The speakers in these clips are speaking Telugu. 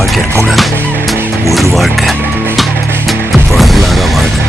வாழ்க்கை இருக்கக்கூடாது. ஒரு வாழ்க்கை வரலாறா வாழ்க்கணும்.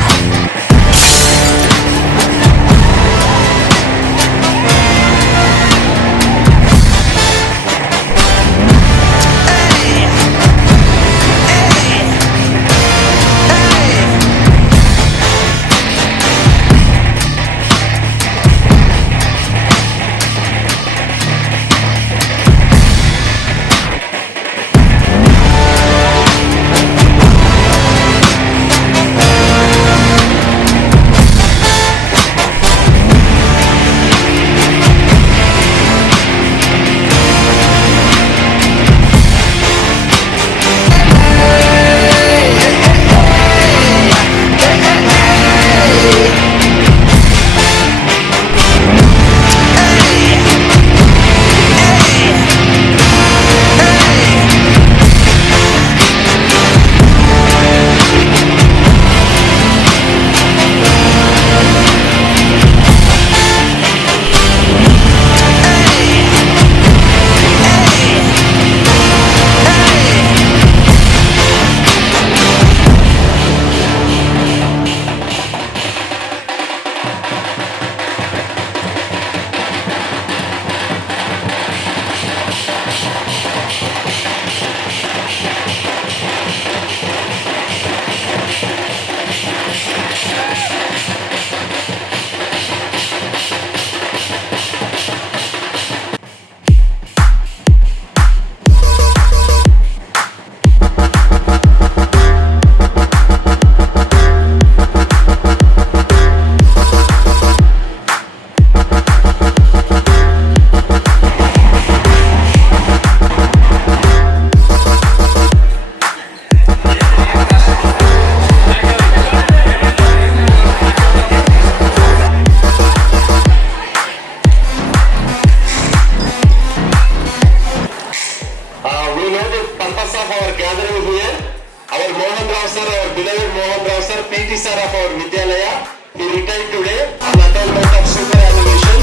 PT sir of our Vidyalaya. He retired today on attainment of superannuation.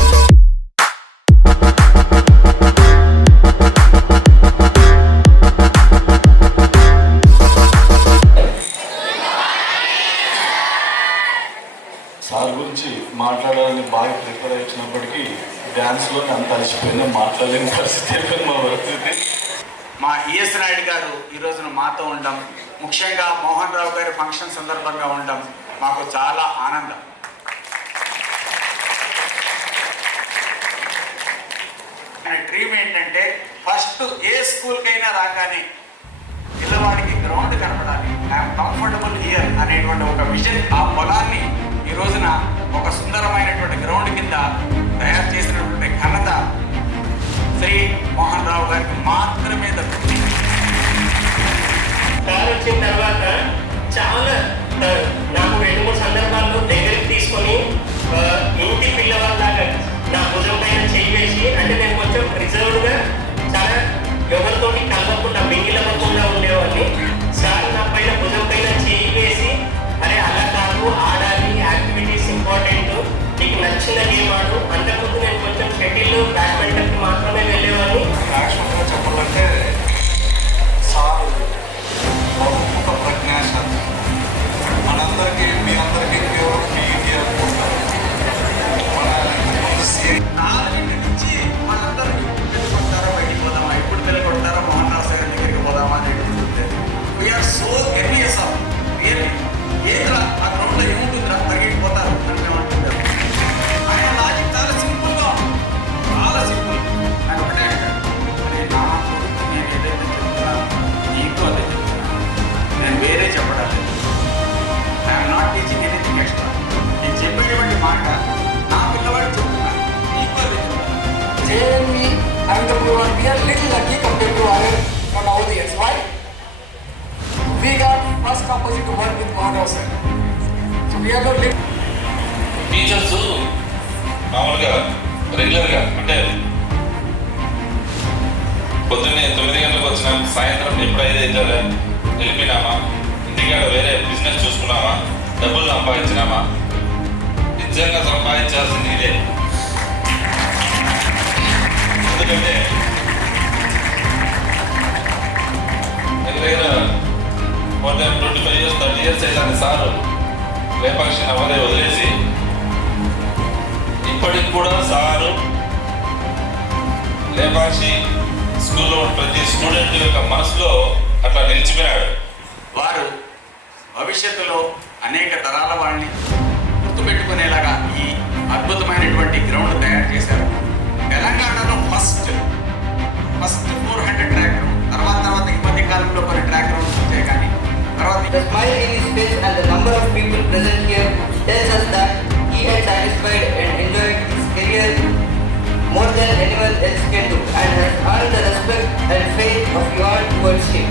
Sir గురించి మాట్లాడాలని బాగా ప్రిపేర్ అయినప్పటికీ డ్యాన్స్లో అంత అలసిపోయినా మాట్లాడలేని పరిస్థితి మా పరిస్థితి. మా ఈఎస్ నాయుడు గారు ఈ రోజున మాతో ఉండడం, ముఖ్యంగా మోహన్ రావు గారి ఫంక్షన్ సందర్భంగా ఉండడం మాకు చాలా ఆనందం. ఆయన డ్రీమ్ ఏంటంటే ఫస్ట్ ఏ స్కూల్కైనా రాగానే పిల్లవాడికి గ్రౌండ్ కనపడాలి, ఐఎమ్ కంఫర్టబుల్ హియర్ అనేటువంటి ఒక విజన్. ఆ పొలాన్ని ఈ రోజున ఒక సుందరమైనటువంటి గ్రౌండ్ కింద తయారు చేసినటువంటి ఘనత శ్రీ మోహన్ రావు గారికి మాత్రమే దక్కుతుంది. సార్ వచ్చిన తర్వాత చాలా నాకు 2-3 సందర్భాల్లో దగ్గరికి తీసుకొని ఇంటి పిల్లవాళ్ళలాగా నా భుజం పైన చేయి వేసి, అంటే నేను కొంచెం రిజర్వ్డ్గా చాలా ఎవరితోటి కలవకుండా మింగిలవ్వకుండా ఉండేవాడిని. సార్ నా పైన భుజం పైన చేయి వేసి, అరే అలా కాదు, ఆడాలి, యాక్టివిటీస్ ఇంపార్టెంట్, నీకు నచ్చిన గేమ్ ఆడు. అంతకుముందు నేను కొంచెం షటిల్, బ్యాడ్మింటన్కి మాత్రమే వెళ్ళేవాడిని. యాక్చువల్గా చెప్పాలంటే సార్ ఒక ప్రజ్ఞాశాలి. మనందరికీ మీ అందరికీ కేవలం పీఈటీ అనుకుంటారు. మన నాలుగింటి నుంచి మనందరికీ పెళ్లి కొడతారా, బయటికి పోదామా, ఇప్పుడు పెళ్లి కొడతారా, మోహన్ రావు గారి దగ్గరికి పోదామా అని అడుగుతుంది. We are so envious of really. ఏదిరా ఆ గ్రౌండ్లో ఏముంటుందిరా, పరిగెట్టి పోతారు అని మేము అంటుంటారు. ఆయన లాజిక్ చాలా సింపుల్గా, చాలా సింపుల్. ఆయన ఒకటే అంటాడు, అరే నా కొడుకు నేను ఏదైతే చెప్తున్నాను నీకు అదే చెప్తున్నాను, నేను వేరే చెప్పడం లేదు. I'm not teaching anything extra. నేను చెప్పేటువంటి మాట నా పిల్లవాడు చెప్తున్నాను, నీకు అదే చెప్తున్నాను. JNV and the program, we are little lucky compared to other from audience. Why? We got first opportunity to work with Mohan Rao sir. So we are not little. Teachers మామూలుగా రెగ్యులర్గా అంటే పొద్దున్నే 9 గంటలకు వచ్చిన సాయంత్రం ఎప్పుడైతే వెళ్ళిపోయినామా, ఇంటికాడ వేరే బిజినెస్ చూసుకున్నామా, డబ్బులు సంపాదించినామా, నిజంగా సంపాదించాల్సింది ఇదే. ఎందుకంటే దగ్గర మోర్ దాన్ 25 years 30 years అవుతుంది సారు లేపాక్షి నవోదయ వదిలేసి. ఇప్పటికి కూడా సారు లేపాక్షి స్కూల్లో ప్రతి స్టూడెంట్ యొక్క మనసులో అట్లా నిలిచిపోయాడు. వారు భవిష్యత్తులో అనేక తరాల వాళ్ళని గుర్తుపెట్టుకునేలాగా ఈ అద్భుతమైనటువంటి గ్రౌండ్ తయారు చేశారు. తెలంగాణలో ఫస్ట్ 400 ట్రాక్ గ్రౌండ్, తర్వాత ఈ మధ్య కాలంలో కొన్ని ట్రాక్ గ్రౌండ్స్ వచ్చాయి. కానీ తర్వాత The smile in his face and the number of people present here tells us that he had satisfied and enjoyed his career more than anyone else can do and has earned the respect and faith of you all towards him.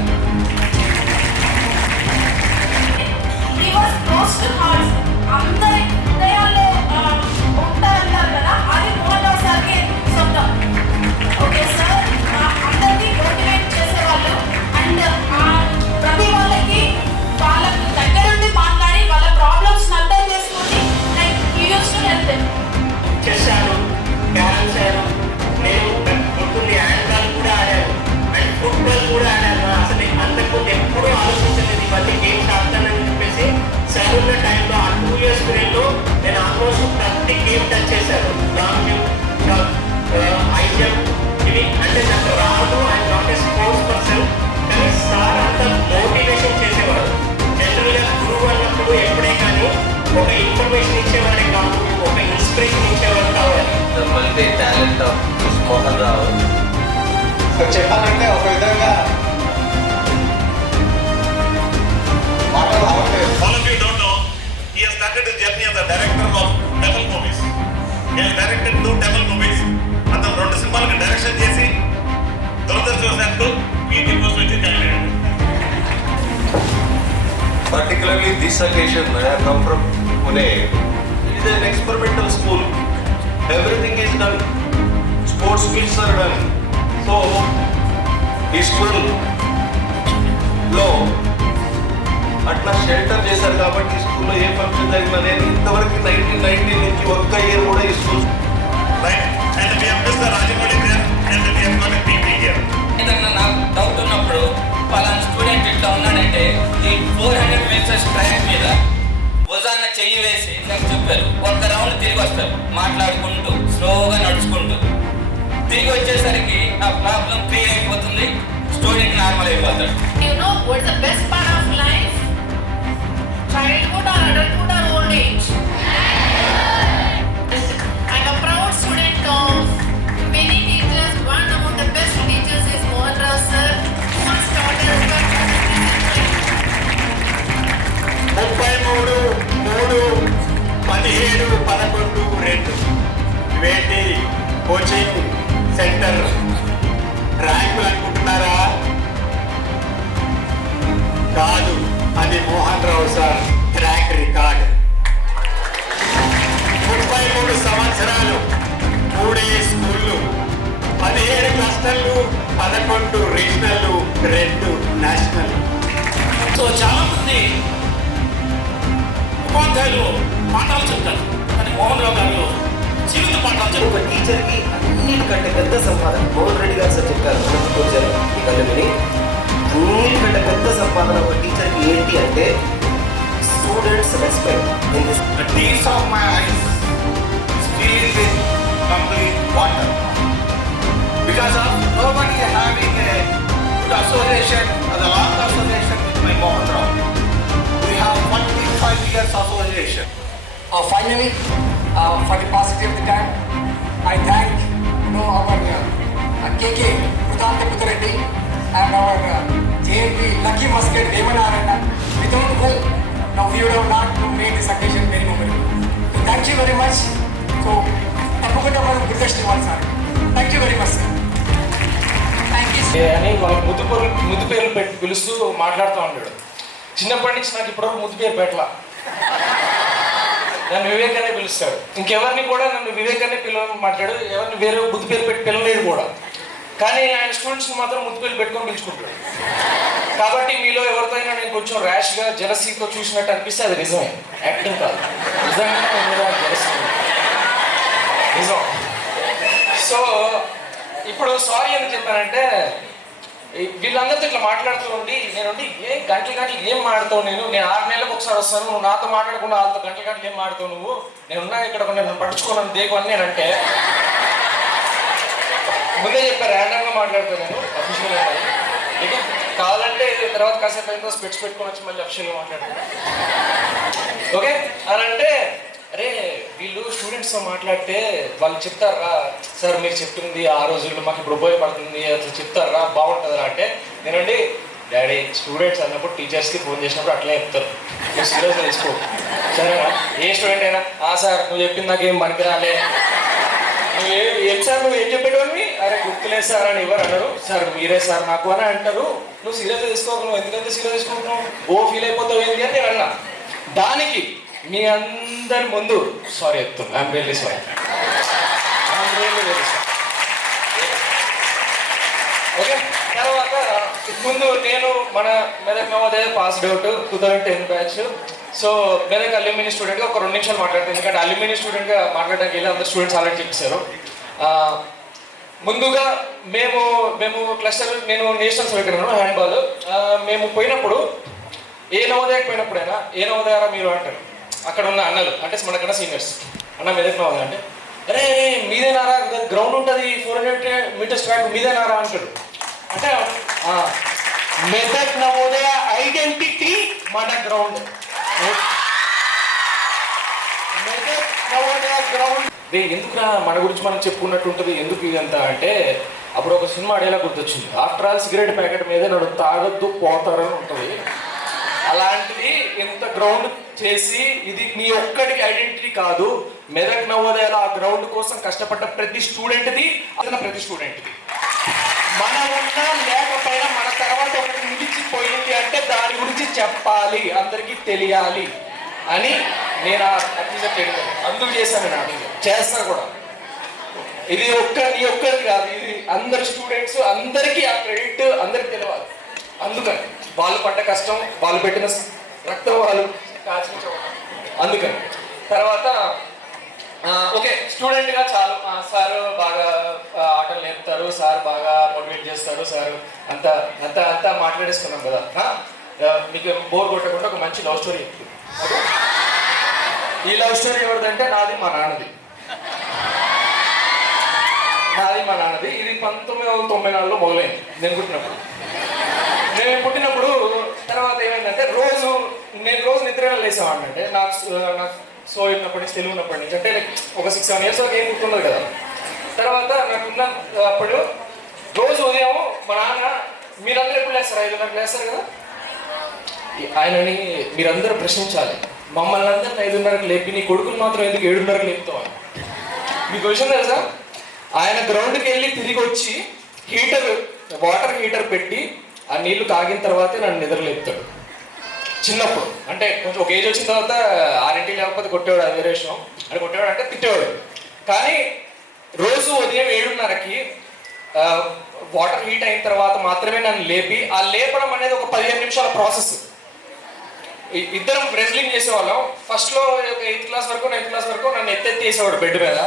He was close to hearts. అందరి హృదయాల్లో ఉంటారన్నారు కదా, అది మోహన్ రావు సార్కి సొంతం. ఓకే సార్, అందరినీ మోటివేట్ చేసేవాళ్ళు అండ్ ప్రతి వాళ్ళకి దగ్గరుండి మాట్లాడి వాళ్ళ ప్రాబ్లమ్స్ అర్థం చేసుకొని like you use to help them. చేశాను, క్యారమ్స్ ఆడాను, నేను గుర్తుంది హ్యాండ్బాల్ కూడా ఆడాను అండ్ ఫుట్బాల్ కూడా ఆడాను. అసలు అంతకుముందు ఎప్పుడూ ఆలోచించలేదు ఇవన్నీ గేమ్స్ ఆడతానని చెప్పేసి. సార్ ఉన్న టైంలో ఆ 2 years పీరియడ్లో నేను ఆల్మోస్ట్ ప్రతి గేమ్ టచ్ చేశాను. లాంగ్ జంప్, హై జంప్, ఇవి అంటే నాకు రాదు. I'm not a sports person, కానీ సార్ అంత మోటివేషన్ చేసేవాడు. జనరల్గా గురువు అన్నప్పుడు ఎప్పుడే కానీ ఒక ఇన్ఫర్మేషన్ ఇచ్చేవాడే కాదు, ఒక ఇన్స్పిరేషన్ ఇచ్చేవాడు కావాలి. The multi-talent of Mohan Rao. చెప్పాలంటే ఒక విధంగా మాటలు రావట్లేదు. All of you don't know, he has started his journey as a director of Tamil movies. He has directed 2 Tamil movies. అతను 2 సినిమాలకు డైరెక్షన్ చేసి దురదృష్టవశాత్తు ఈ దిగ్గోస్ నుంచి జాయిన్ అయ్యాడు. Particularly this occasion, when I have come from Pune, it is an experimental school. Everything is done. Sports meets are done. So, ఈ స్కూల్లో అట్లా షెల్టర్ చేశారు కాబట్టి ఈ స్కూల్లో ఏ ఫంక్షన్ జరిగినా నేను ఇంతవరకు 1990 నుంచి ఒక్క ఇయర్ కూడా ఈ school. Right? And we have missed the Rajamani there and we have got a PP here. ఏదన్నా నాకు డౌట్ ఉన్నప్పుడు పలానా స్టూడెంట్ ఇట్లా ఉన్నాడంటే ఈ 400 మీటర్స్ ట్రాక్ మీద భుజాన్న చెయ్యి వేసి నాకు చెప్పారు, ఒక్క రౌండ్ తిరిగి వస్తారు మాట్లాడుకుంటూ స్లోగా నడుచుకుంటూ. తిరిగి వచ్చేసరికి ఆ ప్రాబ్లం క్లియర్ అయిపోతుంది, స్టూడెంట్ నార్మల్ అయిపోతాడు. You know what's the best part of life? Childhood or adulthood or old age? I'm a proud student of many teachers. One among the best teachers is Mohan Rao sir, who has taught us about 33, 3, 17, 11, 2 ఇవేంటి కోచింగ్ సెంటర్ ర్యాంకులు అనుకుంటున్నారా? కాదు, అది Mohan Rao sir track record. 33 సంవత్సరాలు, 3 స్కూళ్ళు, 17 క్లస్టర్లు, 11 రీజనల్, 2 నేషనల్. సో చాలా మంది ఉపాధ్యాయులు పాఠాలు చెప్తారు, కానీ మోహన్ రావు గారు జీవిత పాఠాలు చెప్తారు. ఒక టీచర్కి అన్నిటికంటే పెద్ద సంపాదన మోహన్ రెడ్డి గారు సార్ చెప్పారు వచ్చారు ఈ కళ్ళని. అన్నిటికంటే పెద్ద సంపాదన ఒక టీచర్కి ఏంటి అంటే students respect. The tears of my eyes is filled with complete water because of nobody having a good association or the long association with my Mohan Rao. We have 25 years association. Finally, for the paucity of the time, I thank our KK Udanta Puttareddy and our JNP Lucky Musket Devanarayana, without whom now we would have not made this occasion very memorable. So thank you very much. So తప్పకుండా మనం గుర్తొచ్చిన వాళ్ళు sir. Thank you very much sir. Thank you అని వాళ్ళకి ముద్దు పేర్లు పెట్టి పిలుస్తూ మాట్లాడుతూ ఉంటాడు. చిన్నప్పటి నుంచి నాకు ఇప్పటివరకు ముద్దు పేరు పెట్టలా. నన్ను వివేక్ అనే పిలుస్తాడు. ఇంకెవరిని కూడా నన్ను వివేక్ అనే పిలవమంటాడు, ఎవరిని వేరే ముద్దు పేరు పెట్టి పిలవలేడు కూడా. కానీ ఆయన స్టూడెంట్స్ని మాత్రం ముద్దు పేరు పెట్టుకొని పిలుచుకుంటాడు. కాబట్టి మీలో ఎవరితో అయినా నేను కొంచెం ర్యాష్గా జెలసీతో చూసినట్టు అనిపిస్తే అది నిజమే, యాక్టింగ్ కాదు. నిజంగా జెలసీ నిజం. సో ఇప్పుడు సారీ అని చెప్పానంటే వీళ్ళందరితో ఇట్లా మాట్లాడుతూ ఉండి ఏం గంటలు ఏం మాడతావు నేను 6 నెలలకు ఒకసారి వస్తాను, నువ్వు నాతో మాట్లాడకుండా వాళ్ళతో గంటలు ఏం మాడతావు నువ్వు, నేనున్నా ఇక్కడ నేను పట్టించుకోను దేకు అని నేనంటే ముందే చెప్పారు ర్యాండమ్గా మాట్లాడతాను నేను అఫీషియల్గా ఇక కావాలంటే తర్వాత కాసేపు అయిన స్పెట్స్ పెట్టుకొని వచ్చి మళ్ళీ అఫీషియల్గా మాట్లాడతాను. ఓకే అని అంటే అరే వీళ్ళు స్టూడెంట్స్తో మాట్లాడితే వాళ్ళు చెప్తారా సార్ మీరు చెప్తుంది ఆ రోజుల్లో మాకు ఇప్పుడు ఉపయోగపడుతుంది అట్లా చెప్తారా బాగుంటుందా అంటే నేనండి డాడీ స్టూడెంట్స్ అన్నప్పుడు టీచర్స్కి ఫోన్ చేసినప్పుడు అట్లే చెప్తారు, మీరు సీరియస్గా తీసుకో సరేనా. ఏ స్టూడెంట్ అయినా సార్ నువ్వు చెప్పింది నాకేం పనికిరాలే, ఏం సార్ నువ్వు ఏం చెప్పేటోని, అరే గుర్తులేదు సార్ అని ఎవరు అన్నారు, సార్ మీరే సార్ నాకు అని అంటారు, నువ్వు సీరియస్గా తీసుకోకు, నువ్వు ఎందుకంటే సీరియస్ తీసుకుంటున్నావు ఫీల్ అయిపోతావు ఏంటి అని నేను అన్నా. దానికి మీ అందరి ముందు సారీ చెప్తాను, ఐఎమ్ రియల్లీ సారీ. ఓకే తర్వాత ముందు నేను మన Medak Navodaya passed out 2010 batch. So Medak alumni స్టూడెంట్గా ఒక 2 నిమిషాలు మాట్లాడతాను, ఎందుకంటే అల్యూమిని స్టూడెంట్గా మాట్లాడడానికి వెళ్ళి అందరు స్టూడెంట్స్ ఆల్రెడీ చెప్పేశారు. ముందుగా మేము క్లస్టర్ నేను నేషనల్స్ పెట్టినాను హ్యాండ్బాల్. మేము పోయినప్పుడు ఏ నవోదయకు పోయినప్పుడైనా ఏ నవోదయారా మీరు అంటారు అక్కడ ఉన్న అన్నలు, అంటే మనకన్నా సీనియర్స్, అన్న మెదక్ నవోదయ అంటే అరే మీదేనారా గ్రౌండ్ ఉంటుంది 400 మీటర్స్ ట్రాక్ మీదేనారా అంటారు. అంటే మెదక్ నవోదయ ఐడెంటిటీ మన గ్రౌండ్, మెదక్ నవోదయ గ్రౌండ్. ఎందుకురా మన గురించి మనం చెప్పుకున్నట్టు ఉంటుంది, ఎందుకు ఇదంతా అంటే అప్పుడు ఒక సినిమా అడేలా గుర్తొచ్చింది, ఆఫ్టర్ ఆల్ సిగరెట్ ప్యాకెట్ మీద నన్ను తాగొద్దు పోతారని ఉంటుంది. అలాంటిది ఇంత గ్రౌండ్ చేసి ఇది మీ ఒక్కడికి ఐడెంటిటీ కాదు, మెదక్ నవోదయాల ఆ గ్రౌండ్ కోసం కష్టపడ్డ ప్రతి స్టూడెంట్ది, ప్రతి స్టూడెంట్ది. మనం ఉన్నా లేకపోయినా మన తర్వాత ఒకటి నిలిచిపోయింది అంటే దాని గురించి చెప్పాలి, అందరికీ తెలియాలి అని నేను అందుకు చేశాను, నేను చేస్తాను కూడా. ఇది నీ ఒక్కరికి కాదు, ఇది అందరి స్టూడెంట్స్ అందరికీ ఆ క్రెడిట్ అందరికి తెలియాలి. అందుకని వాళ్ళు పడ్డ కష్టం, వాళ్ళు పెట్టిన రక్తం వాళ్ళు అందుకని. తర్వాత ఓకే స్టూడెంట్గా చాలు, సార్ బాగా ఆటలు నేర్పుతారు, సార్ బాగా మోటివేట్ చేస్తారు, సార్ అంతా అంతా అంతా మాట్లాడేసుకున్నాం కదా. మీకు బోర్ కొట్టకుండా ఒక మంచి లవ్ స్టోరీ చెప్తుంది. ఈ లవ్ స్టోరీ ఎవరిదంటే నాది మా నాన్నది. ఇది 1994లో మొదలైంది నేను పుట్టినప్పుడు. తర్వాత ఏమైందంటే నేను రోజు నిద్రగా లేసేవాడిని. అంటే నాకు సో ఉన్నప్పటి నుంచి తెలుగు ఉన్నప్పటి నుంచి అంటే ఒక 6-7 ఇయర్స్ వరకు ఏం గుర్తుండదు కదా. తర్వాత నాకున్న అప్పుడు రోజు ఉదయం మా నాన్న మీరందరూ ఎప్పుడు లేస్తారు 5:30 లేస్తారు కదా, ఆయనని మీరందరూ ప్రశ్నించాలి, మమ్మల్ని అందరిని 5:30 లేపి నీ కొడుకులు మాత్రం ఎందుకు 7:30 లేపుతావు అని. మీకు విషయం తెలుసా, ఆయన గ్రౌండ్కి వెళ్ళి తిరిగి వచ్చి వాటర్ హీటర్ పెట్టి ఆ నీళ్లు కాగిన తర్వాతే నన్ను నిద్రలేపుతాడు. చిన్నప్పుడు అంటే కొంచెం ఒక ఏజ్ వచ్చిన తర్వాత 6 లేకపోతే కొట్టేవాడు, అది వేరే విషయం. అని కొట్టేవాడు అంటే తిట్టేవాడు. కానీ రోజు ఉదయం 7:30కి వాటర్ హీట్ అయిన తర్వాత మాత్రమే నన్ను లేపి, ఆ లేపడం అనేది ఒక 15 నిమిషాల ప్రాసెస్. ఇద్దరం రెజ్లింగ్ చేసేవాళ్ళం. ఫస్ట్లో ఒక 8th క్లాస్ వరకు 9th క్లాస్ వరకు నన్ను ఎత్తేసేవాడు బెడ్ మీద.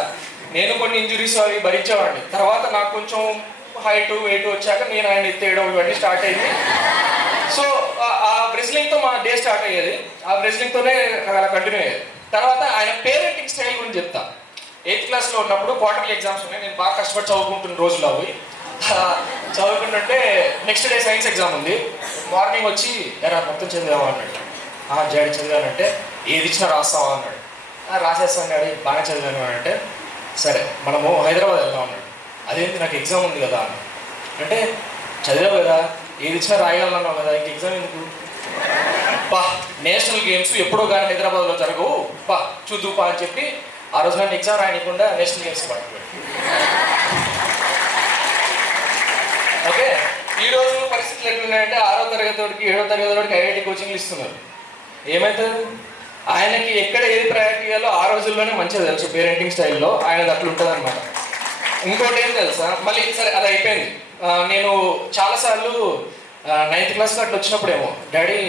నేను కొన్ని ఇంజురీస్ అవి భరించేవాడిని. తర్వాత నాకు కొంచెం హైట్ వెయిట్ వచ్చాక నేను ఆయన ఎత్తేయడం ఇవన్నీ స్టార్ట్ అయింది. సో ఆ రెజ్లింగ్తో మా డే స్టార్ట్ అయ్యేది, ఆ రెజ్లింగ్తోనే అలా కంటిన్యూ అయ్యేది. తర్వాత ఆయన పేరెంటింగ్ స్టైల్ గురించి చెప్తా. 8th క్లాస్లో ఉన్నప్పుడు క్వార్టర్లీ ఎగ్జామ్స్ ఉన్నాయి, నేను బాగా కష్టపడి చదువుకుంటున్న రోజులు అవి. చదువుకుంటుంటే నెక్స్ట్ డే సైన్స్ ఎగ్జామ్ ఉంది. మార్నింగ్ వచ్చి ఎరా మొత్తం చదివావా అన్నాడు. డాడీ చదివానంటే ఏది ఇచ్చినా రాస్తావా అన్నాడు. రాసేస్తాను డాడీ బాగా చదివాను అంటే సరే మనము హైదరాబాద్ వెళ్దాం అన్నాడు. అదేంటి నాకు ఎగ్జామ్ ఉంది కదా అన్నాడు. అంటే చదివావు కదా, ఏది ఇచ్చినా రాయగలన్నావు కదా, ఇంక ఎగ్జామ్ ఎందుకు, నేషనల్ గేమ్స్ ఎప్పుడో కానీ హైదరాబాద్లో జరగవు, చూద్దు అని చెప్పి ఆ రోజు నన్ను ఎగ్జామ్ రాయకుండా నేషనల్ గేమ్స్ పట్టుకోండి. ఓకే ఈ రోజు పరిస్థితులు ఎట్లున్నాయంటే 6వ తరగతి వరకు 7వ తరగతి వరకు ఐఐటి కోచింగ్లు ఇస్తున్నారు. ఏమవుతుంది, ఆయనకి ఎక్కడ ఏది ప్రయారిటీ ఇవ్వాలో ఆ రోజుల్లోనే మంచిగా తెలుసు, పేరెంటింగ్ స్టైల్లో ఆయనది అట్లా ఉంటుంది అనమాట. ఇంకోటి ఏం తెలుసా, మళ్ళీ సరే అది అయిపోయింది. నేను చాలాసార్లు 9th క్లాస్లో అట్లా వచ్చినప్పుడేమో డాడీ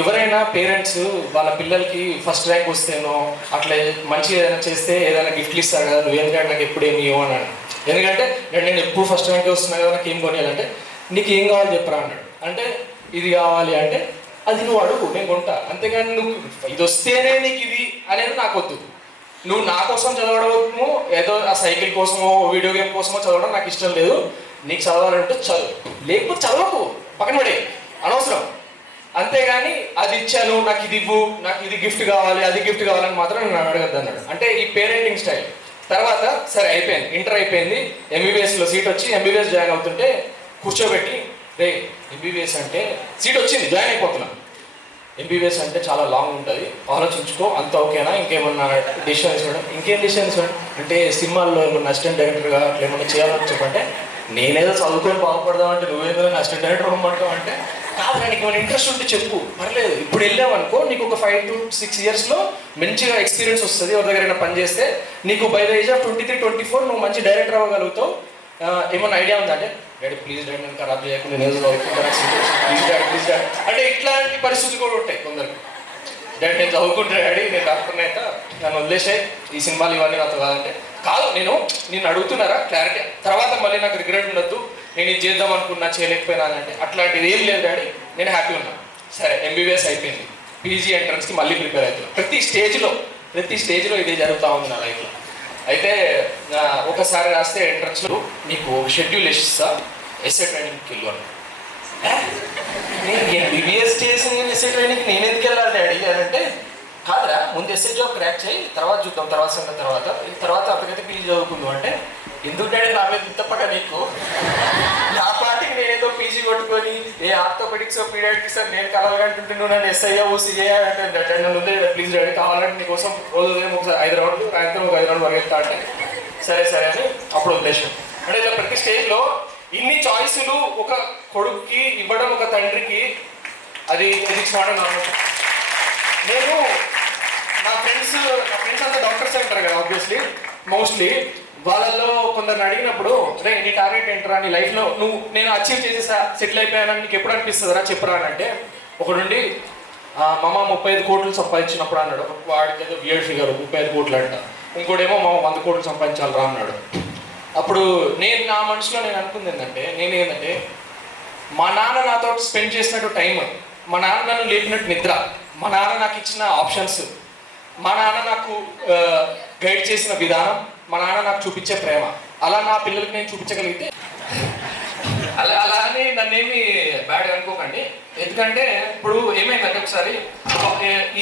ఎవరైనా పేరెంట్స్ వాళ్ళ పిల్లలకి ఫస్ట్ ర్యాంక్ వస్తేనో అట్లా మంచిగా ఏదైనా చేస్తే ఏదైనా గిఫ్ట్లు ఇస్తారు కదా, నువ్వు ఎందుకంటే నాకు ఎప్పుడు ఏమి ఇవ్వను. ఎందుకంటే నేను ఎప్పుడు ఫస్ట్ ర్యాంకే వస్తున్నా కదా, నాకు ఏం కొనియాలంటే నీకు ఏం కావాలి చెప్పరా అన్నాడు. అంటే ఇది కావాలి అంటే అది నువ్వు అడుగు, నేను కొంటా. అంతేగాని నువ్వు ఇది వస్తేనే నీకు ఇది అనేది నాకు వద్దు. నువ్వు నా కోసం చదవడము, ఏదో ఆ సైకిల్ కోసమో వీడియో గేమ్ కోసమో చదవడం నాకు ఇష్టం లేదు. నీకు చదవాలంటే చదువు, లేకపోతే చదవకు, పక్కన పడే, అనవసరం. అంతేగాని అది ఇచ్చాను, నాకు ఇది ఇవ్వు, నాకు ఇది గిఫ్ట్ కావాలి, అది గిఫ్ట్ కావాలని మాత్రం నేను అడగద్దు అన్నాడు. అంటే ఈ పేరెంటింగ్ స్టైల్. తర్వాత సరే అయిపోయింది, ఇంటర్ అయిపోయింది, ఎంబీబీఎస్లో సీట్ వచ్చి ఎంబీబీఎస్ జాయిన్ అవుతుంటే కూర్చోబెట్టి, రే ఎంబీబీఎస్ అంటే సీట్ వచ్చింది, జాయిన్ అయిపోతున్నాను. ఎంబీబీఎస్ అంటే చాలా లాంగ్ ఉంటుంది, ఆలోచించుకో, అంత ఓకేనా, ఇంకేమన్నా డిసిషన్స్ ఇవ్వడం, ఇంకేం డిసిషన్స్ ఇవ్వడం అంటే సినిమాల్లో ఏమన్నా అసిస్టెంట్ డైరెక్టర్గా అట్లా ఏమన్నా చేయాలని చెప్పంటే, నేనేదో చదువుకొని బాగుపడదాం అంటే నువ్వేదో అసిస్టెంట్ డైరెక్టర్ అవ్వమంటావు అంటే, కాదు నీకు ఏమైనా ఇంట్రెస్ట్ ఉంటే చెప్పు, పర్లేదు. ఇప్పుడు వెళ్ళావనుకో నీకు ఒక 5 to 6 yearsలో మంచిగా ఎక్స్పీరియన్స్ వస్తుంది. ఎవరి దగ్గర పని చేస్తే నీకు బై ద ఏజ్ ఆఫ్ 23-24 నువ్వు మంచి డైరెక్టర్ అవ్వగలుగుతావు. ఏమన్నా ఐడియా ఉందా అంటే, డాడీ ప్లీజ్ డాడీ నేను ఖరాబ్ చేయకుండా నేను చదువుకుంటాను, ప్లీజ్ డాడీ ప్లీజ్ డాడీ అంటే ఇట్లాంటి పరిస్థితులు కూడా ఉంటాయి కొందరికి. డాడీ నేను చదువుకుంటా డాడీ, నేను కాకున్నాక నన్ను వదిలేసే, ఈ సినిమాలు ఇవన్నీ నాతో కాదంటే, కాదు నేను అడుగుతున్నారా క్లారిటీ, తర్వాత మళ్ళీ నాకు రిగ్రెట్ ఉండొద్దు, నేను ఇది చేద్దాం అనుకున్నా చేయలేకపోయినా అంటే, అట్లాంటిది ఏం లేదు డాడీ, నేను హ్యాపీ ఉన్నా. సరే ఎంబీబీఎస్ అయిపోయింది, పీజీ ఎంట్రన్స్కి మళ్ళీ ప్రిపేర్ అవుతున్నాను. ప్రతి స్టేజ్లో ఇదే జరుగుతూ ఉంది నా లైఫ్లో. అయితే ఒకసారి రాస్తే ఎంట్రన్స్లో నీకు షెడ్యూల్ ఇస్తా, ఎస్ఏ ట్రైనింగ్కి వెళ్ళు అని. నేను ఎంబీబీఎస్ చేసి నేను ఎస్ఏ ట్రైనింగ్కి నేను ఎందుకు వెళ్ళాలి డాడీ అని అంటే, కాదురా ముందు ఎస్ఏ జాబ్ క్రాక్ చేయి, తర్వాత చూద్దాం, తర్వాత సంగతి తర్వాత అంతకైతే పీజీ చదువుకుందాం అంటే, ఎందుకు డాడీ నా మీద ఇంతప్పగా నీకు, నా పార్టీకి నేనేదో పీజీ కొట్టుకొని ఏ ఆర్థోపెడిక్స్ పీడియాట్రిక్స్ అని నేను కలగంటుంటే నువ్వు నన్ను ఎస్ఐ ఓసీఏ అంటే నన్ను ప్లీజ్ డాడీ కావాలంటే నీకోసం రోజు ఒకసారి 5 రౌండ్లు సాయంత్రం ఒక 5 రౌండ్లు పరిగెత్తా అంటే, సరే అని అప్పుడు ఉద్దేశం. అంటే ఇలా ప్రతి స్టేజ్లో ఇన్ని చాయిస్లు ఒక కొడుకుకి ఇవ్వడం ఒక తండ్రికి అది ఎదిరించడం నార్మల్. నేను నా ఫ్రెండ్స్ అంతా డాక్టర్స్ అంటారు కదా ఆబ్వియస్లీ, మోస్ట్లీ వాళ్ళల్లో కొందరిని అడిగినప్పుడు, రే నీ టార్గెట్ ఏంటరా నీ లైఫ్లో, నేను అచీవ్ చేసేసా, సెటిల్ అయిపోయానని నీకు ఎప్పుడు అనిపిస్తుందిరా చెప్పరా అని అంటే, ఒకడుండి మామ 35 కోట్లు సంపాదించినప్పుడు అన్నాడు. వాడికి ఏదో బియర్డ్ ఫిగర్ 35 కోట్లు అంట. ఇంకోటేమో మామ 100 కోట్లు సంపాదించాలరా అన్నాడు. అప్పుడు నేను నా మనసులో నేను అనుకుంది ఏంటంటే మా నాన్న నాతో స్పెండ్ చేసినట్టు టైం, మా నాన్న నన్ను లేపినట్టు నిద్ర, మా నాన్న నాకు ఇచ్చిన ఆప్షన్స్, మా నాన్న నాకు గైడ్ చేసిన విధానం, మా నాన్న నాకు చూపించే ప్రేమ, అలా నా పిల్లలకి నేను చూపించగలిగితే, అలా అని నన్నేమి బ్యాడ్ అనుకోకండి. ఎందుకంటే ఇప్పుడు ఏమైందంటే ఒకసారి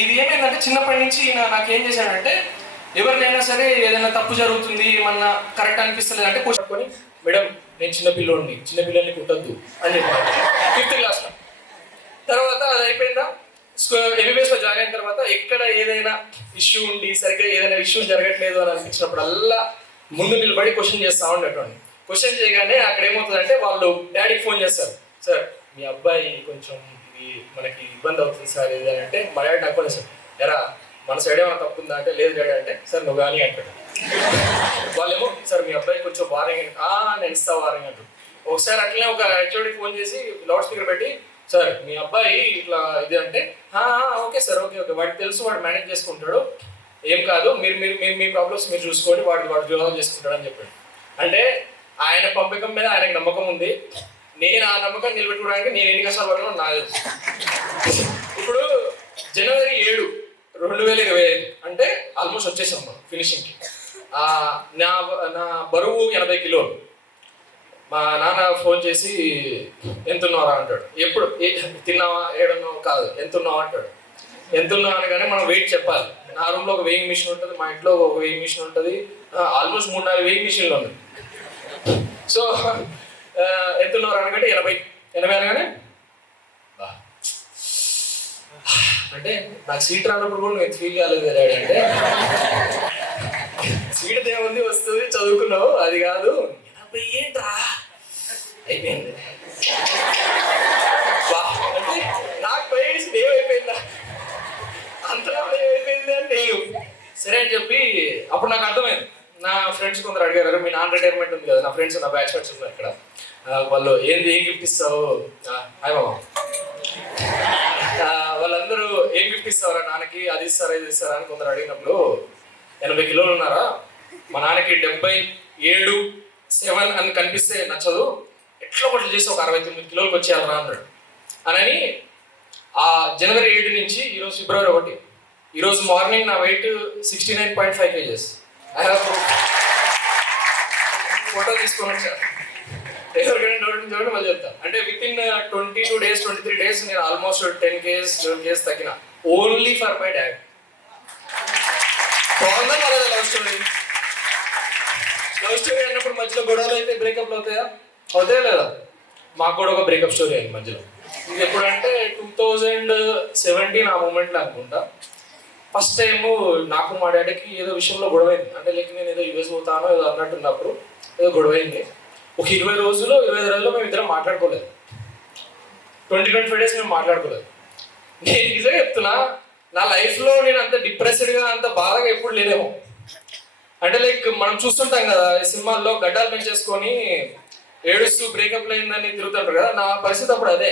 ఇది ఏమైందంటే చిన్నప్పటి నుంచి నాకేం చేశాడంటే, ఎవరినైనా సరే ఏదైనా తప్పు జరుగుతుంది, ఏమన్నా కరెక్ట్ అనిపిస్తలేదు అంటే కూర్చొని, మేడం నేను చిన్నపిల్లల్ని కుట్టద్దు అని చెప్పాను 5th క్లాస్లో. తర్వాత అది అయిపోయిందా, ఎంబీబీఎస్లో జాయిన్ అయిన తర్వాత ఎక్కడ ఏదైనా ఇష్యూ ఉండి సరిగ్గా ఏదైనా ఇష్యూ జరగట్లేదు అని అనిపించినప్పుడల్లా ముందు నిలబడి క్వశ్చన్ చేస్తూ ఉండేటువంటి. క్వశ్చన్ చేయగానే అక్కడ ఏమవుతుందంటే వాళ్ళు డాడీకి ఫోన్ చేస్తారు, సార్ మీ అబ్బాయి కొంచెం మనకి ఇబ్బంది అవుతుంది సార్ ఇది అని అంటే, మా డాడీ నాకు సార్ ఎరా మన సైడ్ ఏమైనా తప్పు ఉందా అంటే, లేదు డాడీ అంటే, సార్ నువ్వు కానీ అంటాడు. వాళ్ళేమో సార్ మీ అబ్బాయి కొంచెం వారింగ్ నేను ఇస్తా వారింగ్ అంటాడు. ఒకసారి అట్లనే ఒక హెచ్ఓడికి ఫోన్ చేసి లౌడ్ స్పీకర్ పెట్టి, సార్ మీ అబ్బాయి ఇట్లా ఇది అంటే, ఓకే సార్ ఓకే వాడికి తెలుసు, వాడు మేనేజ్ చేసుకుంటాడు, ఏం కాదు, మీరు మీ ప్రాబ్లమ్స్ మీరు చూసుకోండి, వాడు వివాహం చేసుకుంటాడు అని చెప్పాడు. అంటే ఆయన పంపకం మీద ఆయనకు నమ్మకం ఉంది, నేను ఆ నమ్మకం నిలబెట్టుకోవడానికి నేను ఎన్ని కష్టాలు పడడం నాకు తెలుసు. ఇప్పుడు జనవరి 7, 2025 అంటే ఆల్మోస్ట్ వచ్చేసాం మనం ఫినిషింగ్కి. నా బరువు 80 కిలోలు. మా నాన్న ఫోన్ చేసి ఎంతున్నారా అంటాడు. ఎప్పుడు తిన్నావా ఏడున్నావు కాదు ఎంతున్నావా అంటాడు. ఎంతున్నావు అనగానే మనం వెయిట్ చెప్పాలి. నా రూమ్లో ఒక వెయింగ్ మిషన్ ఉంటుంది, మా ఇంట్లో ఒక వెయింగ్ మిషన్ ఉంటుంది, ఆల్మోస్ట్ 3-4 వెయింగ్ మిషన్లు ఉన్నాయి. సో ఎంతున్నారా అనగానే 80 అనగానే అంటే నాకు సీట్ రానప్పుడు కూడా నువ్వు ఫీల్ కాలేదు కదా అంటే, సీట్ ఏముంది వస్తుంది చదువుకున్నావు అది కాదు 80 ఏంట్రా అయిపోయింది. అంటే నాకు భయం ఏమైపోయిందా అంతలా ఏమైపోయింది అని నేను సరే అని చెప్పి అప్పుడు నాకు అర్థమైంది. నా ఫ్రెండ్స్ కొందరు అడిగారు, మీ నాన్న రిటైర్మెంట్ ఉంది కదా, నా ఫ్రెండ్స్ నా బ్యాచ్మేట్స్ ఉన్నారు ఇక్కడ, వాళ్ళు ఏం గిఫ్ట్ ఇస్తావు హాయ్ బాబా, వాళ్ళందరూ ఏం గిఫ్ట్ ఇస్తారా నాన్నకి, అది ఇస్తారా ఇది ఇస్తారా అని కొందరు అడిగినప్పుడు 80 కిలోలు ఉన్నారా, మా నాన్నకి 77, 7 అని కనిపిస్తే నచ్చదు, ఎట్లా ఒకటి చేసి ఒక 69 కిలోలకు వచ్చేయాలరా అన్నాడు. అని ఆ జనవరి 7 నుంచి ఈరోజు ఫిబ్రవరి 1, ఈరోజు మార్నింగ్ నా weight 69.5 kgs. I have photo తీసుకొని వచ్చాను. ఎవరికైనా డౌట్ చూడండి మళ్ళీ చెప్తాను. అంటే విత్ ఇన్ 22 days 23 days నేను ఆల్మోస్ట్ 10 kgs 12 kgs తగ్గిన, ఓన్లీ ఫర్ మై డాడ్. బాగుందా లేదా లవ్ స్టోరీ? లవ్ స్టోరీ అన్నప్పుడు మధ్యలో గొడవలు అయితే బ్రేకప్లు అవుతాయా? అవుతాయా లేదా? మాకు కూడా ఒక బ్రేకప్ స్టోరీ అయింది మధ్యలో. ఇది ఎప్పుడంటే 2017 ఆ మూమెంట్లో అనుకుంటా. ఫస్ట్ టైము నాకు మా డాడీకి ఏదో విషయంలో గొడవ అయింది. అంటే లైక్ నేను ఏదో యూఎస్ పోతానో ఏదో అన్నట్టున్నప్పుడు ఏదో గొడవ అయింది. ఒక 25 రోజులు మేము ఇద్దరం మాట్లాడుకోలేదు. 20-25 days మేము మాట్లాడుకోలేదు. నేను నిజంగా చెప్తున్నా, నా లైఫ్లో నేను అంత డిప్రెస్డ్గా అంత బాధగా ఎప్పుడు లేదేమో. అంటే లైక్ మనం చూస్తుంటాం కదా సినిమాల్లో, గడ్డాలు పెంచేసుకొని ఏడుస్తూ బ్రేకప్ అయిందని తిరుగుతుంటారు కదా, నా పరిస్థితి అప్పుడు అదే.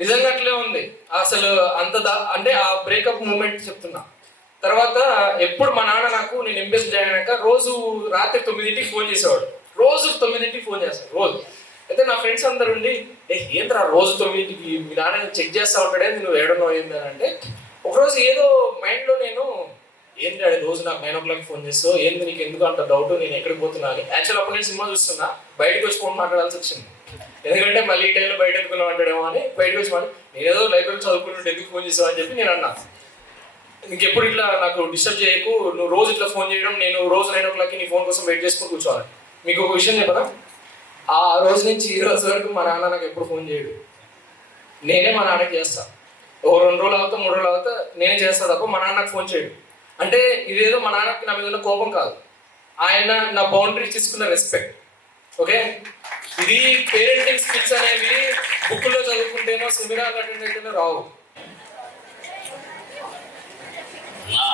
నిజంగా అట్లే ఉంది అసలు. అంటే ఆ బ్రేకప్ మూమెంట్ చెప్తున్నా. తర్వాత ఎప్పుడు మా నాన్న నాకు, నేను ఎంబీఎస్ జాయిన్ అయ్యాక రోజు రాత్రి 9ంటికి ఫోన్ చేసేవాడు. రోజు 9ంటికి ఫోన్ చేస్తాడు రోజు. అయితే నా ఫ్రెండ్స్ అందరు ఉండి, ఏంట్రా రోజు 9ంటికి మీ నాన్న చెక్ చేస్తా ఉంటాడే, నువ్వు ఏడనో ఏంది అని అంటే, ఒకరోజు ఏదో మైండ్లో నేను, ఏంటి డాడీ రోజు నాకు 9 o'clock ఫోన్ చేస్తావు, ఏంది నీకు ఎందుకు అంత డౌట్, నేను ఎక్కడికి పోతున్నా అని. యాక్చువల్ అప్పుడు నేను సినిమా చూస్తున్నా, బయటకు వచ్చి ఫోన్ మాట్లాడాల్సి వచ్చింది. ఎందుకంటే మళ్ళీ ఈ టైంలో బయట ఎందుకున్నావు అంటాడేమో అని బయటకు వచ్చి మళ్ళీ నేనేదో లైబ్రరీలో చదువుకుంటుంటే ఎందుకు ఫోన్ చేసావు అని చెప్పి నేను అన్నా, ఇంకెప్పుడు ఇట్లా నాకు డిస్టర్బ్ చేయకు, నువ్వు రోజు ఇట్లా ఫోన్ చేయడం, నేను రోజు 9 o'clockకి నీ ఫోన్ కోసం వెయిట్ చేసుకుని కూర్చోవాలి. మీకు ఒక విషయం చెప్పనా, ఆ రోజు నుంచి ఈ రోజు వరకు మా నాన్న నాకు ఎప్పుడు ఫోన్ చేయడు. నేనే మా నాన్నకి చేస్తాను. ఓ 2 రోజులు అవుతా 3 రోజులు అవుతా నేనే చేస్తాను తప్ప మా నాన్న నాకు ఫోన్ చేయడు. అంటే ఇదేదో మా నాన్నకి నా మీద ఉన్న కోపం కాదు, ఆయన నా బౌండరీస్ తీసుకున్న రెస్పెక్ట్. ఓకే, ఇది పేరెంటింగ్ స్కిల్స్ అనేవి బుక్లో చదువుకుంటేనో సెమినార్ అటెండ్ అయితేనో రావు. నా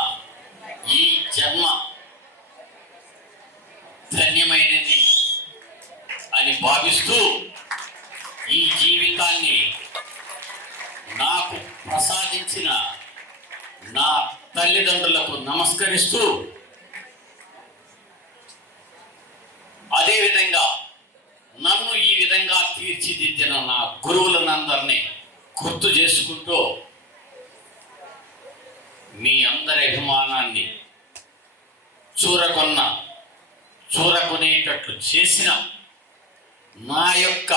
ఈ జన్మ ధన్యమైనది అని భావిస్తూ ఈ జీవితాన్ని నాకు ప్రసాదించిన నా తల్లిదండ్రులకు నమస్కరిస్తూ, అదేవిధంగా నన్ను ఈ విధంగా తీర్చిదిద్దిన నా గురువులనందరినీ గుర్తు చేసుకుంటూ, మీ అందరి అభిమానాన్ని చూరకొనేటట్లు చేసిన నా యొక్క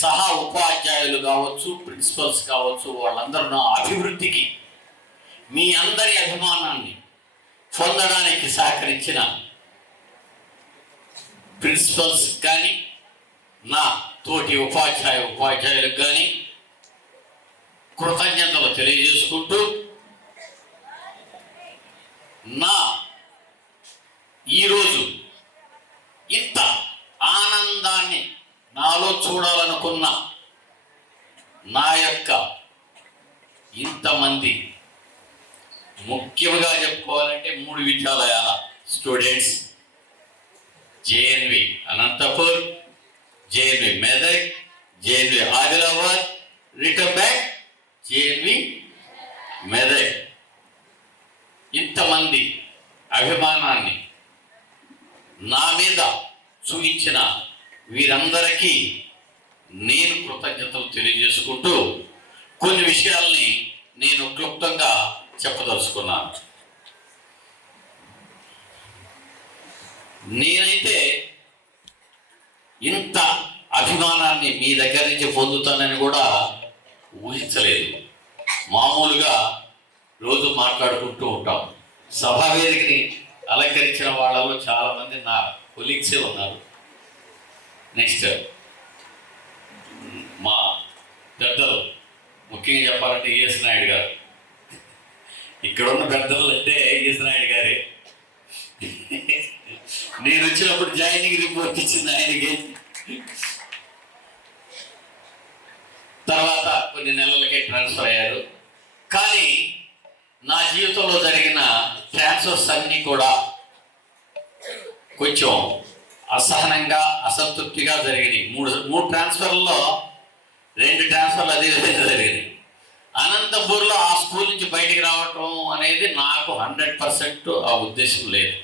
సహ ఉపాధ్యాయులు కావచ్చు, ప్రిన్సిపల్స్ కావచ్చు, వాళ్ళందరూ నా అభివృద్ధికి, మీ అందరి అభిమానాన్ని పొందడానికి సహకరించిన ప్రిన్సిపల్స్ కానీ, నా తోటి ఉపాధ్యాయులకు కానీ కృతజ్ఞతలు తెలియజేసుకుంటూ, నా ఈరోజు ఇంత ఆనందాన్ని నాలో చూడాలనుకున్న నా యొక్క ఇంతమంది, ముఖ్యంగా చెప్పుకోవాలంటే 3 విద్యాలయాల students, JNV Anantapur, JNV Medak, JNV Adilabad, return back JNV Medak, ఇంతమంది అభిమానాన్ని నా మీద చూపించిన వీరందరికీ నేను కృతజ్ఞతలు తెలియజేసుకుంటూ కొన్ని విషయాల్ని నేను క్లుప్తంగా చెప్పదలుచుకున్నాను. నేనైతే ఇంత అభిమానాన్ని మీ దగ్గర నుంచి పొందుతానని కూడా ఊహించలేదు. మామూలుగా రోజు మాట్లాడుకుంటూ ఉంటాం. సభావేదికని అలంకరించిన వాళ్ళలో చాలామంది నా కొలీగ్సే ఉన్నారు. నెక్స్ట్ మా పెద్దలు, ముఖ్యంగా చెప్పాలంటే ఈఎస్ నాయుడు గారు. ఇక్కడ ఉన్న పెద్దలు అంటే ఈఎస్ నాయుడు గారే. నేను వచ్చినప్పుడు జాయినింగ్ రిపోర్ట్ ఇచ్చింది ఆయనకి. తర్వాత కొన్ని నెలలకే ట్రాన్స్ఫర్ అయ్యారు. కానీ నా జీవితంలో జరిగిన ట్రాన్స్ఫర్స్ అన్నీ కూడా కొంచెం అసహనంగా, అసంతృప్తిగా జరిగినాయి. మూడు ట్రాన్స్ఫర్లలో 2 ట్రాన్స్ఫర్లు అదే విధంగా జరిగినాయి. అనంతపూర్లో ఆ స్కూల్ నుంచి బయటికి రావటం అనేది నాకు 100% ఆ ఉద్దేశం లేదు.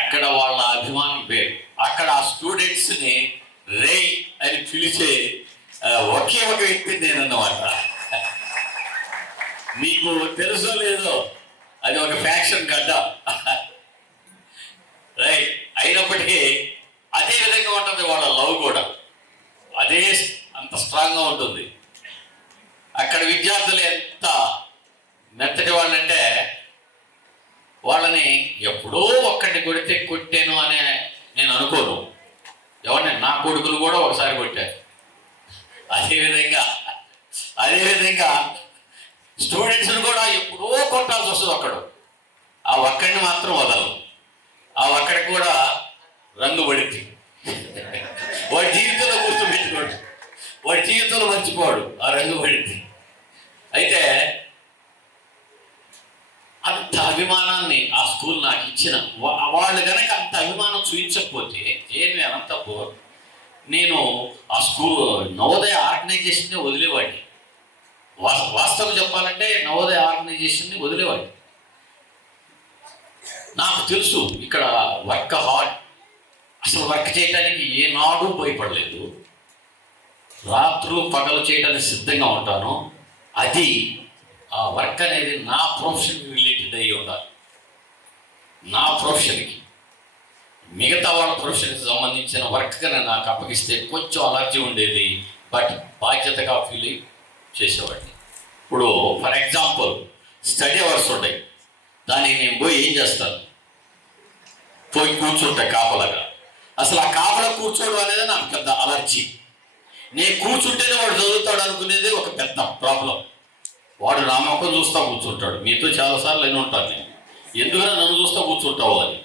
అక్కడ వాళ్ళ అభిమానం వేరు. అక్కడ ఆ స్టూడెంట్స్ని రే అని పిలిచే ఒకే ఒక వ్యక్తి నేనన్నమాట. మీకు తెలుసో లేదో, అది ఒక ఫ్యాక్షన్ గడ్డ. రైట్. అయినప్పటికీ అదే విధంగా ఉంటుంది వాళ్ళ లవ్ కూడా, అదే అంత స్ట్రాంగ్గా ఉంటుంది. అక్కడ విద్యార్థులు ఎంత మెత్తటి వాళ్ళంటే వాళ్ళని ఎప్పుడో ఒక్కడిని కొడితే కొట్టాను అనే నేను అనుకోను. ఎవరిని నా కొడుకులు కూడా ఒకసారి కొట్టారు. అదేవిధంగా స్టూడెంట్స్ని కూడా ఎప్పుడో కొట్టాల్సి వస్తుంది. ఆ ఒక్కడిని మాత్రం వదలరు. ఆ ఒక్కడికి కూడా రంగు పడింది. వాడి జీవితంలో గుర్తుపెట్టుకోడు, వాడి జీవితంలో మర్చిపోడు ఆ రంగు పడింది. అయితే అంత అభిమానాన్ని ఆ స్కూల్ నాకు ఇచ్చిన వాళ్ళు కనుక అంత అభిమానం చూపించకపోతే జేఎన్వి అనంతపూర్ నేను ఆ స్కూల్ నవోదయ ఆర్గనైజేషన్ని వదిలేవాడిని. వాస్తవం చెప్పాలంటే నవోదయ ఆర్గనైజేషన్ని వదిలేవాడిని. నాకు తెలుసు ఇక్కడ వర్క్ హార్డ్, అసలు వర్క్ చేయడానికి ఏనాడు భయపడలేదు. రాత్రులు పగలు చేయడానికి సిద్ధంగా ఉంటాను. అది ఆ వర్క్ అనేది నా ప్రొఫెషన్కి రిలేటెడ్ అయ్యి ఉండాలి. నా ప్రొఫెషన్కి, మిగతా వాళ్ళ ప్రొఫెషన్కి సంబంధించిన వర్క్ కానీ నాకు అప్పగిస్తే కొంచెం అలర్జీ ఉండేది, బట్ బాధ్యతగా ఫీల్ చేసేవాడిని. ఇప్పుడు ఫర్ ఎగ్జాంపుల్ స్టడీ అవర్స్ ఉంటాయి, దానికి నేను పోయి ఏం చేస్తాను, పోయి కూర్చుంటాయి కాపలాగా. అసలు ఆ కాపలా కూర్చోవడం అనేది నాకు పెద్ద అలర్జీ. నేను కూర్చుంటేనే వాడు చదువుతాడు అనుకునేది ఒక పెద్ద ప్రాబ్లం. వాడు నా మొక్కను చూస్తూ కూర్చుంటాడు. మీతో చాలాసార్లు అయినా ఉంటాను నేను, ఎందుకన్నా నన్ను చూస్తూ కూర్చుంటావు అని.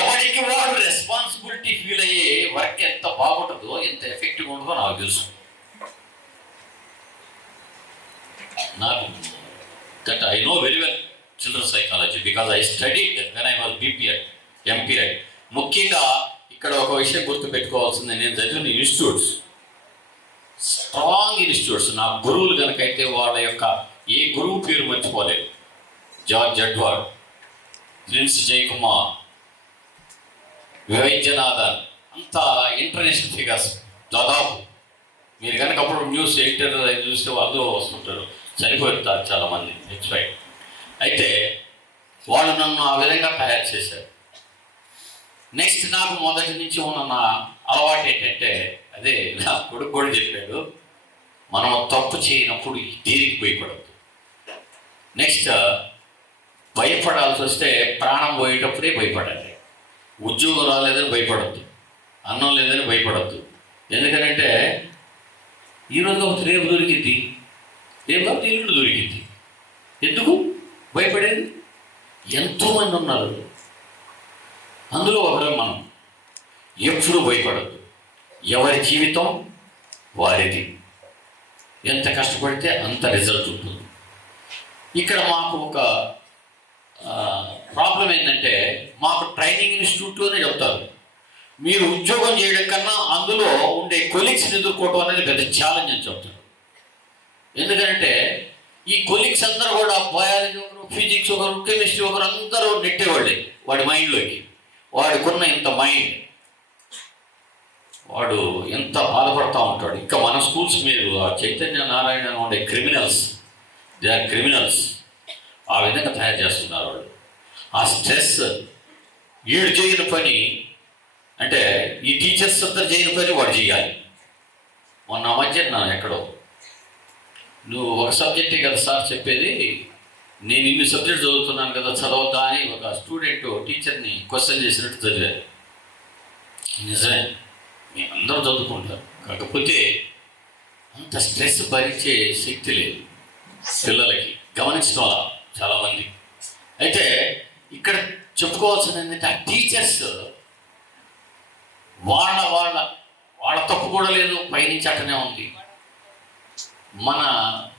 ఎవరికి వాడు రెస్పాన్సిబిలిటీ ఫీల్ అయ్యే వర్క్ ఎంత బాగుంటుందో, ఎంత ఎఫెక్టివ్గా ఉంటుందో నాకు తెలుసు. నాకు that I know very well children psychology because I studied when I was BPEd, MPEd. ముఖ్యంగా ఇక్కడ ఒక విషయం గుర్తుపెట్టుకోవాల్సింది, నేను చదివిన ఇన్స్టిట్యూట్స్ స్ట్రాంగ్ ఇన్స్టిట్యూట్స్. నా గురువులు కనుకైతే వాళ్ళ యొక్క ఏ గురువు పేరు మర్చిపోలేదు. George Edward, prince Jayakumar, Vaidyanathan, అంత ఇంటర్నేషనల్ ఫిగర్స్. దాదాపు మీరు కనుక అప్పుడు న్యూస్ ఎడిటర్ చూస్తే వాళ్ళు వస్తుంటారు, చనిపోతారు చాలామంది ఎక్స్పైర్. అయితే వాళ్ళు నన్ను ఆ విధంగా తయారు చేశారు. నెక్స్ట్ నాకు మొదటి నుంచి ఉన్న నా అలవాటు ఏంటంటే, అదే నా కొడుకు కూడా చెప్పాడు, మనం తప్పు చేయనప్పుడు దేనికి భయపడద్దు. నెక్స్ట్ భయపడాల్సి వస్తే ప్రాణం పోయేటప్పుడే భయపడాలి. ఉద్యోగం రాలేదని భయపడద్దు, అన్నం లేదని భయపడద్దు. ఎందుకనంటే ఈరోజు ఒక రేపు దొరికింది, రేపు ఎల్లుండి దొరికింది. ఎందుకు భయపడేది? ఎంతోమంది ఉన్నారు, అందులో ఒకరు మనం. ఎప్పుడు భయపడద్దు. ఎవరి జీవితం వారిది, ఎంత కష్టపడితే అంత రిజల్ట్ ఉంటుంది. ఇక్కడ మాకు ఒక ప్రాబ్లం ఏంటంటే, మాకు ట్రైనింగ్ ఇన్స్టిట్యూట్లోనే చెప్తారు, మీరు ఉద్యోగం చేయడం కన్నా అందులో ఉండే కొలీగ్స్ని ఎదుర్కోవడం అనేది పెద్ద ఛాలెంజ్ అని చెప్తారు. ఎందుకంటే ఈ కొలీగ్స్ అందరూ కూడా బయాలజీ ఒకరు, ఫిజిక్స్ ఒకరు, కెమిస్ట్రీ ఒకరు, అందరూ నెట్టేవాళ్ళే వాడి మైండ్లోకి. వాడికున్న ఇంత మైండ్, వాడు ఎంత బాధపడుతూ ఉంటాడు. ఇంకా మన స్కూల్స్ మీరు ఆ చైతన్య నారాయణ ఉండే క్రిమినల్స్, దే ఆర్ క్రిమినల్స్. ఆ విధంగా తయారు చేస్తున్నారు వాళ్ళు. ఆ స్ట్రెస్, వీడు చేయని పని అంటే ఈ టీచర్స్ అందరు చేయని పని వాడు చేయాలి. మొన్న మధ్య ఎక్కడో, నువ్వు ఒక సబ్జెక్టే కదా సార్ చెప్పేది, నేను ఇన్ని సబ్జెక్ట్ చదువుతున్నాను కదా, చదవద్దా అని ఒక స్టూడెంట్ టీచర్ని క్వశ్చన్ చేసినట్టు చదివారు. నిజమే, మేము అందరూ చదువుకుంటారు, కాకపోతే అంత స్ట్రెస్ భరించే శక్తి లేదు పిల్లలకి, గమనించడం వల్ల చాలామంది. అయితే ఇక్కడ చెప్పుకోవాల్సింది ఏంటంటే, ఆ టీచర్స్ వాళ్ళ తప్పు కూడా లేదు, పైనుంచి అట్టనే ఉంది. మన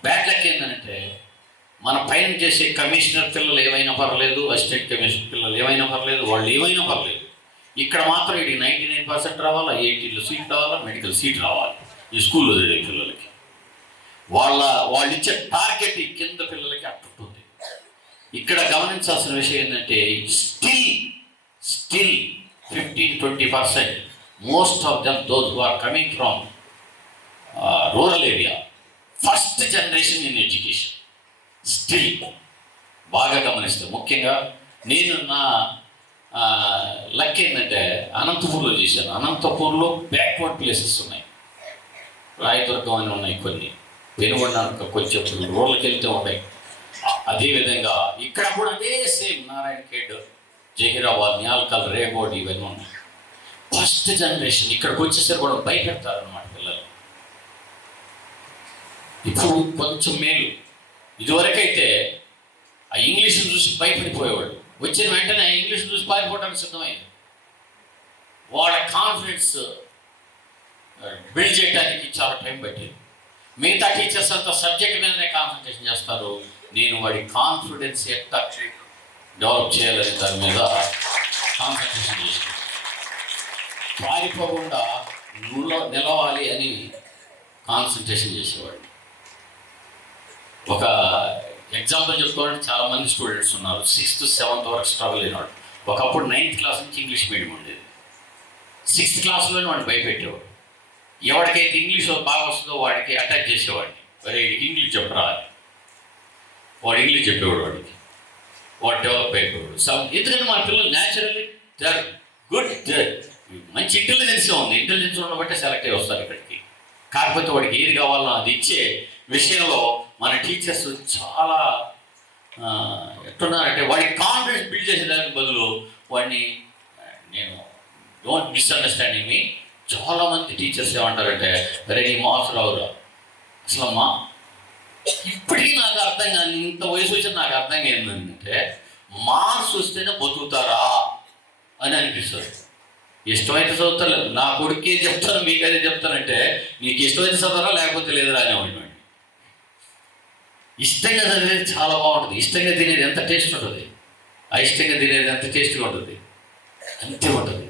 బ్యాడ్ లక్ ఏంటంటే, మన పైన చేసే కమిషనర్ పిల్లలు ఏమైనా పర్లేదు, అసిస్టెంట్ కమిషనర్ పిల్లలు ఏమైనా పర్లేదు, వాళ్ళు ఏమైనా పర్లేదు, ఇక్కడ మాత్రం ఇది 99% రావాలా, 80లో సీట్ రావాలా, మెడికల్ సీట్ రావాలి ఈ స్కూల్లో చదివే పిల్లలకి. వాళ్ళు ఇచ్చే టార్గెట్ కింద పిల్లలకి అట్టుంటుంది. ఇక్కడ గమనించాల్సిన విషయం ఏంటంటే still 15-20% most of them those who are coming from rural area, first generation in education still బాగా గమనిస్తే. ముఖ్యంగా నేను నా లక్ ఏంటంటే అనంతపూర్లో చేశాను. అనంతపూర్లో బ్యాక్వర్డ్ ప్లేసెస్ ఉన్నాయి, రాయదుర్గం అని ఉన్నాయి, కొన్ని పెనుగొండ కొంచెం రూరల్కి వెళ్తే ఉన్నాయి. అదేవిధంగా ఇక్కడ కూడా అదే సేమ్ నారాయణ ఖేడ్, జహీరాబాద్, న్యాల్కల్, రేగోడ్ ఇవన్నీ ఉన్నాయి. ఫస్ట్ జనరేషన్ ఇక్కడికి వచ్చేసరికి కూడా భయపెడతారు అన్నమాట పిల్లలు. ఇప్పుడు కొంచెం మేలు. ఇదివరకైతే ఆ ఇంగ్లీష్ని చూసి భయపడిపోయేవాడు, వచ్చిన వెంటనే ఇంగ్లీష్ చూసి పారిపోవడానికి సిద్ధమైంది. వాళ్ళ కాన్ఫిడెన్స్ బిల్డ్ చేయడానికి చాలా టైం పట్టింది. మిగతా టీచర్స్ అంతా సబ్జెక్ట్ మీదనే కాన్సన్ట్రేషన్ చేస్తారు, నేను వాడి కాన్ఫిడెన్స్ ఎట్లా డెవలప్ చేయాలని దాని మీద కాన్సన్ట్రేషన్ చేస్తాను. పారిపోకుండా నిలవాలి అని కాన్సన్ట్రేషన్ చేసేవాడు. ఒక ఎగ్జాంపుల్ చెప్పుకోవాలంటే చాలామంది స్టూడెంట్స్ ఉన్నారు 6th, 7th వరకు స్ట్రగుల్ అయినాడు. ఒకప్పుడు 9th క్లాస్ నుంచి ఇంగ్లీష్ మీడియం ఉండేది. 6th క్లాస్లోనే వాడిని భయపెట్టేవాడు. ఎవరికైతే ఇంగ్లీష్ బాగా వస్తుందో వాడికి అటాక్ చేసేవాడిని, మరి ఇంగ్లీష్ చెప్పరా అని. వాడు ఇంగ్లీష్ చెప్పేవాడు, వాడు డెవలప్ అయిపోయాడు. ఎందుకంటే మన పిల్లలు న్యాచురల్లీ దే ఆర్ గుడ్, మంచి ఇంటెలిజెన్సే ఉంది. ఇంటెలిజెన్స్ ఉన్న బట్టే సెలెక్ట్ అయ్యి వస్తారు ఇక్కడికి. కాకపోతే వాడికి ఏది కావాలో అది ఇచ్చే విషయంలో మన టీచర్స్ చాలా ఎట్టున్నారంటే వాడికి కాన్ఫిడెన్స్ బిల్డ్ చేసేదానికి బదులు వాడిని, నేను డోంట్ మిస్అండర్స్టాండింగ్ మీ, చాలామంది టీచర్స్ ఏమంటారంటే అరే నీ మార్క్స్ రావురా. అసలు అమ్మా ఇప్పటికీ నాకు అర్థం కాదు, ఇంత వయసు వచ్చి నాకు అర్థం ఏంటంటే మార్క్స్ వస్తేనే బతుకుతారా అని అనిపిస్తుంది. ఇష్టమైతే చదువుతారు. నా కొడుకే చెప్తాను, మీకు అదే చెప్తానంటే నీకు ఇష్టమైతే చదవరా లేకపోతే లేదురా అనేవాడిని. ఇష్టంగా చదివేది చాలా బాగుంటుంది. ఇష్టంగా తినేది ఎంత టేస్ట్ ఉంటుంది, అయిష్టంగా తినేది ఎంత టేస్ట్గా ఉంటుంది, అంతే ఉంటుంది.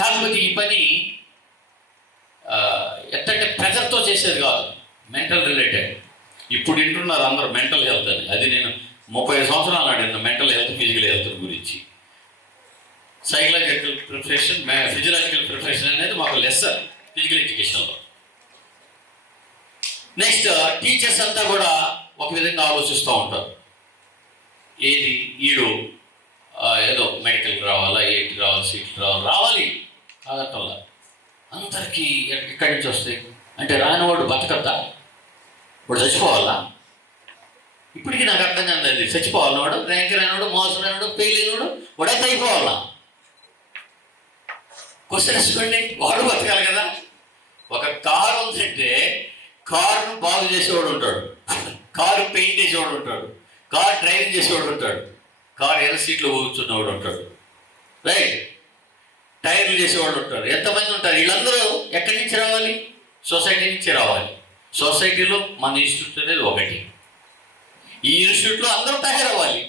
కాకపోతే ఈ పని ఎట్టంటే ప్రెజర్తో చేసేది కాదు, మెంటల్ రిలేటెడ్. ఇప్పుడు వింటున్నారు అందరూ మెంటల్ హెల్త్ అని. అది నేను 35 సంవత్సరాలు ఆడిన మెంటల్ హెల్త్, ఫిజికల్ హెల్త్ గురించి. సైకలాజికల్ ప్రిపరేషన్, ఫిజియలాజికల్ ప్రిపరేషన్ అనేది మాకు లెసన్ ఫిజికల్ ఎడ్యుకేషన్లో. నెక్స్ట్ టీచర్స్ అంతా కూడా ఒక విధంగా ఆలోచిస్తూ ఉంటారు. ఏది ఈడు ఏదో మెడికల్కి రావాలా, ఏంటి రావాలి, సీట్లు రావాలి కాదట్టల్లా. అందరికీ ఇక్కడి నుంచి వస్తాయి అంటే రానివాడు బతకద్దా, వాడు చచ్చిపోవాలా? ఇప్పటికీ నాకు అర్థం కాదు అది. చచ్చిపోవాలి వాడు, ర్యాంక్ రానివాడు, మోసం రానివాడు, ఫెయిల్ అయినవాడు వాడైతే అయిపోవాలా? క్వశ్చన్ వేసుకోండి, వాడు బతకాలి కదా. ఒక కారు ఉందంటే కారును బాగు చేసేవాడు ఉంటాడు, కారు పెయింట్ చేసేవాడు ఉంటాడు, కారు డ్రైవింగ్ చేసేవాడు ఉంటాడు, కారు ఎర్ర సీట్లో కూర్చున్నవాడు ఉంటాడు, రైట్, టైర్లు చేసేవాళ్ళు ఉంటారు. ఎంతమంది ఉంటారు? వీళ్ళందరూ ఎక్కడి నుంచి రావాలి? సొసైటీ నుంచి రావాలి. సొసైటీలో మన ఇన్స్టిట్యూట్ అనేది ఒకటి. ఈ ఇన్స్టిట్యూట్లో అందరూ తయారవ్వాలి.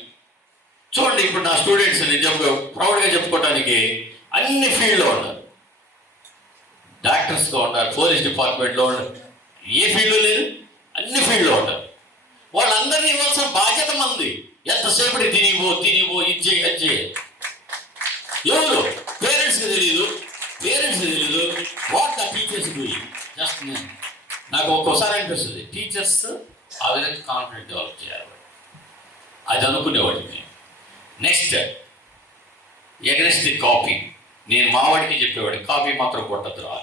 చూడండి, ఇప్పుడు నా స్టూడెంట్స్ నేను ప్రౌడ్గా చెప్పుకోవడానికి అన్ని ఫీల్డ్లో ఉన్నారు. డాక్టర్స్గా ఉన్నారు, పోలీస్ డిపార్ట్మెంట్లో ఉన్నారు, ఏ ఫీల్డ్లో లేదు, అన్ని ఫీల్డ్లో ఉంటారు. వాళ్ళందరినీ ఇవ్వాల్సిన బాధ్యత మంది. ఎంతసేపటి తినిపో ఇచ్చే అచ్చే. ఎవరు? పేరెంట్స్కి తెలీదు what the teachers do. Just నాకు ఒక్కోసారి అనిపిస్తుంది టీచర్స్ ఆ విధంగా కాన్ఫిడెంట్ డెవలప్ చేయాలి, అది అనుకునేవాడిని. నెక్స్ట్ ఎగరెస్ట్ ది కాపీ. నేను మావాడికి చెప్పేవాడిని కాపీ మాత్రం కొట్టద్దు రా.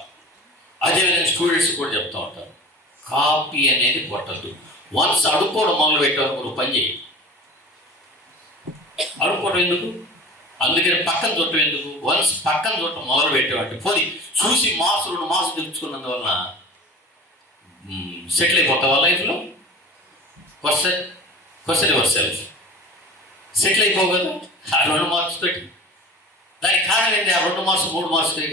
అదేవిధంగా స్టూడెంట్స్ కూడా చెప్తూ ఉంటారు కాపీ అనేది కొట్టద్దు. వన్స్ అడుక్కోవడం మొదలు పెట్టేవారు నువ్వు పని చేయి. అడుక్కోవడం ఎందుకు? అందుకని పక్కన చుట్టం ఎందుకు? వన్స్ పక్కన చుట్టం మొదలు పెట్టేవాడి పోనీ చూసి మార్క్స్ 2 మార్క్స్ తెచ్చుకున్నందువలన సెటిల్ అయిపోతావా లైఫ్లో? Question your self. సెటిల్ అయిపోవు కదా ఆ 2 మార్క్స్ పెట్టి. దానికి కారణం ఏంటి? ఆ 2 మార్క్స్ 3 మార్క్స్కి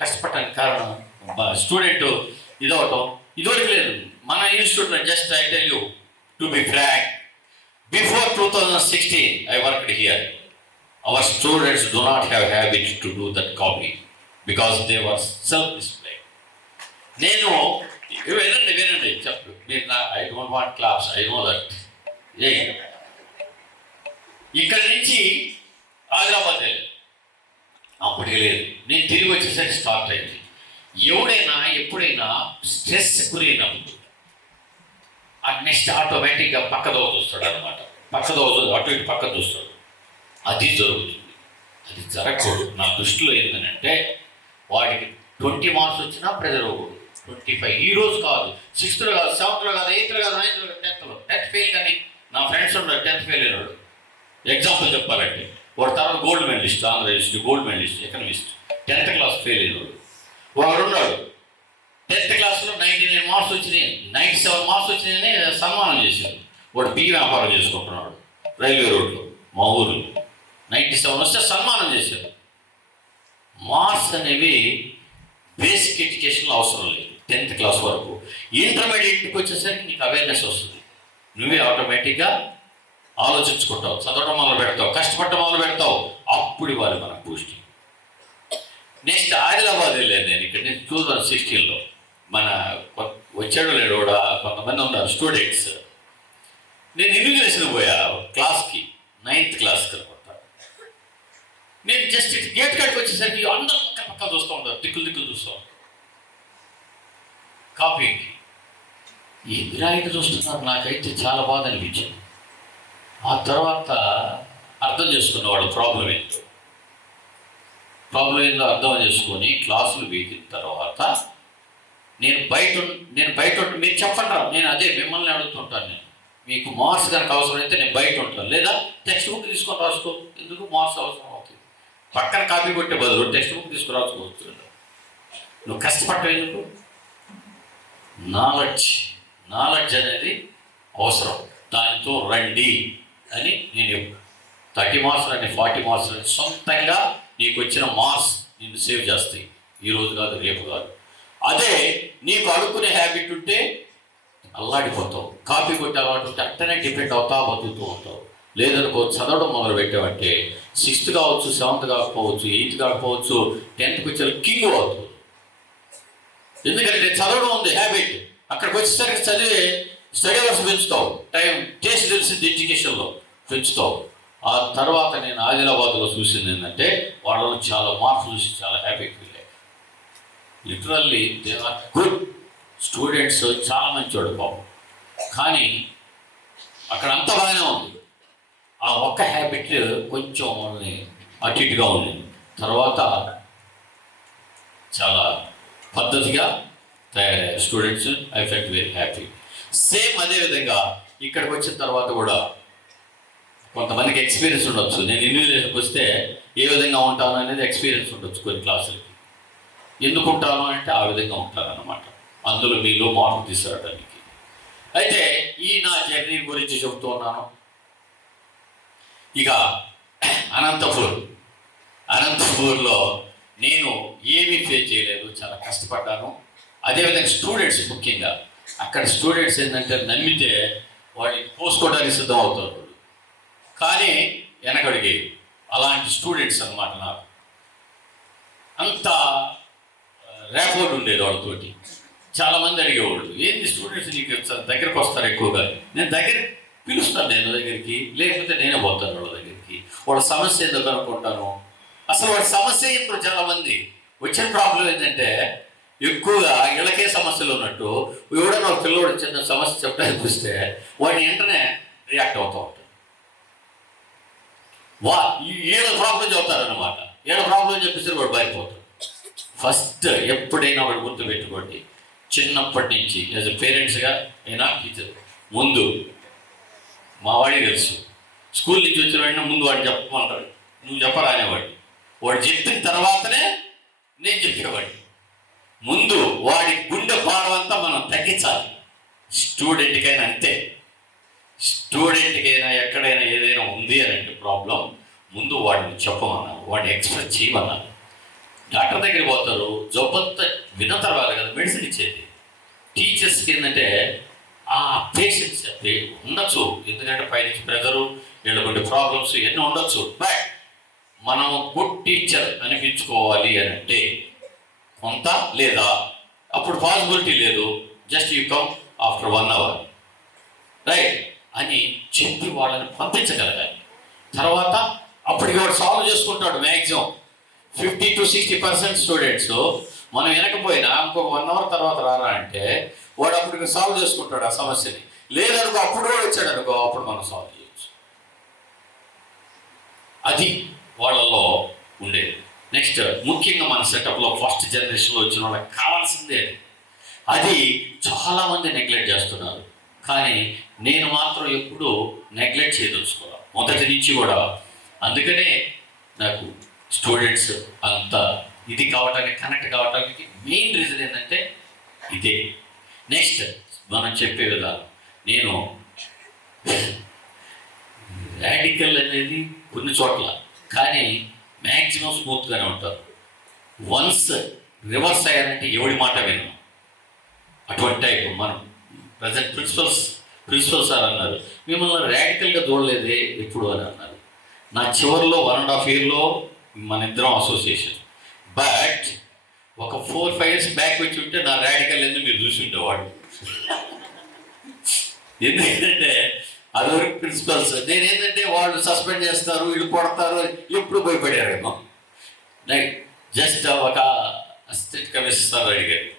కష్టపడటానికి కారణం స్టూడెంట్ ఇదవటం. ఇదివరకు లేదు మన ఇన్స్టిట్యూట్లో. Just I tell you to be frank, before 2016 I worked here. Our students do not have habit to do that copy because they were self-disciplined. నేను వినండి చెప్పు మీరు I don't want claps, I know that. ఇక్కడి నుంచి ఆదిలాబాద్ వెళ్ళాను. అప్పటికి లేదు, నేను తిరిగి వచ్చేసరికి స్టార్ట్ అయింది. ఎవడైనా ఎప్పుడైనా స్ట్రెస్ గురైనప్పుడు నెక్స్ట్ ఆటోమేటిక్గా పక్క దోవ చూస్తాడు అనమాట. పక్క దోవ అటు ఇటు పక్క చూస్తాడు. అది జరుగుతుంది. అది జరగకూడదు. నా దృష్టిలో ఏంటంటే వాడికి 20 మార్క్స్ వచ్చినా ప్రెజర్ అవ్వకూడదు. 25 ఈ రోజు కాదు, 6th కాదు, 7th కాదు, 8th కాదు, 9th కాదు, 10th ఫెయిల్. కానీ నా ఫ్రెండ్స్ ఉన్నారు 10th ఫెయిల్ అయినాడు. ఎగ్జాంపుల్ చెప్పాలంటే వాడు తర్వాత gold medalist, Andhra university gold medalist, economist, 10th class fail అయినాడు. వాడు ఉన్నాడు 10th క్లాస్లో 99 మార్క్స్ వచ్చినాయి, 97 మార్క్స్ వచ్చినాయని సన్మానం చేశారు. వాడు బియ్యం వ్యాపారం చేసుకుంటున్నాడు రైల్వే రోడ్లో మా ఊరు. 97 వస్తే సన్మానం చేశారు. మార్క్స్ అనేవి బేసిక్ ఎడ్యుకేషన్లో అవసరం లేదు 10th క్లాస్ వరకు. ఇంటర్మీడియట్కి వచ్చేసరికి నీకు అవేర్నెస్ వస్తుంది. నువ్వే ఆటోమేటిక్గా ఆలోచించుకుంటావు, చదవడం మొదలు పెడతావు, కష్టపడటం మొదలు పెడతావు. అప్పుడు ఇవ్వాలి మనకు బూస్టింగ్. నెక్స్ట్ ఆదిలాబాద్ వెళ్ళాను నేను. ఇక్కడ నేను 2016లో మన వచ్చాడు లేడు కూడా కొంతమంది ఉన్నారు స్టూడెంట్స్. నేను ఇన్విజిలేషన్ పోయా క్లాస్కి, 9th క్లాస్కి అనుకుంటా. నేను జస్ట్ గేట్ కాడికి వచ్చేసరికి అందరూ పక్క చూస్తూ ఉంటారు, దిక్కులు చూస్తూ ఉంటారు. కాపీకి ఈ విరాయికి చూస్తున్నారు. నాకైతే చాలా బాధ అనిపించింది. ఆ తర్వాత అర్థం చేసుకున్నవాడు ప్రాబ్లం ఏంటో అర్థం చేసుకొని క్లాసులు వీకిన తర్వాత నేను బయట మీరు చెప్పండి రా, నేను అదే మిమ్మల్ని అడుగుతుంటాను. నేను మీకు మార్క్స్ కనుక అవసరమైతే నేను బయట ఉంటాను, లేదా టెక్స్ట్ బుక్ తీసుకొని రాసుకో. ఎందుకు మార్క్స్ అవసరం అవుతుంది? పక్కన కాపీ కొట్టే బదులు టెక్స్ట్ బుక్ తీసుకుని రాసుకోవచ్చు. నువ్వు కష్టపడటం ఎందుకు? నాలెడ్జ్ అనేది అవసరం, దానితో రండి అని నేను 30 మార్క్స్ అని 40 మార్క్స్ అని సొంతంగా నీకు వచ్చిన మార్క్స్ నిన్ను సేవ్ చేస్తాయి. ఈరోజు కాదు, రేపు కాదు. అదే నీకు అడుక్కునే హ్యాబిట్ ఉంటే అల్లాడిపోతావు. కాపీ కొట్టే అలవాటు ఉంటే అట్టనే డిపెండ్ అవుతా బతుకుతూ ఉంటావు. లేదనుకో చదవడం మొదలు పెట్టామంటే 6th కావచ్చు, 7th కాకపోవచ్చు, 8th కాకపోవచ్చు, 10th వచ్చే కింగ్ అవుతుంది. ఎందుకంటే చదవడం ఉంది హ్యాబిట్. అక్కడికి వచ్చేసరికి స్టడీ అవర్స్ పెంచుతావు, టైం టేస్ట్ తెలిసింది ఎడ్యుకేషన్లో పెంచుతావు. ఆ తర్వాత నేను ఆదిలాబాద్లో చూసింది ఏంటంటే వాళ్ళలో చాలా మార్క్స్ చూసి చాలా హ్యాపీ ఫీల్ అయ్యాను. Literally they are good students, చాలా మంచివాడు పాపం. కానీ అక్కడ అంతా బాగానే ఉంది. ఆ ఒక్క హ్యాబిట్ కొంచెం వాళ్ళని అటు ఇటుగా ఉంది. తర్వాత చాలా పద్ధతిగా తయారయ్యారు students. I felt very happy. Same అదేవిధంగా ఇక్కడికి వచ్చిన తర్వాత కూడా కొంతమందికి ఎక్స్పీరియన్స్ ఉండొచ్చు. నేను ఇన్విజిలేషన్కి వస్తే ఏ విధంగా ఉంటాను అనేది ఎక్స్పీరియన్స్ ఉండొచ్చు కొన్ని క్లాసులకి. ఎందుకు ఉంటాను అంటే ఆ విధంగా ఉంటానన్నమాట. అందులో మీలో మార్పు తీసుకురావడానికి. అయితే ఈ నా జర్నీ గురించి చెబుతూ ఉన్నాను. ఇక అనంతపూర్లో నేను ఏమీ ఫేస్ చేయలేదు, చాలా కష్టపడ్డాను. అదేవిధంగా స్టూడెంట్స్, ముఖ్యంగా అక్కడ స్టూడెంట్స్ ఏంటంటే నమ్మితే వాడిని పోసుకోవడానికి సిద్ధం అవుతారు. కానీ వెనకడికి అలాంటి స్టూడెంట్స్ అన్నమాట. నాకు అంత ర్యాపోర్ట్ ఉండేది వాళ్ళతోటి. చాలామంది అడిగేవాళ్ళు, ఏంటి స్టూడెంట్స్ నీకు దగ్గరకు వస్తారు ఎక్కువగా? నేను పిలుస్తాను నేను దగ్గరికి, లేకపోతే నేనే పోతాను వాళ్ళ దగ్గరికి. వాళ్ళ సమస్య ఏందో కనుక్కుంటాను. అసలు వాడి సమస్య ఇప్పుడు చాలామంది వచ్చిన ప్రాబ్లం ఏంటంటే ఎక్కువగా ఇళ్ళకే సమస్యలు ఉన్నట్టు ఎవడన్నా ఒక పిల్లవాడు చిన్న సమస్య చెప్పడానికి వస్తే వాడిని వెంటనే రియాక్ట్ అవుతూ ఉంటాడు. ఏదో ప్రాబ్లం చెప్తారన్నమాట. ఏదో ప్రాబ్లం చెప్పేసి వాడు భయపోతాడు. ఫస్ట్ ఎప్పుడైనా వాడు గుర్తు పెట్టుకోండి, చిన్నప్పటి నుంచి యాజ్ ఎ పేరెంట్స్గా అయినా టీచర్ ముందు మా వాడికి తెలుసు. స్కూల్ నుంచి వచ్చిన వాడిని ముందు వాడు చెప్పమంటాడు, నువ్వు చెప్పరా అనేవాడిని. వాడు చెప్పిన తర్వాతనే నేను చెప్పేవాడిని. ముందు వాడి గుండె భారం అంతా మనం తగ్గించాలి. స్టూడెంట్కైనా అంతే. స్టూడెంట్కైనా ఎక్కడైనా ఏదైనా ఉంది అని అంటే ప్రాబ్లం, ముందు వాడిని చెప్పమన్నాను, వాడిని ఎక్స్ప్రెస్ చేయమన్నాను. డాక్టర్ దగ్గరికి పోతారు, జబ్బంతా విన్న తర్వాత కదా మెడిసిన్ ఇచ్చేది. టీచర్స్కి ఏంటంటే ఆ పేషెన్స్ ఉండొచ్చు, ఎందుకంటే పైనుంచి ప్రెజరు, వీళ్ళకుండే ప్రాబ్లమ్స్ ఇవన్నీ ఉండొచ్చు. బట్ మనం గుడ్ టీచర్ అనిపించుకోవాలి అని అంటే కొంత, లేదా అప్పుడు పాసిబిలిటీ లేదు, just you come after 1 hour, right అని చెప్పి వాళ్ళని పంపించగలగాలి. తర్వాత అప్పటికి వాడు సాల్వ్ చేసుకుంటాడు. మ్యాక్సిమం 50 to 60% స్టూడెంట్స్ మనం వినకపోయినా ఇంకొక 1 hour తర్వాత రారా అంటే వాడు అప్పటికి సాల్వ్ చేసుకుంటాడు ఆ సమస్యని. లేదనుకో అప్పుడు కూడా వచ్చాడు అనుకో, అప్పుడు మనం సాల్వ్ చేయొచ్చు. అది వాళ్ళలో ఉండేది. నెక్స్ట్ ముఖ్యంగా మన సెటప్లో ఫస్ట్ జనరేషన్లో వచ్చిన వాళ్ళకి కావాల్సిందే అది చాలామంది నెగ్లెక్ట్ చేస్తున్నారు. కానీ నేను మాత్రం ఎప్పుడూ నెగ్లెక్ట్ చేయదలుచుకోవాలి మొదటి నుంచి కూడా. అందుకనే నాకు స్టూడెంట్స్ అంత ఇది కావడానికి, కనెక్ట్ కావడానికి మెయిన్ రీజన్ ఏంటంటే ఇదే. నెక్స్ట్ మనం చెప్పే విధానం, నేను రాడికల్ అనేది కొన్ని చోట్ల, కానీ మ్యాక్సిమం స్మూత్గానే ఉంటారు. వన్స్ రివర్స్ అయ్యారంటే ఎవడి మాట విన్నాం. అటువంటి టైప్ మనం ప్రజెంట్ ప్రిన్సిపల్ సార్ అన్నారు, మిమ్మల్ని రాడికల్గా చూడలేదే ఎప్పుడు అని అన్నారు. నా చివరిలో 1.5 yearలో మన ఇద్దరం అసోసియేషన్. బట్ ఒక 4-5 years బ్యాక్ వచ్చి ఉంటే నా రాడికల్ ఎందుకు మీరు చూసి ఉండేవాడు. ఎందుకంటే అదివరకు ప్రిన్సిపల్స్ నేనేంటంటే వాళ్ళు సస్పెండ్ చేస్తారు, వీళ్ళు కొడతారు, ఎప్పుడు భయపడారేమో. లైక్ జస్ట్ ఒక అసిస్టెంట్ కమిషనర్ అడిగారు,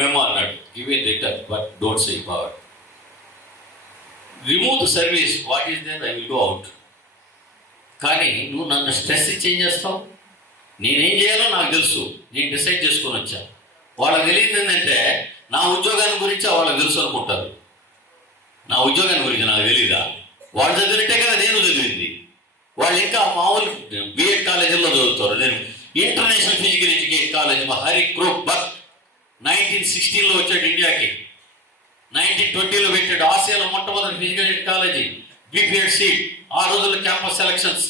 మేము అన్నాడు give in return but don't say power, remove the service, what is there I will go out. కానీ నువ్వు నన్ను స్ట్రెస్ చేంజ్ చేస్తావు. నేనేం చేయాలో నాకు తెలుసు, నేను డిసైడ్ చేసుకొని వచ్చాను. వాళ్ళకి తెలియదు ఏంటంటే నా ఉద్యోగాన్ని గురించి వాళ్ళకి తెలుసు అనుకుంటారు. నా ఉద్యోగాన్ని గురించి నాకు తెలీదా? వాళ్ళు చదివినట్టే కదా నేను చదివింది. వాళ్ళు ఇంకా మామూలు బిఎడ్ కాలేజీల్లో చదువుతారు. నేను international physical education college Harry Crowe బర్త్ 1916లో వచ్చాడు ఇండియాకి, 1920లో పెట్టాడు. ఆసియాలో మొట్టమొదటి physical education college BPEd seat. ఆ రోజుల్లో క్యాంపస్ సెలక్షన్స్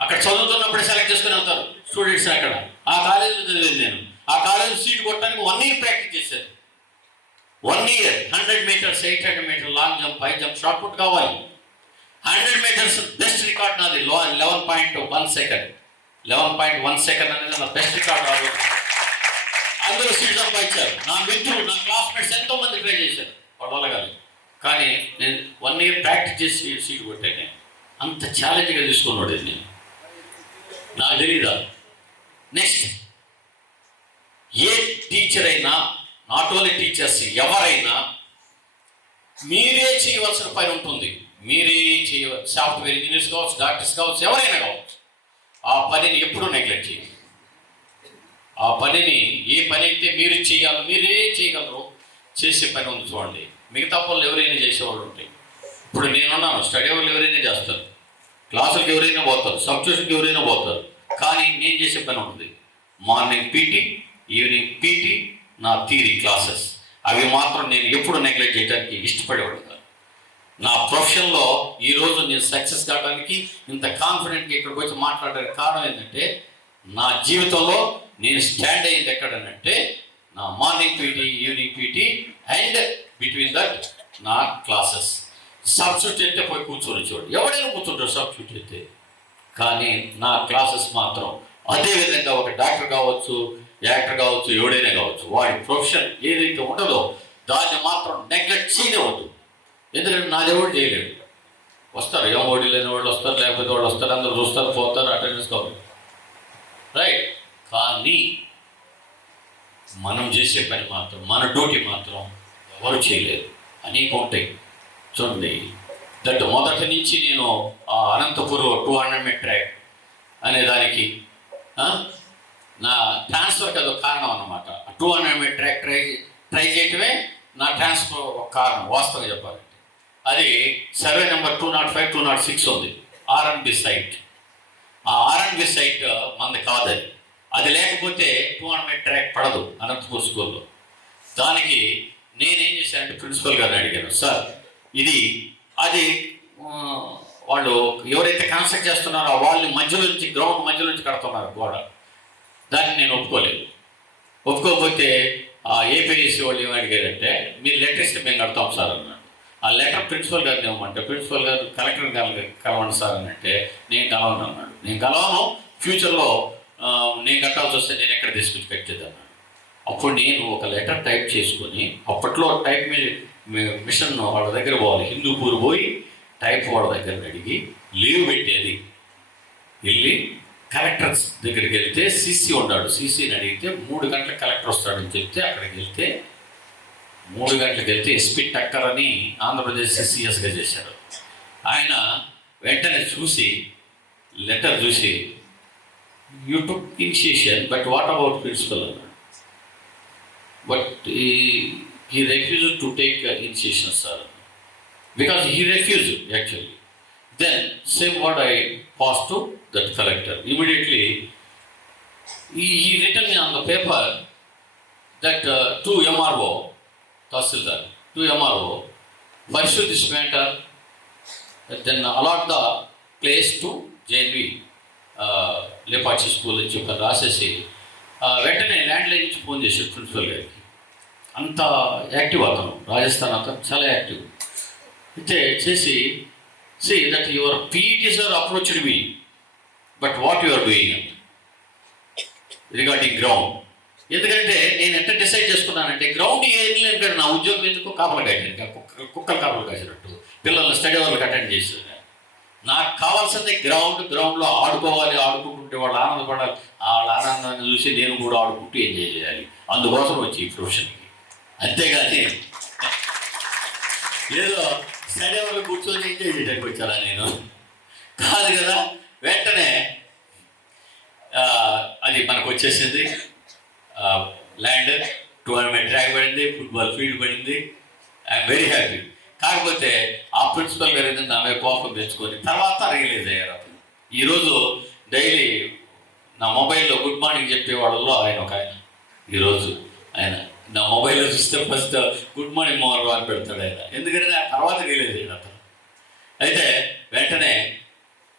అక్కడ చదువుతున్నప్పుడే సెలెక్ట్ చేసుకుని వెళ్తారు స్టూడెంట్స్. అక్కడ ఆ కాలేజీలో చదివాను నేను. ఆ కాలేజీలో సీట్ కొట్టడానికి 1 year ప్రాక్టీస్ చేశాను. 1 year 100 meters, 800 meters long jump, high jump, shot put కావాలి. 100 meters బెస్ట్ రికార్డ్ నాది 11.1 seconds. 11.1 seconds అనేది నా బెస్ట్ రికార్డ్. అందరూ సీట్ సంపాదించారు. నా మిత్రులు, నా క్లాస్మేట్స్ ఎంతో మంది ట్రై చేశారు, వాళ్ళ వల్ల కాదు. కానీ నేను 1 year ప్రాక్టీస్ చేసి సీట్ కొట్టాను. అంత ఛాలెంజ్గా తీసుకున్నాడు నేను, నాకు తెలీదా. నెక్స్ట్ ఏ టీచర్ అయినా, నాట్ ఓన్లీ టీచర్స్, ఎవరైనా మీరే చేయవలసిన పని ఉంటుంది. మీరే సాఫ్ట్వేర్ ఇంజనీర్స్ కావచ్చు, డాక్టర్స్ కావచ్చు, ఎవరైనా కావచ్చు. ఆ పనిని ఎప్పుడూ నెగ్లెక్ట్ చేయండి. ఆ పనిని ఏ పని అయితే మీరు చేయాలో, మీరే చేయగలరు, చేసే పని ఉంది చూడండి. మిగతా పనులు ఎవరైనా చేసేవాళ్ళు ఉంటాయి. ఇప్పుడు నేనున్నాను, స్టడీ వాళ్ళు ఎవరైనా చేస్తారు, క్లాసులకు ఎవరైనా పోతారు, సబ్స్టిట్యూషన్కి ఎవరైనా పోతారు. కానీ నేను చేసే పని ఉంటుంది. మార్నింగ్ పీటీ, ఈవినింగ్ పీటీ, నా థియరీ క్లాసెస్, అవి మాత్రం నేను ఎప్పుడు నెగ్లెక్ట్ చేయడానికి ఇష్టపడేవాడు కాదు. నా ప్రొఫెషన్లో ఈరోజు నేను సక్సెస్ కావడానికి, ఇంత కాన్ఫిడెంట్గా ఇక్కడికి వచ్చి మాట్లాడడానికి కారణం ఏంటంటే, నా జీవితంలో నేను స్టాండ్ అయ్యింది ఎక్కడనంటే నా morning PT, evening PT, and between that నా క్లాసెస్. సబ్స్టిట్యూట్ అయితే పోయి కూర్చొని చూడండి, ఎవడైనా కూర్చుంటారు సబ్స్టిట్యూట్ అయితే. కానీ నా క్లాసెస్ మాత్రం అదేవిధంగా ఒక డాక్టర్ కావచ్చు, యాక్టర్ కావచ్చు, ఎవడైనా కావచ్చు, వాడి ప్రొఫెషన్ ఏదైతే ఉండదో దాన్ని మాత్రం నెగ్లెక్ట్ చేయవద్దు. ఎందుకంటే నాది ఎవరు చేయలేడు. వస్తారు, ఓడి లేని వాళ్ళు వస్తారు, లేకపోతే వాళ్ళు వస్తారు, అందరూ చూస్తారు, పోతారు, అటెండెన్స్ కావాలి, రైట్. కానీ మనం చేసే పని మాత్రం, మన డ్యూటీ మాత్రం ఎవరు చేయలేరు. అనేక ఉంటాయి చూడండి. దట్ మొదటి నుంచి నేను అనంతపురం 200 meter ట్రాక్ అనే దానికి నా ట్రాన్స్ఫర్కి అదొక కారణం అన్నమాట. 200 meter ట్రాక్ ట్రై చేయటమే నా ట్రాన్స్ఫర్ ఒక కారణం, వాస్తవంగా చెప్పాలంటే. అది సర్వే నెంబర్ 205, 206 ఉంది, ఆర్ఎన్బి సైట్. ఆ ఆర్ఎన్బి సైట్ మనది కాదు. అది లేకపోతే 200 meter ట్రాక్ పడదు అనంతపూర్ స్కూల్లో. దానికి నేనేం చేశానంటే ప్రిన్సిపల్ గారిని అడిగాను, సార్ ఇది అది వాళ్ళు ఎవరైతే కన్స్ట్రక్ట్ చేస్తున్నారో ఆ వాళ్ళని మధ్యలో నుంచి, గ్రౌండ్ మధ్యలో నుంచి కడుతున్నారు గోడ. దాన్ని నేను ఒప్పుకోలేదు. ఒప్పుకోకపోతే ఏపీఎస్సీ వాళ్ళు ఏమి అడిగారంటే, మీరు లెటర్ ఇస్తే మేము కడతాం సార్ అన్నాడు. ఆ లెటర్ ప్రిన్సిపల్ గారిని ఇవ్వమంటే, ప్రిన్సిపల్ గారు కలెక్టర్ గారిని కలవండి సార్ అని అంటే, నేను కలవను అన్నాడు. నేను కలవను, ఫ్యూచర్లో నేను కట్టాల్సి వస్తే నేను ఎక్కడ తీసుకొచ్చి కట్టేది అన్నాడు. అప్పుడు నేను ఒక లెటర్ టైప్ చేసుకొని, అప్పట్లో టైప్ మిషన్ వాళ్ళ దగ్గర పోవాలి, హిందూపూర్ పోయి టైప్ వాళ్ళ దగ్గర అడిగి లీవ్ పెట్టేది. వెళ్ళి కలెక్టర్ దగ్గరికి వెళ్తే సీసీ ఉన్నాడు, సీసీని అడిగితే 3 గంటలకు కలెక్టర్ వస్తాడని చెప్తే అక్కడికి వెళ్తే 3 గంటలకు వెళ్తే ఎస్పీ టక్కర్ అని ఆంధ్రప్రదేశ్ సిసిఎస్గా చేశారు. ఆయన వెంటనే చూసి లెటర్ చూసి, you took initiation but what about principal అన్నాడు. But he refused to take initiation, sir, because he refused actually. Then same word I passed to that collector. Immediately he written me on the paper that to MRO, Tahsildar, to MRO, pursue this matter, then allot the place to JNV Lepakshi school అని చెప్పి రాసేసి వెంటనే ల్యాండ్ లైన్ నుంచి ఫోన్ చేశాడు ప్రిన్సిపల్ గారికి. అంత యాక్టివ్ అతను, రాజస్థాన్ అతను చాలా యాక్టివ్. అయితే చేసి that your PET sir approached me, but what you are doing regarding ground. ఎందుకంటే నేను ఎంత డిసైడ్ చేసుకున్నానంటే గ్రౌండ్ ఏం కదా, నా ఉద్యోగం ఎందుకు కాపలు కాయడానికి, కుక్కలు కాపలు కాసినట్టు పిల్లల్ని స్టడీ అవర్లకు అటెండ్ చేసి, నాకు కావాల్సింది గ్రౌండ్లో ఆడుకోవాలి, ఆడుకుంటుంటే వాళ్ళు ఆనందపడాలి, వాళ్ళ ఆనందాన్ని చూసి నేను కూడా ఆడుకుంటూ ఎంజాయ్ చేయాలి. అందుకోసం వచ్చి ఈ ప్రొఫెషన్కి. అంతేగాని ఏదో స్టడీ అవర్లో కూర్చొని ఎంజాయ్ చేయడానికి వచ్చారా నేను, కాదు కదా. వెంటనే అది మనకు వచ్చేసింది, ల్యాండ్, టోర్నమెంట్ ట్రాక్ పడింది, ఫుట్బాల్ ఫీల్డ్ పడింది. I'm very happy. కాకపోతే ఆ ప్రిన్సిపల్ గారు ఏంటంటే నా మీద కోపం తెచ్చుకొని తర్వాత రియలైజ్ అయ్యారు అతను. ఈరోజు డైలీ నా మొబైల్లో గుడ్ మార్నింగ్ చెప్పే వాళ్ళలో ఆయన ఒక ఆయన. ఈరోజు ఆయన నా మొబైల్లో చూస్తే ఫస్ట్ గుడ్ మార్నింగ్ మోహన్ అని పెడతాడు ఆయన. ఎందుకంటే తర్వాత రియలైజ్ అయ్యాడు అతను. అయితే వెంటనే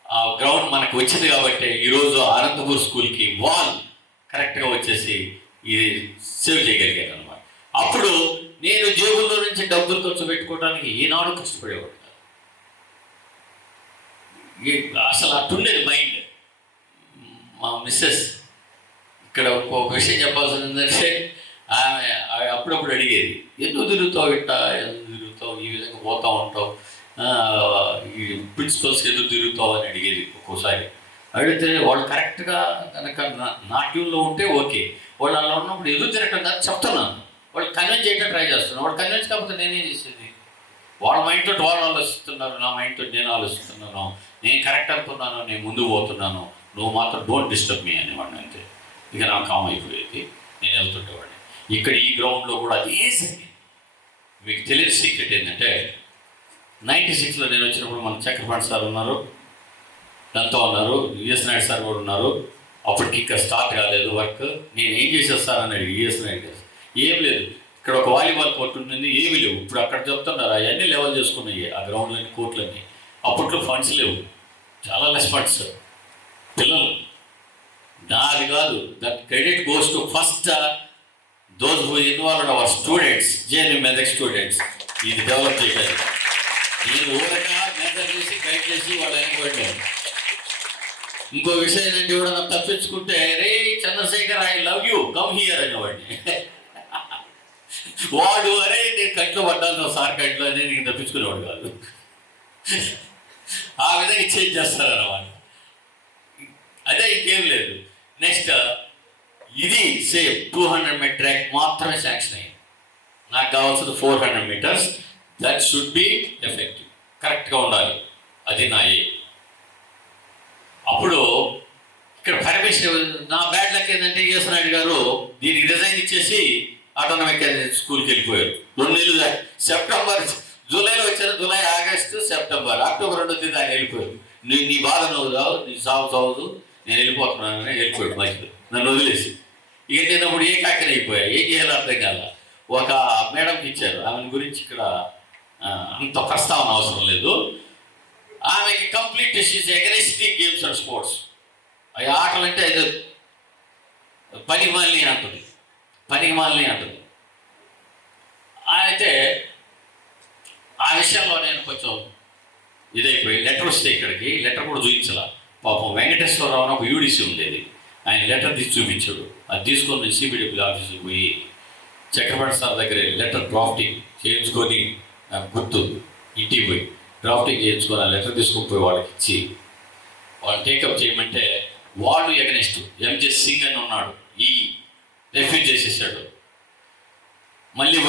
ఆ గ్రౌండ్ మనకు వచ్చింది కాబట్టి ఈరోజు అనంతపూర్ స్కూల్కి వాల్ కరెక్ట్గా వచ్చేసి ఇది సేవ్ చేయగలిగాను అనమాట. అప్పుడు నేను జేబుల్లో నుంచి డబ్బులు ఖర్చు పెట్టుకోవడానికి ఈనాడు కష్టపడేవాడు. అసలు అట్టుండేది మైండ్. మా మిస్సెస్ ఇక్కడ ఒక విషయం చెప్పాల్సింది ఏంటంటే, ఆమె అప్పుడప్పుడు అడిగేది, ఎందుకు తిరుగుతావు ఇట్టా, ఎందుకు తిరుగుతావు, ఈ విధంగా పోతూ ఉంటావు, ఈ ప్రిన్సిపల్స్కి ఎందుకు తిరుగుతావు అని అడిగేది. ఒక్కోసారి అడిగితే వాళ్ళు కరెక్ట్గా కనుక నా ట్యూన్లో ఉంటే ఓకే, వాళ్ళు అలా ఉన్నప్పుడు ఎందుకు తిరగటం దాన్ని చెప్తున్నాను, వాళ్ళు కన్విన్స్ చేయడం ట్రై చేస్తున్నాను. వాళ్ళు కన్విన్స్ కాకపోతే నేనేం చేసేది. వాళ్ళ మైండ్ తోటి వాళ్ళు ఆలోచిస్తున్నారు, నా మైండ్ తోటి నేను ఆలోచిస్తున్నాను. నేను కరెక్ట్ అనుకున్నాను, నేను ముందుకు పోతున్నాను, నువ్వు మాత్రం డోంట్ డిస్టర్బ్ మీ అనేవాడిని. అంతే. ఇక నాకు కామ్ అయిపోయేది, నేను వెళ్తుంటేవాడిని. ఇక్కడ ఈ గ్రౌండ్లో కూడా అదే జరిగింది. మీకు తెలియని సీక్రెట్ ఏంటంటే 96లో నేను వచ్చినప్పుడు మన చక్రపాణి సార్ ఉన్నారు, దాంతో ఉన్నారు, విఎస్ నాయుడు సార్ కూడా ఉన్నారు. అప్పటికి ఇంకా స్టార్ట్ కాలేదు వర్క్. నేను ఏం చేసేస్తానని అడిగి విఎస్ నాయుడు గారు, ఏం లేదు, ఇక్కడ ఒక వాలీబాల్ కోర్టు ఉంటుంది, ఏమీ లేవు. ఇప్పుడు అక్కడ చెప్తున్నారు అవన్నీ లెవెల్ చేసుకున్నాయి ఆ గ్రౌండ్లోని కోర్టులన్నీ. అప్పట్లో ఫండ్స్ లేవు, చాలా లెస్ ఫండ్స్. పిల్లలు నాది కాదు, that credit goes to first those who involved our students, JNU Medak students. ఇది డెవలప్ చేయడానికి నేను ఊరగా మెదక్ చేసి గైడ్ చేసి వాళ్ళు అనుకోండి. ఇంకో విషయం ఏంటంటే కూడా నాకు తప్పించుకుంటే, రే Chandrasekhar I love you come here అనేవాడిని. వాడు అరే నేను కంట్లో పడ్డాను సార్ కంట్లో అని నేను తప్పించుకునేవాడు కాదు. ఆ విధంగా చేంజ్ చేస్తారన్నమాట. అదే ఇంకేం లేదు. నెక్స్ట్ ఇది సేమ్ 200 మీటర్ ట్రాక్ మాత్రమే శాంక్షన్ అయ్యింది. నాకు కావాల్సింది 400 meters. That should be effective, కరెక్ట్గా ఉండాలి. అది నా ఏ. అప్పుడు ఇక్కడ పర్మిషన్ నా బ్యాడ్ లక్ ఏంటంటే ఈఎస్ నాయుడు గారు దీనికి రిజైన్ ఇచ్చేసి ఆటోనమిక్ స్కూల్కి వెళ్ళిపోయారు. 2 నెలలు సెప్టెంబర్ జూలైలో వచ్చారు, జూలై ఆగస్టు సెప్టెంబర్ అక్టోబర్ 2వ తేదీ ఆయన వెళ్ళిపోయారు. నీ బాధ నువ్వు రావు, నీ సాగు నేను వెళ్ళిపోతున్నానని వెళ్ళిపోయాడు మధ్యలో నన్ను వదిలేసి. ఇక నేను అప్పుడు ఏ కాకని అయిపోయా, ఏం చేయాలో అర్థం కాల. ఒక మేడంకి ఇచ్చారు, ఆమె గురించి ఇక్కడ అంత ప్రస్తావన అవసరం లేదు. ఆమెకి complete she's aggressive games and sports. అవి ఆటలు అంటే అది పనికిమాలిని అంటుంది. అయితే ఆ విషయంలో నేను కొంచెం ఇదైపోయి లెటర్ వస్తే ఇక్కడికి లెటర్ కూడా చూపించాల. పాపం వెంకటేశ్వరరావు అని ఒక యూడిసి ఉండేది, ఆయన లెటర్ తీసి చూపించాడు. అది తీసుకొని సిబిడబ్ల్యూ ఆఫీస్కి పోయి చక్రపాణి సార్ దగ్గర లెటర్ డ్రాఫ్టింగ్ చేయించుకొని గుర్తు ఇంటికి పోయి డ్రాఫ్టింగ్ చేయించుకొని ఆ లెటర్ తీసుకొని పోయి వాళ్ళకి ఇచ్చి వాళ్ళు టేకప్ చేయమంటే వాళ్ళు ఎగనెస్ట్ ఎంజెస్ సింగ్ అని ఉన్నాడు, ఈ రిఫ్యూజ్ చేసేసాడు. మళ్ళీ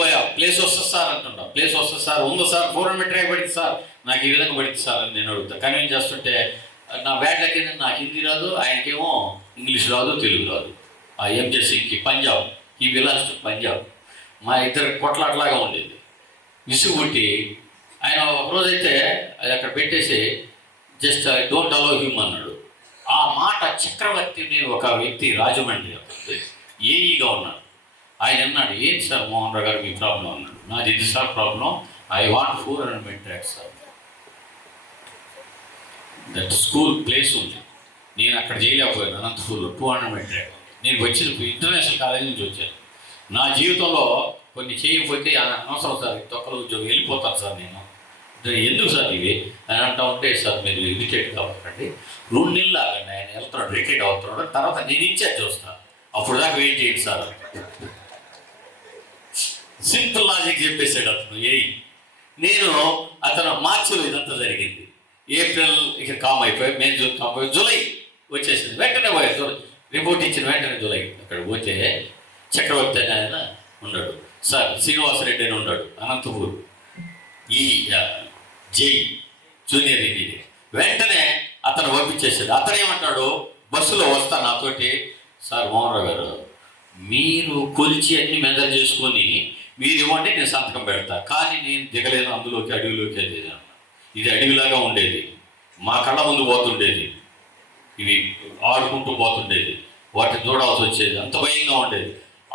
పోయా ప్లేస్ వస్తుంది సార్ అంటున్నా. ప్లేస్ వస్తుంది సార్, ఉందో సార్ 400 ట్రాక్ పడింది సార్, నాకు ఈ విధంగా పడింది సార్ అని నేను అడుగుతా. కన్విన్స్ చేస్తుంటే నా బ్యాడ్ లక్ ఏంటంటే నాకు హిందీ రాదు, ఆయనకేమో ఇంగ్లీష్ రాదు, తెలుగు రాదు. ఆ ఎంజెస్ సింగ్కి పంజాబ్, ఈ బిలాస్ టు పంజాబ్. మా ఇద్దరు కొట్లాట్లాగా ఉండేది. విసుగు పుట్టి ఆయన ఒకరోజైతే అది అక్కడ పెట్టేసి just I don't allow him అన్నాడు. ఆ మాట చక్రవర్తిని ఒక వ్యక్తి రాజమండ్రి ఏఈగా ఉన్నాడు, ఆయన అన్నాడు, ఏంటి సార్ మోహన్ రావు గారు మీ ప్రాబ్లం అన్నాడు. నాది ఇది sir problem, I want 400 tracks sir. That school place ఉంది, నేను అక్కడ చేయలేకపోయాను. అనంతపూర్లో 200 ట్రాక్. నేను వచ్చిన ఇంటర్నేషనల్ కాలేజ్ నుంచి వచ్చాను. నా జీవితంలో కొన్ని చేయకపోతే అనవసరం సార్, తొక్కలు ఉద్యోగం వెళ్ళిపోతాను సార్ నేను. ఎందుకు సార్ ఇవి అని అంటా ఉంటే, సార్ మీరు ఇరిటేట్ కావాలండి, 2 నెలలు ఆగండి, ఆయన వెళ్తున్నాడు, రిటైర్డ్ అవుతున్నాడు, తర్వాత నేను ఇన్ఛార్జ్ చూస్తాను, అప్పుడు దాకా వెయిట్ చేయండి సార్. సింపుల్ లాజిక్ చెప్పేసాడు అతను. నేను అతను మార్చిలో ఇదంతా జరిగింది. ఏప్రిల్ ఇక కామ్ అయిపోయి, మే జూన్ కామ్ అయిపోయి, జూలై వచ్చేసింది. వెంటనే పోయాడు, రిపోర్ట్ ఇచ్చిన వెంటనే జూలై అక్కడ పోతే చక్రవర్తి అని ఆయన ఉన్నాడు సార్, శ్రీనివాసరెడ్డి అని ఉన్నాడు అనంతపూర్, ఈ జై జూనియర్ ఇంజనీర్. వెంటనే అతను పంపించేసాడు. అతను ఏమంటాడు, బస్సులో వస్తా నాతోటి, సార్ మోహన్ రావు గారు మీరు కొలిచి అన్ని మెజర్ చేసుకొని మీరు ఇవ్వండి, నేను సంతకం పెడతా, కానీ నేను దిగలేను అందులోకి, అడవిలోకి వెళ్ళేది. ఇది అడవిలాగా ఉండేది, మా కళ్ళ ముందు పోతుండేది, ఇవి ఆడుకుంటూ పోతుండేది, వాటిని చూడాల్సి వచ్చేది, అంత భయంగా ఉండేది.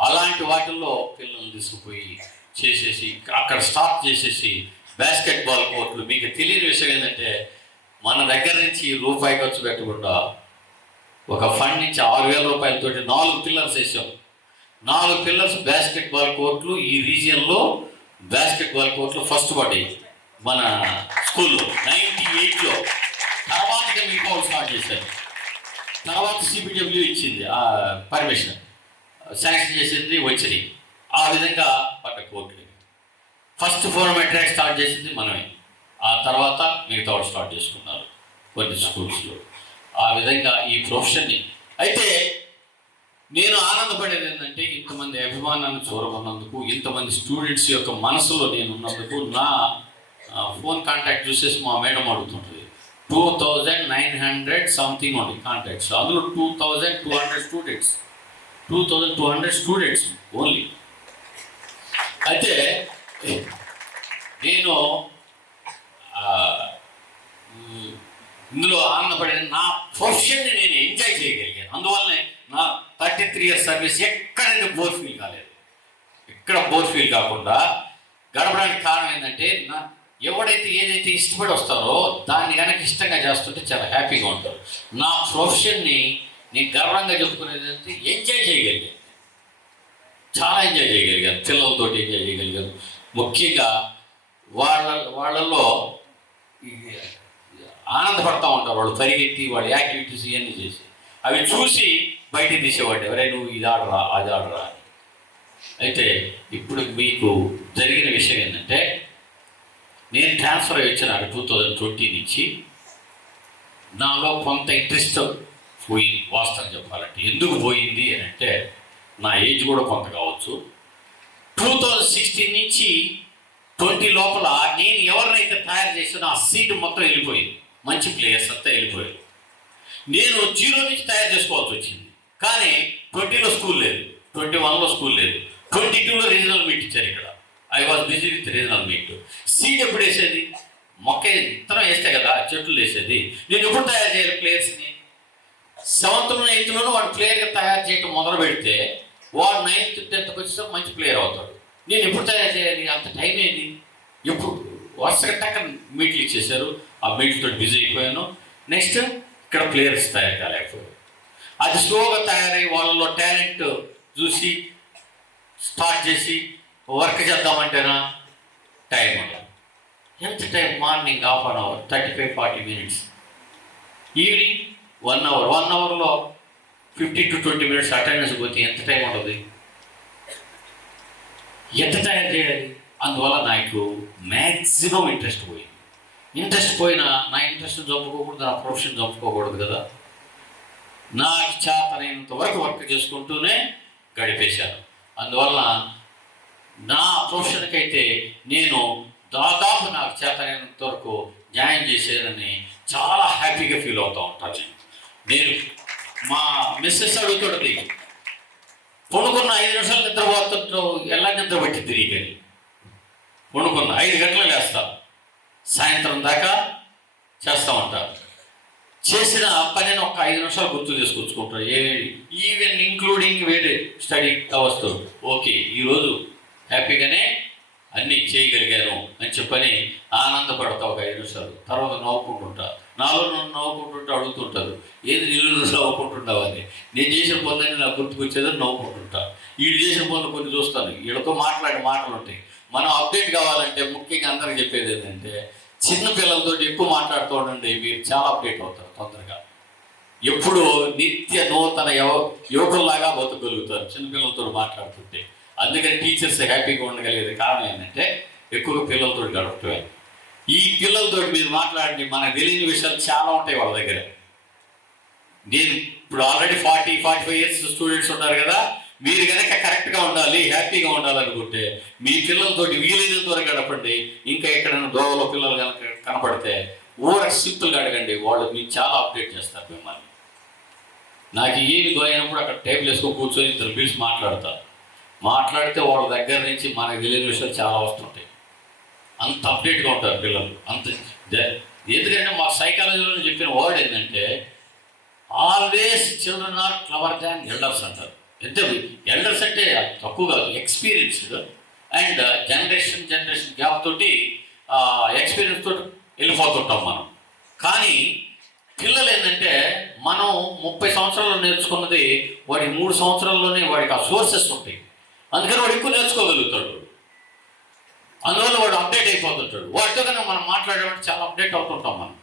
అలాంటి వాటిల్లో పిల్లల్ని తీసుకుపోయి చేసేసి అక్కడ స్టాప్ చేసేసి బాస్కెట్బాల్ కోర్టులు. మీకు తెలియని విషయం ఏంటంటే, మన దగ్గర నుంచి రూపాయి ఖర్చు పెట్టకుండా ఒక ఫండ్ నుంచి 6,000 రూపాయలతోటి 4 పిల్లర్స్ వేసాం. 4 పిల్లర్స్ బాస్కెట్బాల్ కోర్టులు ఈ రీజియన్లో బాస్కెట్బాల్ కోర్టులు ఫస్ట్ పడ్డాయి మన స్కూల్లో 98లో. తర్వాత మీకు స్టార్ట్ చేశారు, తర్వాత సిబిడబ్ల్యూ ఇచ్చింది ఆ పర్మిషన్, శాంక్షన్ చేసింది, వచ్చింది. ఆ విధంగా పడ్డ కోర్టులు. ఫస్ట్ 400 ట్రాక్ స్టార్ట్ చేసింది మనమే, ఆ తర్వాత మిగతా వాళ్ళు స్టార్ట్ చేసుకున్నారు కొన్ని స్కూల్స్లో. ఆ విధంగా ఈ ప్రొఫెషన్ని. అయితే నేను ఆనందపడేది ఏంటంటే, ఇంతమంది అభిమానాన్ని చూరమన్నందుకు, ఇంతమంది స్టూడెంట్స్ యొక్క మనసులో నేను ఉన్నందుకు. నా ఫోన్ కాంటాక్ట్ చూసేసి మా మేడం అడుగుతుంటుంది, 2,900 సంథింగ్ ఉంది కాంటాక్ట్స్, అందులో 2,200 స్టూడెంట్స్, 2,200 స్టూడెంట్స్ ఓన్లీ. అయితే నేను ఇందులో ఆనందపడిన నా ప్రొఫెషన్ని నేను ఎంజాయ్ చేయగలిగాను. అందువల్లనే నా 33 ఇయర్స్ సర్వీస్ ఎక్కడైనా బోర్ ఫీల్ కాలేదు. ఎక్కడ బోర్ ఫీల్ కాకుండా గడపడానికి కారణం ఏంటంటే, నా ఎవడైతే ఏదైతే ఇష్టపడి వస్తారో దాన్ని కనుక ఇష్టంగా చేస్తుంటే చాలా హ్యాపీగా ఉంటారు. నా ప్రొఫెషన్ని నేను గర్వంగా చెప్పుకునేది అంటే ఎంజాయ్ చేయగలిగాను, చాలా ఎంజాయ్ చేయగలిగాను, పిల్లలతో ఎంజాయ్ చేయగలిగాను. ముఖ్యంగా వాళ్ళల్లో ఆనందపడతా ఉంటారు, వాళ్ళు పరిగెత్తి వాళ్ళ యాక్టివిటీస్ ఇవన్నీ చేసి అవి చూసి బయటికి తీసేవాడు, ఎవరైనా నువ్వు ఇది ఆడరా అది ఆడరా అని. అయితే ఇప్పుడు మీకు జరిగిన విషయం ఏంటంటే, నేను ట్రాన్స్ఫర్ అయ్యి వచ్చాను 2020 నుంచి. నాలో కొంత ఇంట్రెస్ట్ పోయి, వాస్తవం చెప్పాలంటే ఎందుకు పోయింది అని అంటే, నా ఏజ్ కూడా కొంత కావచ్చు. 2016 నుంచి 20 లోపల నేను ఎవరినైతే తయారు చేసానో ఆ సీట్ మొత్తం వెళ్ళిపోయింది, మంచి ప్లేయర్స్ అంతా వెళ్ళిపోయారు. నేను 0 నుంచి తయారు చేసుకోవాల్సి వచ్చింది. కానీ 20లో స్కూల్ లేదు, 21లో స్కూల్ లేదు, 22లో రీజనల్ మీట్ ఇచ్చారు. ఇక్కడ I was busy with regional meet. Seed ఎప్పుడు వేసేది, మొక్క ఇత్తనం వేస్తే కదా చెట్లు వేసేది. నేను ఎప్పుడు తయారు చేయాలి ప్లేయర్స్ని? 7th 8th వాడు ప్లేయర్గా తయారు చేయడం మొదలు పెడితే వాడు 9th 10th వచ్చేసరికి మంచి ప్లేయర్ అవుతాడు. నేను ఎప్పుడు తయారు చేయాలి? అంత టైం ఏది? ఎప్పుడు వరుసగా టక్క మీట్లు ఇచ్చేసారు, ఆ మీట్లతో బిజీ అయిపోయాను. నెక్స్ట్ ఇక్కడ ప్లేయర్స్ తయారు కాలేకపోయారు. అది స్లోగా తయారై వాళ్ళలో టాలెంట్ చూసి స్టార్ట్ చేసి వర్క్ చేద్దామంటేనా టైం ఉండదు. ఎంత time? Morning 1/2 hour, 35-40 minutes. Evening 1 hour. 1 అవర్లో 15 to 20 minutes అటెండెన్స్ పోతే ఎంత టైం ఉంటుంది, ఎంత తయారు చేయాలి? అందువల్ల నాకు మ్యాక్సిమం ఇంట్రెస్ట్ పోయింది. ఇంట్రెస్ట్ పోయినా నా ఇంట్రెస్ట్ చంపుకోకూడదు, నా ప్రొఫెషన్ చంపుకోకూడదు కదా. నాకు చేతనైనంత వరకు వర్క్ చేసుకుంటూనే గడిపేశాను. అందువల్ల నా ప్రొఫెషన్కి అయితే నేను దాదాపు నాకు చేతనైనంత వరకు న్యాయం చేసేదని చాలా హ్యాపీగా ఫీల్ అవుతూ ఉంటాను. నేను మా మిస్సెస్ అడుగుతుంది, పండుకున్న 5 నిమిషాలు నిద్రపోతుంటూ ఎలా నిద్ర పట్టి తిరిగి పండుకున్న 5 గంటలు లేస్తా, సాయంత్రం దాకా చేస్తూ ఉంటారు. చేసిన పనిని ఒక 5 నిమిషాలు గుర్తు చేసుకొచ్చుకుంటారు. ఈవెన్ ఇంక్లూడింగ్ వేరే స్టడీ అవస్థ. ఓకే, ఈరోజు హ్యాపీగానే అన్నీ చేయగలిగాను అని చెప్పని ఆనందపడతా ఒక 5 నిమిషాలు. తర్వాత నవ్వుకుంటుంటా, నాలో నన్ను నవ్వుకుంటుంటా అడుగుతుంటారు, ఏది నిలువు నవ్వుకుంటున్నావు అని. నేను చేసిన పనులన్నీ నాకు గుర్తుకొచ్చేదని నవ్వుకుంటుంటా. వీళ్ళు చేసిన పనులు కొన్ని చూస్తాను, వీళ్ళతో మాట్లాడే మాటలు ఉంటాయి. మనం అప్డేట్ కావాలంటే ముఖ్యంగా అందరికి చెప్పేది ఏంటంటే, చిన్న పిల్లలతో ఎక్కువ మాట్లాడుతూ ఉండండి, మీరు చాలా అప్డేట్ అవుతారు తొందరగా. ఎప్పుడు నిత్య నూతన యువకుల్లాగా బతకగలుగుతారు చిన్నపిల్లలతో మాట్లాడుతుంటే. అందుకని టీచర్స్ హ్యాపీగా ఉండగలిగేది కారణం ఏంటంటే ఎక్కువగా పిల్లలతో గడపటమే. ఈ పిల్లలతో మీరు మాట్లాడి మనకు తెలియని విషయాలు చాలా ఉంటాయి వాళ్ళ దగ్గర. నేను ఇప్పుడు ఆల్రెడీ 40-45 ఇయర్స్ స్టూడెంట్స్ ఉన్నారు కదా, మీరు కనుక కరెక్ట్గా ఉండాలి, హ్యాపీగా ఉండాలనుకుంటే మీ పిల్లలతో వీలైనంత వరకు గడపండి. ఇంకా ఎక్కడైనా దోవలో పిల్లలు కనుక కనపడితే సింపుల్గా అడగండి, వాళ్ళు మీకు చాలా అప్డేట్ చేస్తారు మిమ్మల్ని. నాకు ఏమి గోయినప్పుడు అక్కడ టేబుల్ వేసుకొని కూర్చొని 2 పిలిచి మాట్లాడితే వాళ్ళ దగ్గర నుంచి మనకు తెలియని విషయాలు చాలా వస్తుంటాయి. అంత అప్డేట్గా ఉంటారు పిల్లలు. ఎందుకంటే మా సైకాలజీలో చెప్పిన వర్డ్ ఏంటంటే, always children are clever than elders అంటారు. అంటే ఎల్డర్స్ అంటే తక్కువ కాదు, ఎక్స్పీరియన్స్డ్ అండ్ జనరేషన్ గ్యాప్ తోటి ఎక్స్పీరియన్స్ తోటి వెళ్ళిపోతుంటాం మనం. కానీ పిల్లలు ఏంటంటే, మనం 30 సంవత్సరాల్లో నేర్చుకున్నది వాడికి 3 సంవత్సరాల్లోనే వాడికి ఆ సోర్సెస్ ఉంటాయి. అందుకని వాడు ఎక్కువ నేర్చుకోగలుగుతాడు. అందువల్ల వాడు అప్డేట్ అయిపోతుంటాడు. వాటితో కన్నా మనం మాట్లాడేవాడు చాలా అప్డేట్ అవుతుంటాం, మనం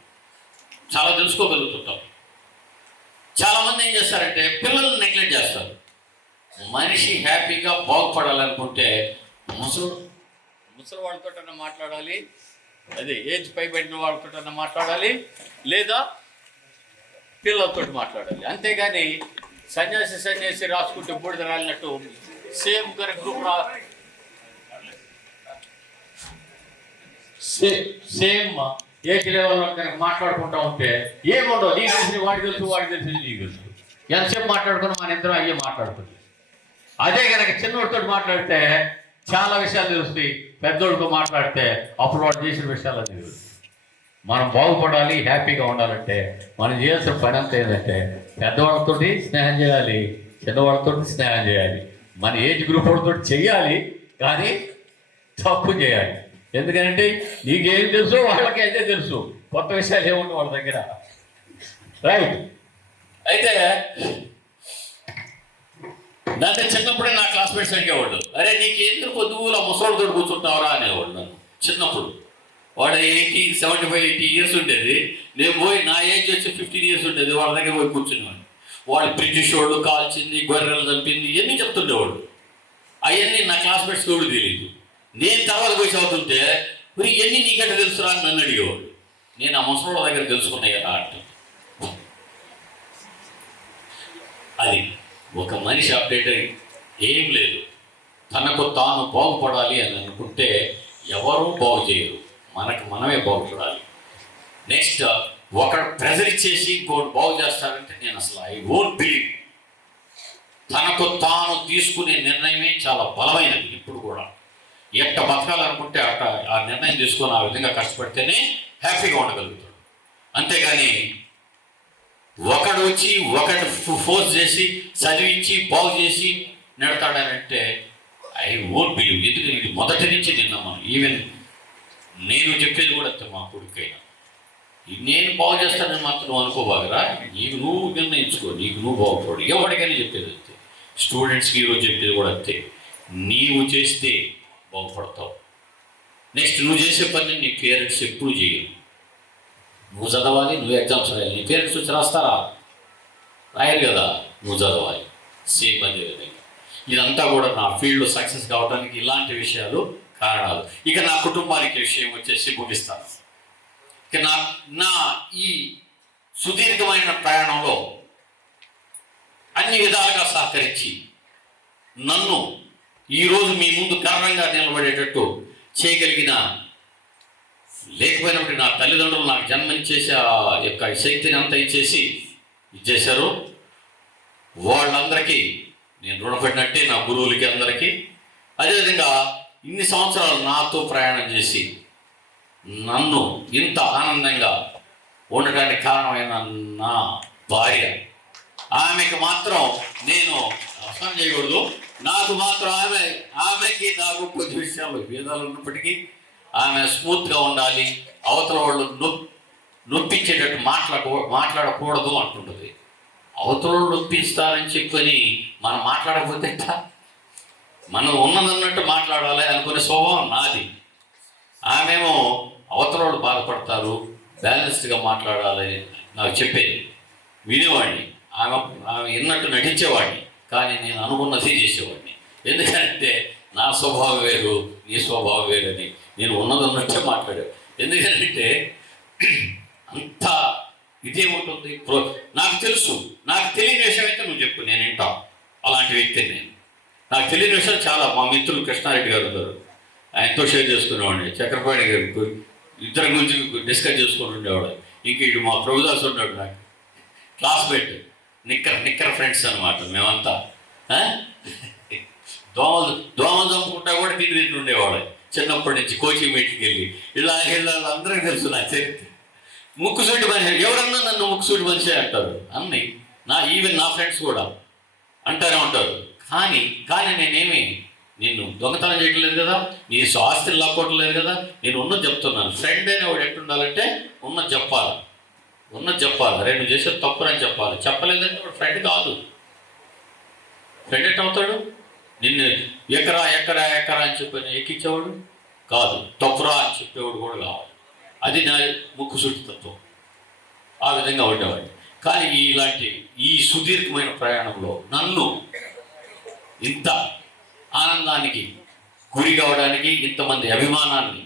చాలా తెలుసుకోగలుగుతుంటాం. చాలామంది ఏం చేస్తారంటే పిల్లల్ని నెగ్లెక్ట్ చేస్తారు. మనిషి హ్యాపీగా బాగుపడాలనుకుంటే ముసలి వాళ్ళతోటన్నా మాట్లాడాలి, అదే ఏజ్ పైబడిన వాళ్ళతోటన్నా మాట్లాడాలి, లేదా పిల్లలతో మాట్లాడాలి. అంతేగాని సన్యాసి రాసుకుంటే బూడిద రాలినట్టు సేమ్ గ్రూప్ సేమ్ ఏజ్ లెవెల్లో కనుక మాట్లాడుకుంటా ఉంటే ఏముండవు. నీకు తెలిసి వాడికి తెలుసు, వాడికి తెలిసి నీకు తెలుసు. ఎంతసేపు మాట్లాడుకున్నా మన ఇద్దరం అయ్యే మాట్లాడుతుంది. అదే కనుక చిన్నోడితో మాట్లాడితే చాలా విషయాలు తెలుస్తాయి, పెద్దోడితో మాట్లాడితే అప్పుడు వాడు చేసిన విషయాలు అన్నీ తెలుస్తాయి. మనం బాగుపడాలి, హ్యాపీగా ఉండాలంటే మనం చేయాల్సిన పని అంతా ఏంటంటే పెద్దవాళ్ళతో స్నేహం చేయాలి, చిన్నవాళ్ళతో స్నేహం చేయాలి. మన ఏజ్ గ్రూప్ వాళ్ళతో చెయ్యాలి, కానీ తప్పు చేయాలి. ఎందుకంటే నీకేం తెలుసు వాళ్ళకి అయితే తెలుసు, కొత్త విషయాలు ఏముంటాయి వాళ్ళ దగ్గర, రైట్? అయితే దాంట్లో చిన్నప్పుడే నా క్లాస్మేట్స్ అడిగేవాళ్ళు, అరే నీకేందుకు పొద్దుగూల ముసలితో కూర్చుంటావరా అనేవాళ్ళు నన్ను చిన్నప్పుడు. వాడు 75-80 ఇయర్స్ ఉండేది, నేను పోయి నా ఏజ్ వచ్చి 15 ఇయర్స్ ఉండేది, వాళ్ళ దగ్గర పోయి కూర్చునేవాడు. వాళ్ళు బ్రిటిష్ వాళ్ళు కాల్చింది, గొర్రెలు చంపింది ఇవన్నీ చెప్తుండేవాడు. అవన్నీ నా క్లాస్మేట్స్కి కూడా తెలియదు. నేను తర్వాత పోయి చదువుతుంటే మరి ఇవన్నీ నీకంటే తెలుసురా అని నన్ను అడిగేవాడు. నేను ఆ ముసలి దగ్గర తెలుసుకున్నాయి కదా అంటే. అది ఒక మనిషి అప్డేట్ ఏం లేదు. తనకు తాను బాగుపడాలి అని అనుకుంటే ఎవరూ బాగు చేయరు, మనకు మనమే బాగుపడాలి. నెక్స్ట్ ఒకడు ప్రెజర్ ఇచ్చేసి ఇంకోటి బాగు చేస్తారంటే నేను అసలు ఐ వోంట్ బిలీవ్. తనకు తాను తీసుకునే నిర్ణయమే చాలా బలమైనది. ఇప్పుడు కూడా ఎట్ట బతకాలనుకుంటే అట్ట ఆ నిర్ణయం తీసుకొని ఆ విధంగా కష్టపడితేనే హ్యాపీగా ఉండగలుగుతాడు. అంతేగాని ఒకడు వచ్చి ఒకటి ఫోర్స్ చేసి చదివించి బాగు చేసి నెడతాడనంటే ఐ వోంట్ బిలీవ్. ఎందుకంటే ఇది మొదటి నుంచి నిన్నమ్మా. ఈవెన్ నేను చెప్పేది కూడా అంతే, మా కొడుకైనా నేను బాగు చేస్తానని మాత్రం నువ్వు అనుకోబాగరా, నీకు నువ్వు నిర్ణయించుకో, నీకు నువ్వు బాగుపడు. ఎవరికైనా చెప్పేది అంతే, స్టూడెంట్స్కి ఈరోజు చెప్పేది కూడా అంతే. నీవు చేస్తే బాగుపడతావు. నెక్స్ట్ నువ్వు చేసే పని నీ పేరెంట్స్ ఎప్పుడు చేయరు. నువ్వు చదవాలి, నువ్వు ఎగ్జామ్స్ రాయాలి. నీ పేరెంట్స్ వచ్చి రాస్తారా? రాయరు కదా. నువ్వు చదవాలి. సేమ్ అదే విధంగా ఇదంతా కూడా నా ఫీల్డ్లో సక్సెస్ కావడానికి ఇలాంటి విషయాలు కారణాలు. ఇక నా కుటుంబానికి విషయం వచ్చేసి ముగిస్తాను. ఇక నా ఈ సుదీర్ఘమైన ప్రయాణంలో అన్ని విధాలుగా సహకరించి నన్ను ఈరోజు మీ ముందు గర్వంగా నిలబడేటట్టు చేయగలిగిన, లేకపోయినప్పుడు నా తల్లిదండ్రులు నాకు జన్మనిచ్చేసి ఆ యొక్క శక్తిని అంతా ఇచ్చేశారు. వాళ్ళందరికీ నేను రుణపడినట్టే, నా గురువులకి అందరికీ. అదేవిధంగా ఇన్ని సంవత్సరాలు నాతో ప్రయాణం చేసి నన్ను ఇంత ఆనందంగా ఉండడానికి కారణమైన నా భార్య, ఆమెకి మాత్రం నేను అసహనం చేయకూడదు. నాకు మాత్రం ఆమెకి నాకు కొద్ది విషయాలు భేదాలు ఉన్నప్పటికీ ఆమె స్మూత్గా ఉండాలి, అవతల వాళ్ళు నొప్పించేటట్టు మాట్లాడకూడదు అంటుంటుంది. అవతల వాళ్ళు నొప్పిస్తారని చెప్పని మనం మాట్లాడకపోతే మనం ఉన్నదన్నట్టు మాట్లాడాలి అనుకునే స్వభావం నాది. ఆమెమో అవతల వాళ్ళు బాధపడతారు, బ్యాలెన్స్డ్గా మాట్లాడాలి నాకు చెప్పేది, వినేవాడిని. ఆమె విన్నట్టు నటించేవాడిని, కానీ నేను అనుకున్నది చేసేవాడిని. ఎందుకంటే నా స్వభావం వేరు, నీ స్వభావం వేరు అని నేను ఉన్నదన్నట్టే మాట్లాడాను. ఎందుకంటే అంత ఇదేముంటుంది, నాకు తెలుసు. నాకు తెలియని విషయం అయితే నువ్వు చెప్పు, నేను వింటాను. అలాంటి వ్యక్తి నేను. నాకు తెలియని విషయాలు చాలా. మా మిత్రులు కృష్ణారెడ్డి గారు ఉన్నారు, ఆయనతో షేర్ చేసుకునేవాడిని. చక్రపాణి గారు ఇద్దరి గురించి డిస్కస్ చేసుకుంటూ ఉండేవాడు. ఇంక ఇటు మా ప్రభుదాస్ ఉన్నాడు, నాకు క్లాస్మేట్, నిక్కర్ ఫ్రెండ్స్ అనమాట మేమంతా. దోమలు చంపుకుంటా కూడా తింటుండేవాడు చిన్నప్పటి నుంచి. కోచింగ్ మీటింగ్కి వెళ్ళి ఇలా అందరికీ తెలుసు నా చరిత్ర. ముక్కుసూటి మనిషి, ఎవరన్నా నన్ను ముక్కుసూటి మనిషి అంటారు అన్ని. ఈవెన్ నా ఫ్రెండ్స్ కూడా అంటారే ఉంటారు. కానీ నేనేమి నిన్ను దొంగతనం చేయట్లేదు కదా, నీ ఆస్తులు లాక్కోవట్లేదు కదా, నేను ఉన్నది చెప్తున్నాను. ఫ్రెండ్ అయినా వాడు ఎట్టుండాలంటే ఉన్నది చెప్పాలి. అరే నువ్వు చేసేది తప్పురని చెప్పాలి. చెప్పలేదంటే వాడు ఫ్రెండ్ కాదు. ఫ్రెండ్ ఎట్ అవుతాడు? నిన్ను ఎకరా అని చెప్పి ఎక్కించేవాడు కాదు, తప్పురా అని చెప్పేవాడు కూడా కావాలి. అది నా ముక్కుసూటితత్వం. ఆ విధంగా ఉండేవాడిని. కానీ ఈ సుదీర్ఘమైన ప్రయాణంలో నన్ను ఇంత ఆనందానికి గురి కావడానికి, ఇంతమంది అభిమానాన్ని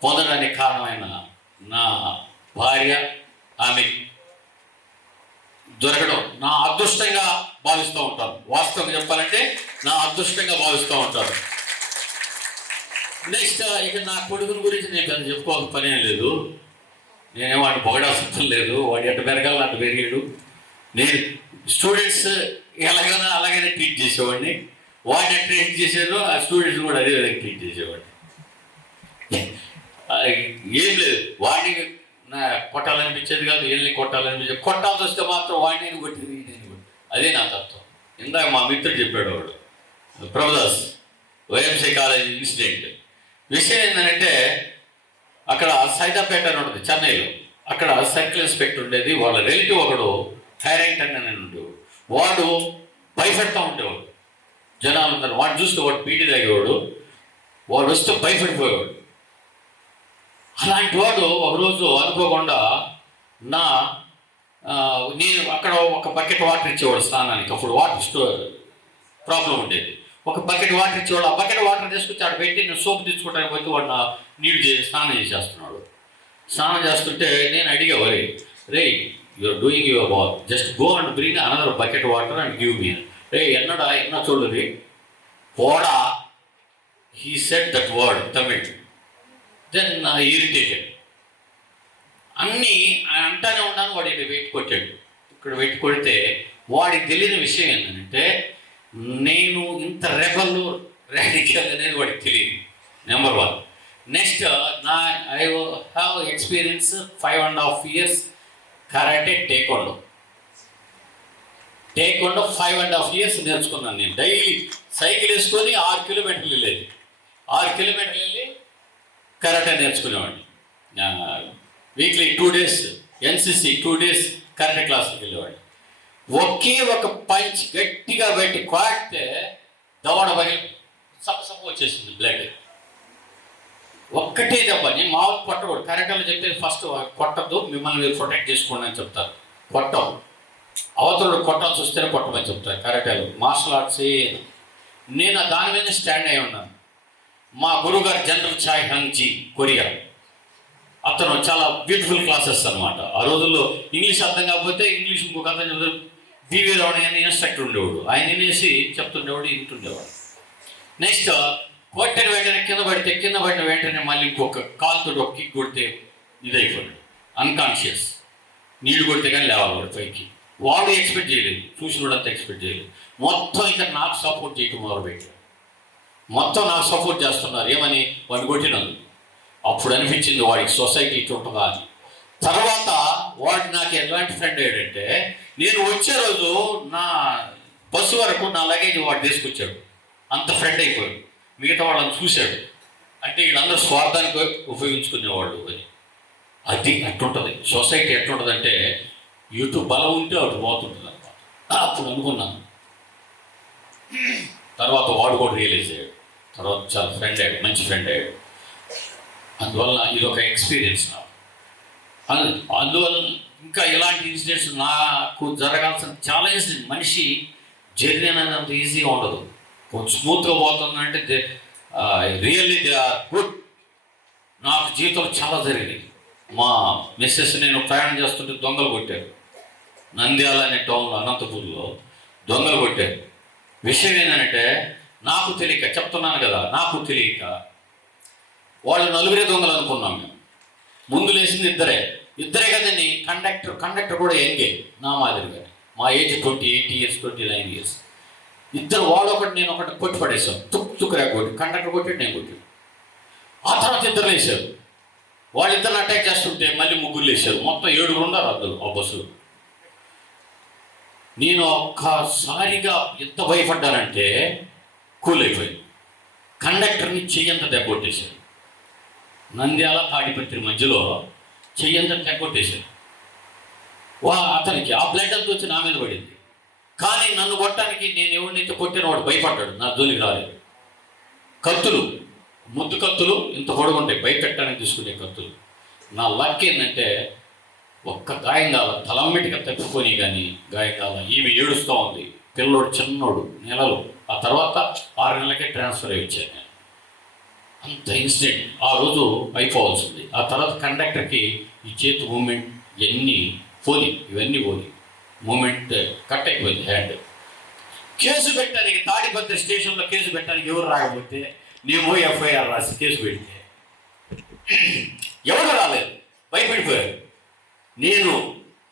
పొందడానికి కారణమైన నా భార్య, ఆమె దొరకడం నా అదృష్టంగా భావిస్తూ ఉంటాను. వాస్తవంగా చెప్పాలంటే నా అదృష్టంగా భావిస్తూ ఉంటాను. నెక్స్ట్ ఇక నా కొడుకుని గురించి నేను పెద్ద చెప్పుకోవాల్సిన పని ఏం లేదు. నేనే వాడిని పొగడాల్సిన లేదు. వాడు ఎట్ట పెరగాలి అట్ట పెరిగాడు. నేను స్టూడెంట్స్ ఎలాగైనా అలాగైనా ట్రీట్ చేసేవాడిని. వాడిని ట్రీట్ చేశారు, ఆ స్టూడెంట్స్ కూడా అదే విధంగా ట్రీట్ చేసేవాడిని. ఏం లేదు, వాడిని నా కొట్టాలనిపించేది కాదు, వీళ్ళని కొట్టాలనిపించేది. కొట్టాల్సి వస్తే మాత్రం వాడిని కొట్టేది, నేను కొట్టి. అదే నా తత్వం. ఇందాక మా మిత్రుడు చెప్పాడు, వాడు ప్రభుదాస్, వైఎంసీ కాలేజ్ ఇన్సిడెంట్. విషయం ఏంటంటే అక్కడ సైదాపేట అని ఉంటుంది చెన్నైలో. అక్కడ సర్కిల్ ఇన్స్పెక్టర్ ఉండేది. వాళ్ళ రిలేటివ్ ఒకడు హ్యారింగ్టన్ అని ఉండేవాడు. వాడు భయపెడతా ఉండేవాడు జనాలందరూ. వాడు చూస్తే వాడు పీటీ తాగేవాడు. వాడు వస్తే భయపడిపోయేవాడు. అలాంటి వాడు ఒకరోజు అనుకోకుండా నేను అక్కడ ఒక బకెట్ వాటర్ ఇచ్చేవాడు స్నానానికి. అప్పుడు వాటర్ ప్రాబ్లం ఉండేది. ఒక బకెట్ వాటర్ ఇచ్చేవాడు. ఆ బకెట్ వాటర్ తీసుకొచ్చి ఆడ పెట్టి నేను సోప్ తీసుకోవడానికి పోతే వాడు నీళ్ళు స్నానం చేసేస్తున్నాడు. స్నానం చేస్తుంటే నేను అడిగా, రే you're doing your bath, just go and bring another bucket water and give me. రే ఎన్న చూడది పోడా, he said that word Tamil. Then irritated. అన్నీ అంటానే ఉన్నాను. వాడు ఇక్కడ వెయిట్ కొట్టాడు. ఇక్కడ వెయిట్ కొడితే వాడికి తెలియని విషయం ఏంటంటే నేను ఇంత రాడికల్ అనేది వాడికి తెలియదు. Number 1. Next I have experience 5.5 years karate taekwondo 5.5 years నేర్చుకున్నాను నేను. డైలీ సైకిల్ వేసుకొని 6 kilometers వెళ్ళేది. 6 kilometers వెళ్ళి కరాటే నేర్చుకునేవాడిని. Weekly 2 days NCC, 2 days karate క్లాస్కి వెళ్ళేవాడిని. ఒకే ఒక పంచ్ గట్టిగా పెట్టి కొడితే దవడ పగిలి సప్ప వచ్చేసింది బ్లడ్. ఒక్కటే దెబ్బ. నేను మామూలు కొట్టకూడదు. కరాటేలో చెప్పేది ఫస్ట్ కొట్టద్దు, మిమ్మల్ని మీరు ప్రొటెక్ట్ చేసుకోండి అని చెప్తారు. కొట్టం అవతల కొట్టాల్సి వస్తేనే కొట్టమని చెప్తారు కరాటేలో. మార్షల్ ఆర్ట్స్ నేను దాని మీద స్టాండ్ అయి ఉన్నాను. మా గురువుగారు జనరల్ చాయ్ హంగ్ జీ, కొరియా, అతను చాలా బ్యూటిఫుల్ క్లాసెస్ అనమాట. ఆ రోజుల్లో ఇంగ్లీష్ అర్థం కాకపోతే ఇంగ్లీష్ ఇంకొక అర్థం చెప్తే బీవీ రావణ అని ఇన్స్ట్రక్టర్ ఉండేవాడు. ఆయన వినేసి చెప్తుండేవాడు, ఇంటుండేవాడు. నెక్స్ట్ కొట్టిన వెంటనే కింద పడిన వెంటనే మళ్ళీ ఇంకొక కాలుతో ఒక కిక్ కొడితే ఇదైపోయాడు, అన్కాన్షియస్. నీళ్లు కొడితే కానీ లేవాలి పైకి. వాడు ఎక్స్పెక్ట్ చేయలేదు, చూసి కూడా అంతా ఎక్స్పెక్ట్ చేయలేదు. మొత్తం ఇక్కడ నాకు సపోర్ట్ చేయటం మొదలుపెట్టాడు. మొత్తం నాకు సపోర్ట్ చేస్తున్నారు. ఏమని? వాడిని కొట్టినందు. అప్పుడు అనిపించింది వాడికి సొసైటీ ఇటు ఉంటుందా అని. తర్వాత వాడు నాకు ఎలాంటి ఫ్రెండ్ అయ్యాడంటే, నేను వచ్చే రోజు నా బస్సు వరకు నా లగేజ్ వాడు తీసుకొచ్చాడు. అంత ఫ్రెండ్ అయిపోయాడు. మిగతా వాళ్ళని చూశాడు. అంటే వీళ్ళందరూ స్వార్థానికి ఉపయోగించుకునేవాళ్ళు అని. అది అట్టుంటుంది సొసైటీ. ఎట్లుంటుందంటే ఇటు బలం ఉంటే అటు పోతుంటుంది అనమాట. అప్పుడు అనుకున్నాను. తర్వాత వాడు కూడా రియలైజ్ అయ్యాడు. తర్వాత చాలా ఫ్రెండ్ అయ్యాడు, మంచి ఫ్రెండ్ అయ్యాడు. అందువల్ల ఇది ఒక ఎక్స్పీరియన్స్ నాకు. అందువల్ల ఇంకా ఇలాంటి ఇన్సిడెంట్స్ నాకు జరగాల్సిన చాలా ఇన్సిడెంట్. మనిషి జర్నీ అనేది అంత ఈజీగా ఉండదు. కొంచెం స్మూత్గా పోతుందంటే రియల్లీ దే ఆర్ గుడ్. నాకు జీవితంలో చాలా జరిగింది. మా మిస్సెస్ నేను ప్రయాణం చేస్తుంటే దొంగలు కొట్టారు. నంద్యాల అనే టౌన్లో, అనంతపూర్లో దొంగలు కొట్టారు. విషయం ఏంటంటే నాకు తెలియక, చెప్తున్నాను కదా, నాకు తెలియక వాళ్ళు నలుగురే దొంగలు అనుకున్నాం మేము. ముందు లేచింది ఇద్దరే కదండి. కండక్టర్ కూడా యంగే నా మాదిరిగా. మా ఏజ్ 28 years 29 years. ఇద్దరు, వాడు ఒకటి నేను ఒకటి కొట్టి పడేసాం. తుక్కురా కొట్టి, కండక్టర్ కొట్టి నేను కొట్టి. ఆ తర్వాత ఇద్దరు లేచారు. వాళ్ళిద్దరిని అటాక్ చేస్తుంటే మళ్ళీ ముగ్గురు లేచారు. మొత్తం 7 ఉన్నారు ఆ బస్సు. నేను ఒక్కసారిగా ఎంత భయపడ్డానంటే కూల్ అయిపోయింది. కండక్టర్ని చెయ్యంత దెబ్బొట్టేశారు. నంద్యాల తాడిపత్రి మధ్యలో చెయ్యంత దెబ్బొట్టేశారు. అతనికి ఆ బ్లడ్ అంతా వచ్చి నా మీద పడింది. కానీ నన్ను కొట్టడానికి నేను ఎవరినైతే కొట్టిన వాడు భయపడ్డాడు, నా జోలికి రాలేదు. కత్తులు, ముద్దు కత్తులు ఇంత పొడవుంటాయి, భయపెట్టడానికి తీసుకునే కత్తులు. నా లక్ ఏంటంటే ఒక్క గాయం కాల, తలమ్మిటిగా తప్పిపోయి కానీ గాయం కాల. ఈమె ఏడుస్తూ ఉంది. పిల్లోడు చిన్నోడు, నెలలు. ఆ తర్వాత 6 నెలలకే ట్రాన్స్ఫర్ అయ్యి వచ్చాను నేను. అంత ఇన్సిడెంట్ ఆ రోజు అయిపోవాల్సింది. ఆ తర్వాత కండక్టర్కి ఈ చేతి మూమెంట్ ఇవన్నీ పోని మూమెంట్ కట్ అయిపోయింది హ్యాండ్. కేసు పెట్టడానికి తాడిపత్రి స్టేషన్లో కేసు పెట్టడానికి ఎవరు రాకపోతే నేను ఎఫ్ఐఆర్ రాసి కేసు పెడితే ఎవరు రాలేదు, భయపడిపోయారు. నేను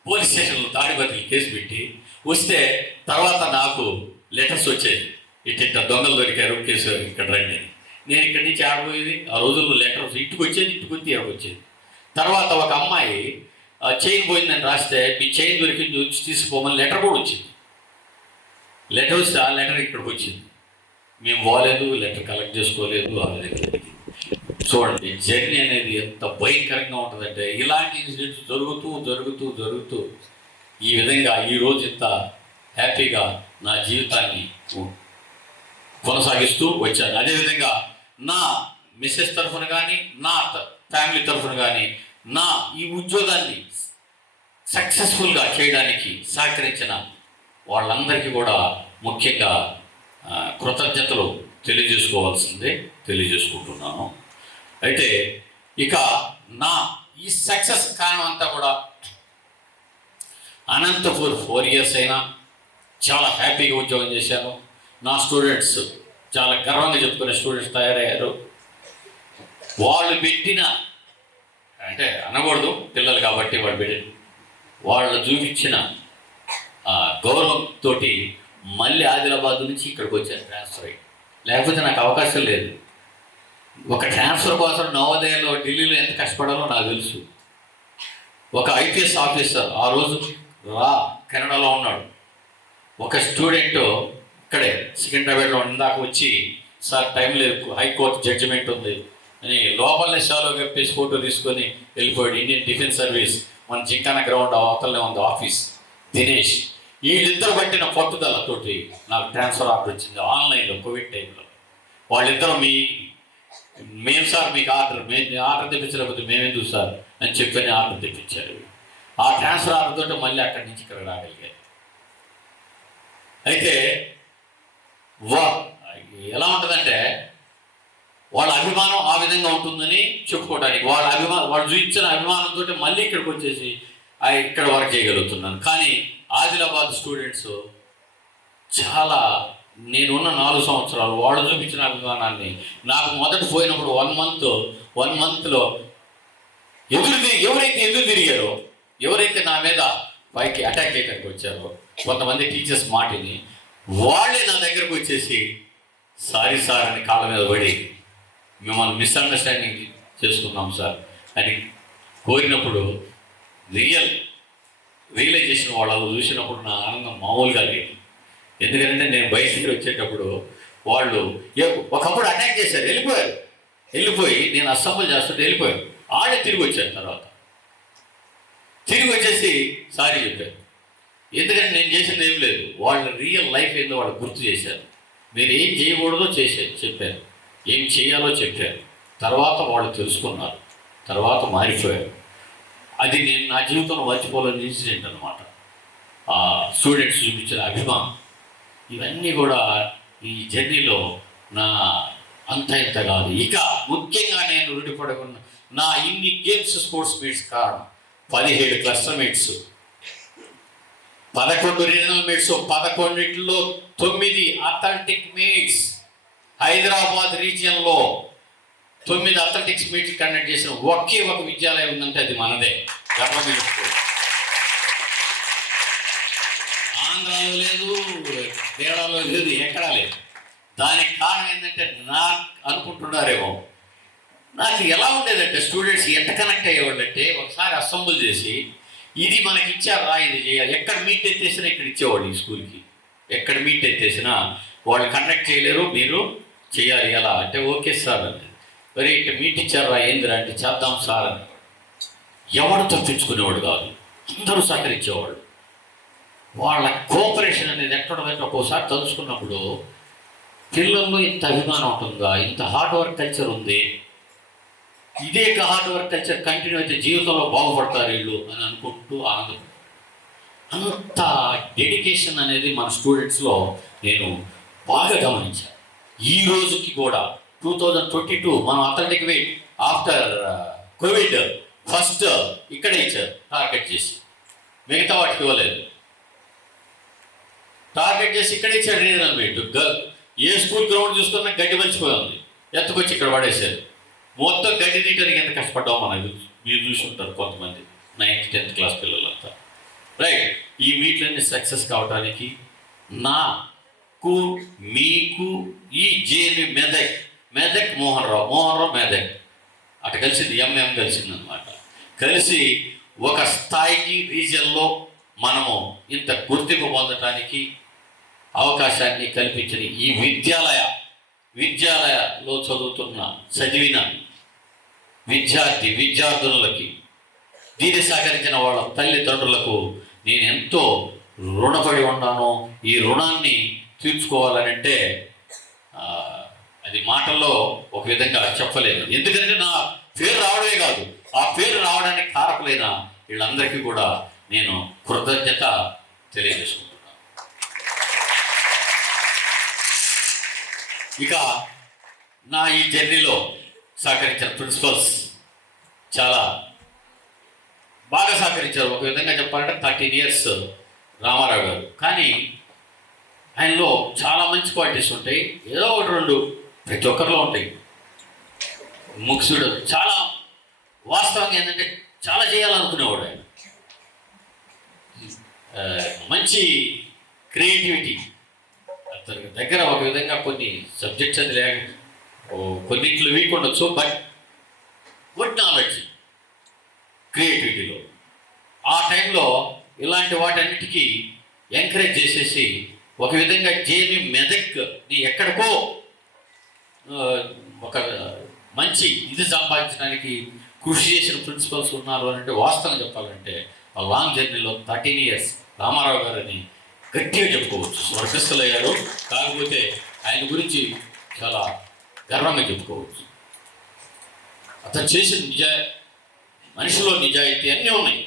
పోలీస్ స్టేషన్లో తాడిపత్రి కేసు పెట్టి వస్తే తర్వాత నాకు లెటర్స్ వచ్చేది, ఇట్ట దొంగలు దొరికారు, కేసు ఇక్కడ రండి అని. నేను ఇక్కడి నుంచి ఆడబోయేది. ఆ రోజుల్లో లెటర్స్ ఇంటికి వచ్చేది. తర్వాత ఒక అమ్మాయి చైన్ పోయిందని రాస్తే మీ చైన్ దొరికింది వచ్చి తీసుకోమని లెటర్ కూడా వచ్చింది. లెటర్ వస్తే ఆ లెటర్ ఇక్కడికి వచ్చింది. మేము పోలేదు, లెటర్ కలెక్ట్ చేసుకోలేదు. చూడండి జర్నీ అనేది ఎంత భయంకరంగా ఉంటుందంటే, ఇలాంటి ఇన్సిడెంట్స్ జరుగుతూ ఈ విధంగా ఈరోజు ఇంత హ్యాపీగా నా జీవితాన్ని కొనసాగిస్తూ వచ్చాను. అదేవిధంగా నా మిస్సెస్ తరఫున కానీ, నా ఫ్యామిలీ తరఫున కానీ, నా ఈ ఉద్యోగాన్ని సక్సెస్ఫుల్గా చేయడానికి సహకరించిన వాళ్ళందరికీ కూడా ముఖ్యంగా కృతజ్ఞతలు తెలియజేసుకుంటున్నాను. అయితే ఇక నా ఈ సక్సెస్ కారణం అంతా కూడా అనంతపూర్ 4 years అయినా చాలా హ్యాపీగా ఉద్యోగం చేశాను. నా స్టూడెంట్స్ చాలా గర్వంగా చెప్పుకునే స్టూడెంట్స్ తయారయ్యారు. వాళ్ళు పెట్టిన, అంటే అనకూడదు పిల్లలు కాబట్టి, వాళ్ళు చూపించిన గౌరవంతో మళ్ళీ ఆదిలాబాద్ నుంచి ఇక్కడికి వచ్చాను ట్రాన్స్ఫర్ అయ్యి. లేకపోతే నాకు అవకాశం లేదు. ఒక ట్రాన్స్ఫర్ కోసం నవోదయలో ఢిల్లీలో ఎంత కష్టపడాలో నాకు తెలుసు. ఒక ఐపీఎస్ ఆఫీసర్ ఆ రోజు కెనడాలో ఉన్నాడు. ఒక స్టూడెంట్ ఇక్కడే సికింద్రాబాద్లో ఇందాక వచ్చి, సార్ టైం లేదు, హైకోర్టు జడ్జిమెంట్ ఉంది అని లోపలనే షాలో కప్పేసి ఫోటో తీసుకొని వెళ్ళిపోయాడు. ఇండియన్ డిఫెన్స్ సర్వీస్ మన జింకానా గ్రౌండ్ అవతలనే ఉంది ఆఫీస్. దినేష్, వీళ్ళిద్దరు పట్టిన పట్టుదలతోటి నాకు ట్రాన్స్ఫర్ ఆర్డర్ వచ్చింది ఆన్లైన్లో కోవిడ్ టైంలో. వాళ్ళిద్దరూ మేము సార్ మీకు ఆర్డర్ తెప్పించలేకపోతే మేమెందుకు సార్ అని చెప్పని ఆర్డర్ తెప్పించారు. ఆ ట్రాన్స్ఫర్ ఆర్డర్ తోటి మళ్ళీ అక్కడి నుంచి ఇక్కడ రాగలిగారు. అయితే ఎలా ఉంటుందంటే వాళ్ళ అభిమానం ఆ విధంగా ఉంటుందని చెప్పుకోవడానికి వాళ్ళు చూపించిన అభిమానంతో మళ్ళీ ఇక్కడికి వచ్చేసి ఇక్కడ వర్క్ చేయగలుగుతున్నాను. కానీ ఆదిలాబాద్ స్టూడెంట్స్ చాలా, నేనున్న 4 సంవత్సరాలు వాళ్ళు చూపించిన అభిమానాన్ని నాకు మొదట పోయినప్పుడు 1 మంత్లో ఎవరైతే ఎదురు తిరిగారో, ఎవరైతే నా మీద పైకి అటాక్ చేయడానికి వచ్చారో, కొంతమంది టీచర్స్ మాటిని వాళ్ళే నా దగ్గరకు వచ్చేసి సారీ సార్ అని కాళ్ళ మీద పడి మిమ్మల్ని మిస్అండర్స్టాండింగ్ చేసుకున్నాం సార్ అని కోరినప్పుడు రియలైజేషన్ వాళ్ళు చూసినప్పుడు నా ఆనందం మామూలుగా లేదు. ఎందుకంటే నేను బయటికి వచ్చేటప్పుడు వాళ్ళు ఒకప్పుడు అటాక్ చేశారు, వెళ్ళిపోయి నేను అసెంబ్లీ చేస్తుంటే వెళ్ళిపోయారు. ఆడే తిరిగి వచ్చారు, తర్వాత తిరిగి వచ్చేసి సారీ చెప్పారు. ఎందుకంటే నేను చేసింది ఏం లేదు, వాళ్ళ రియల్ లైఫ్ ఏందో వాళ్ళు గుర్తు చేశారు. మీరు ఏం చేయకూడదో చెప్పారు, ఏం చేయాలో చెప్పారు. తర్వాత వాళ్ళు తెలుసుకున్నారు, తర్వాత మారిపోయారు. అది నేను నా జీవితంలో మర్చిపోలేని ఇన్సిడెంట్ అనమాట. ఆ స్టూడెంట్స్ చూపించిన అభిమానం ఇవన్నీ కూడా ఈ జర్నీలో నా అంత ఇంత కాదు. ఇక ముఖ్యంగా నేను రుడిపడకున్న నా ఇన్ని గేమ్స్ స్పోర్ట్స్ మీట్స్ కారణం 17 క్లస్టర్ మీట్స్, 11 రీజనల్ మీట్స్, 11లో 9 అథ్లెటిక్ మీట్స్, హైదరాబాద్ రీజియన్లో 9 అథ్లెటిక్స్ మీట్లు కండక్ట్ చేసిన ఒకే ఒక విద్యాలయం ఉందంటే అది మనదే, గవర్నమెంట్ స్కూల్. ఆంధ్రాలో లేదు, తేడాలో లేదు, ఎక్కడా లేదు. దానికి కారణం ఏంటంటే నాకు అనుకుంటున్నారేమో, నాకు ఎలా ఉండేదంటే స్టూడెంట్స్ ఎంత కనెక్ట్ అయ్యేవాళ్ళంటే ఒకసారి అసెంబుల్ చేసి ఇది మనకి ఇచ్చారా, ఇది చేయాలి, ఎక్కడ మీట్ ఎత్తేసినా ఇక్కడ ఇచ్చేవాళ్ళు. ఈ స్కూల్కి ఎక్కడ మీట్ ఎత్తేసినా వాళ్ళు కండక్ట్ చేయలేరు, మీరు చేయాలి ఎలా అంటే ఓకే సార్ అని. మరి ఇట్లా మీట్ ఇచ్చారా ఏందిరా అంటే చేద్దాం సార్ అని. ఎవరు తప్పించుకునేవాడు కాదు, అందరూ సహకరించేవాళ్ళు. వాళ్ళ కోఆపరేషన్ అనేది ఎక్కడంటే ఒక్కోసారి తలుచుకున్నప్పుడు పిల్లల్లో ఇంత అభిమానం ఉంటుందా, ఇంత హార్డ్ వర్క్ కల్చర్ ఉంది, ఇదే హార్డ్ వర్క్ కల్చర్ కంటిన్యూ అయితే జీవితంలో బాగుపడతారు వీళ్ళు అని అనుకుంటూ ఆనందపడతారు. అంత డెడికేషన్ అనేది మన స్టూడెంట్స్లో నేను బాగా గమనించాను. ఈ రోజుకి కూడా 2022 మనం athletic meet after Covid first ఇక్కడే ఇచ్చారు టార్గెట్ చేసి, మిగతా వాటికి ఇవ్వలేదు. టార్గెట్ చేసి ఇక్కడే ఇచ్చారు రీజనల్ మీట్. ఏ స్కూల్ గ్రౌండ్ చూసుకున్నా గడ్డి మర్చిపోయి ఉంది, ఎత్తుకొచ్చి ఇక్కడ పడేశారు. మొత్తం గడ్డి తీయడానికి ఎంత కష్టపడ్డామో మనకు మీరు చూసి ఉంటారు కొంతమంది 9th 10th క్లాస్ పిల్లలంతా. రైట్, ఈ మీట్లన్నీ సక్సెస్ కావడానికి నాకు మీకు ఈ జేఎన్యు మెదక్ మోహన్ రావు మెదక్ అటు కలిసింది, ఎంఎం కలిసిందనమాట. కలిసి ఒక స్థాయికి రీజియన్లో మనము ఇంత గుర్తింపు పొందటానికి అవకాశాన్ని కల్పించిన ఈ విద్యాలయలో చదివిన విద్యార్థులకి, దీన్ని సహకరించిన వాళ్ళ తల్లిదండ్రులకు నేను ఎంతో రుణపడి ఉన్నాను. ఈ రుణాన్ని తీర్చుకోవాలనంటే అది మాటల్లో ఒక విధంగా చెప్పలేదు. ఎందుకంటే నా పేరు రావడమే కాదు, ఆ పేరు రావడానికి కారకులైన వీళ్ళందరికీ కూడా నేను కృతజ్ఞత తెలియజేసుకుంటున్నాను. ఇక నా ఈ జర్నీలో సహకరించిన ప్రిన్సిపల్స్ చాలా బాగా సహకరించారు. ఒక విధంగా చెప్పాలంటే 13 years రామారావు గారు. కానీ ఆయనలో చాలా మంచి క్వాలిటీస్ ఉంటాయి, ఏదో ఒకటి రెండు ప్రతి ఒక్కరిలో ఉంటాయి. ముఖ్యుడు చాలా వాస్తవంగా ఏంటంటే చాలా చేయాలనుకునేవాడు ఆయన. మంచి క్రియేటివిటీ అతని దగ్గర ఒక విధంగా కొన్ని సబ్జెక్ట్స్ అది లేక కొన్నింటిలో వీక్ ఉండొచ్చు, బట్ గుడ్ నాలెడ్జ్ క్రియేటివిటీలో ఆ టైంలో ఇలాంటి వాటన్నిటికీ ఎంకరేజ్ చేసేసి ఒక విధంగా జేఎన్యు మెదక్ని ఎక్కడికో ఒక మంచి ఇది సంపాదించడానికి కృషి చేసిన ప్రిన్సిపల్స్ ఉన్నారు అని అంటే వాస్తవం చెప్పాలంటే ఆ లాంగ్ జర్నీలో 13 years రామారావు గారిని గట్టిగా చెప్పుకోవచ్చు. స్వర్గస్థులయ్యారు, కాకపోతే ఆయన గురించి చాలా గర్వంగా చెప్పుకోవచ్చు. అతను చేసిన మనిషిలో నిజాయితీ అన్నీ ఉన్నాయి.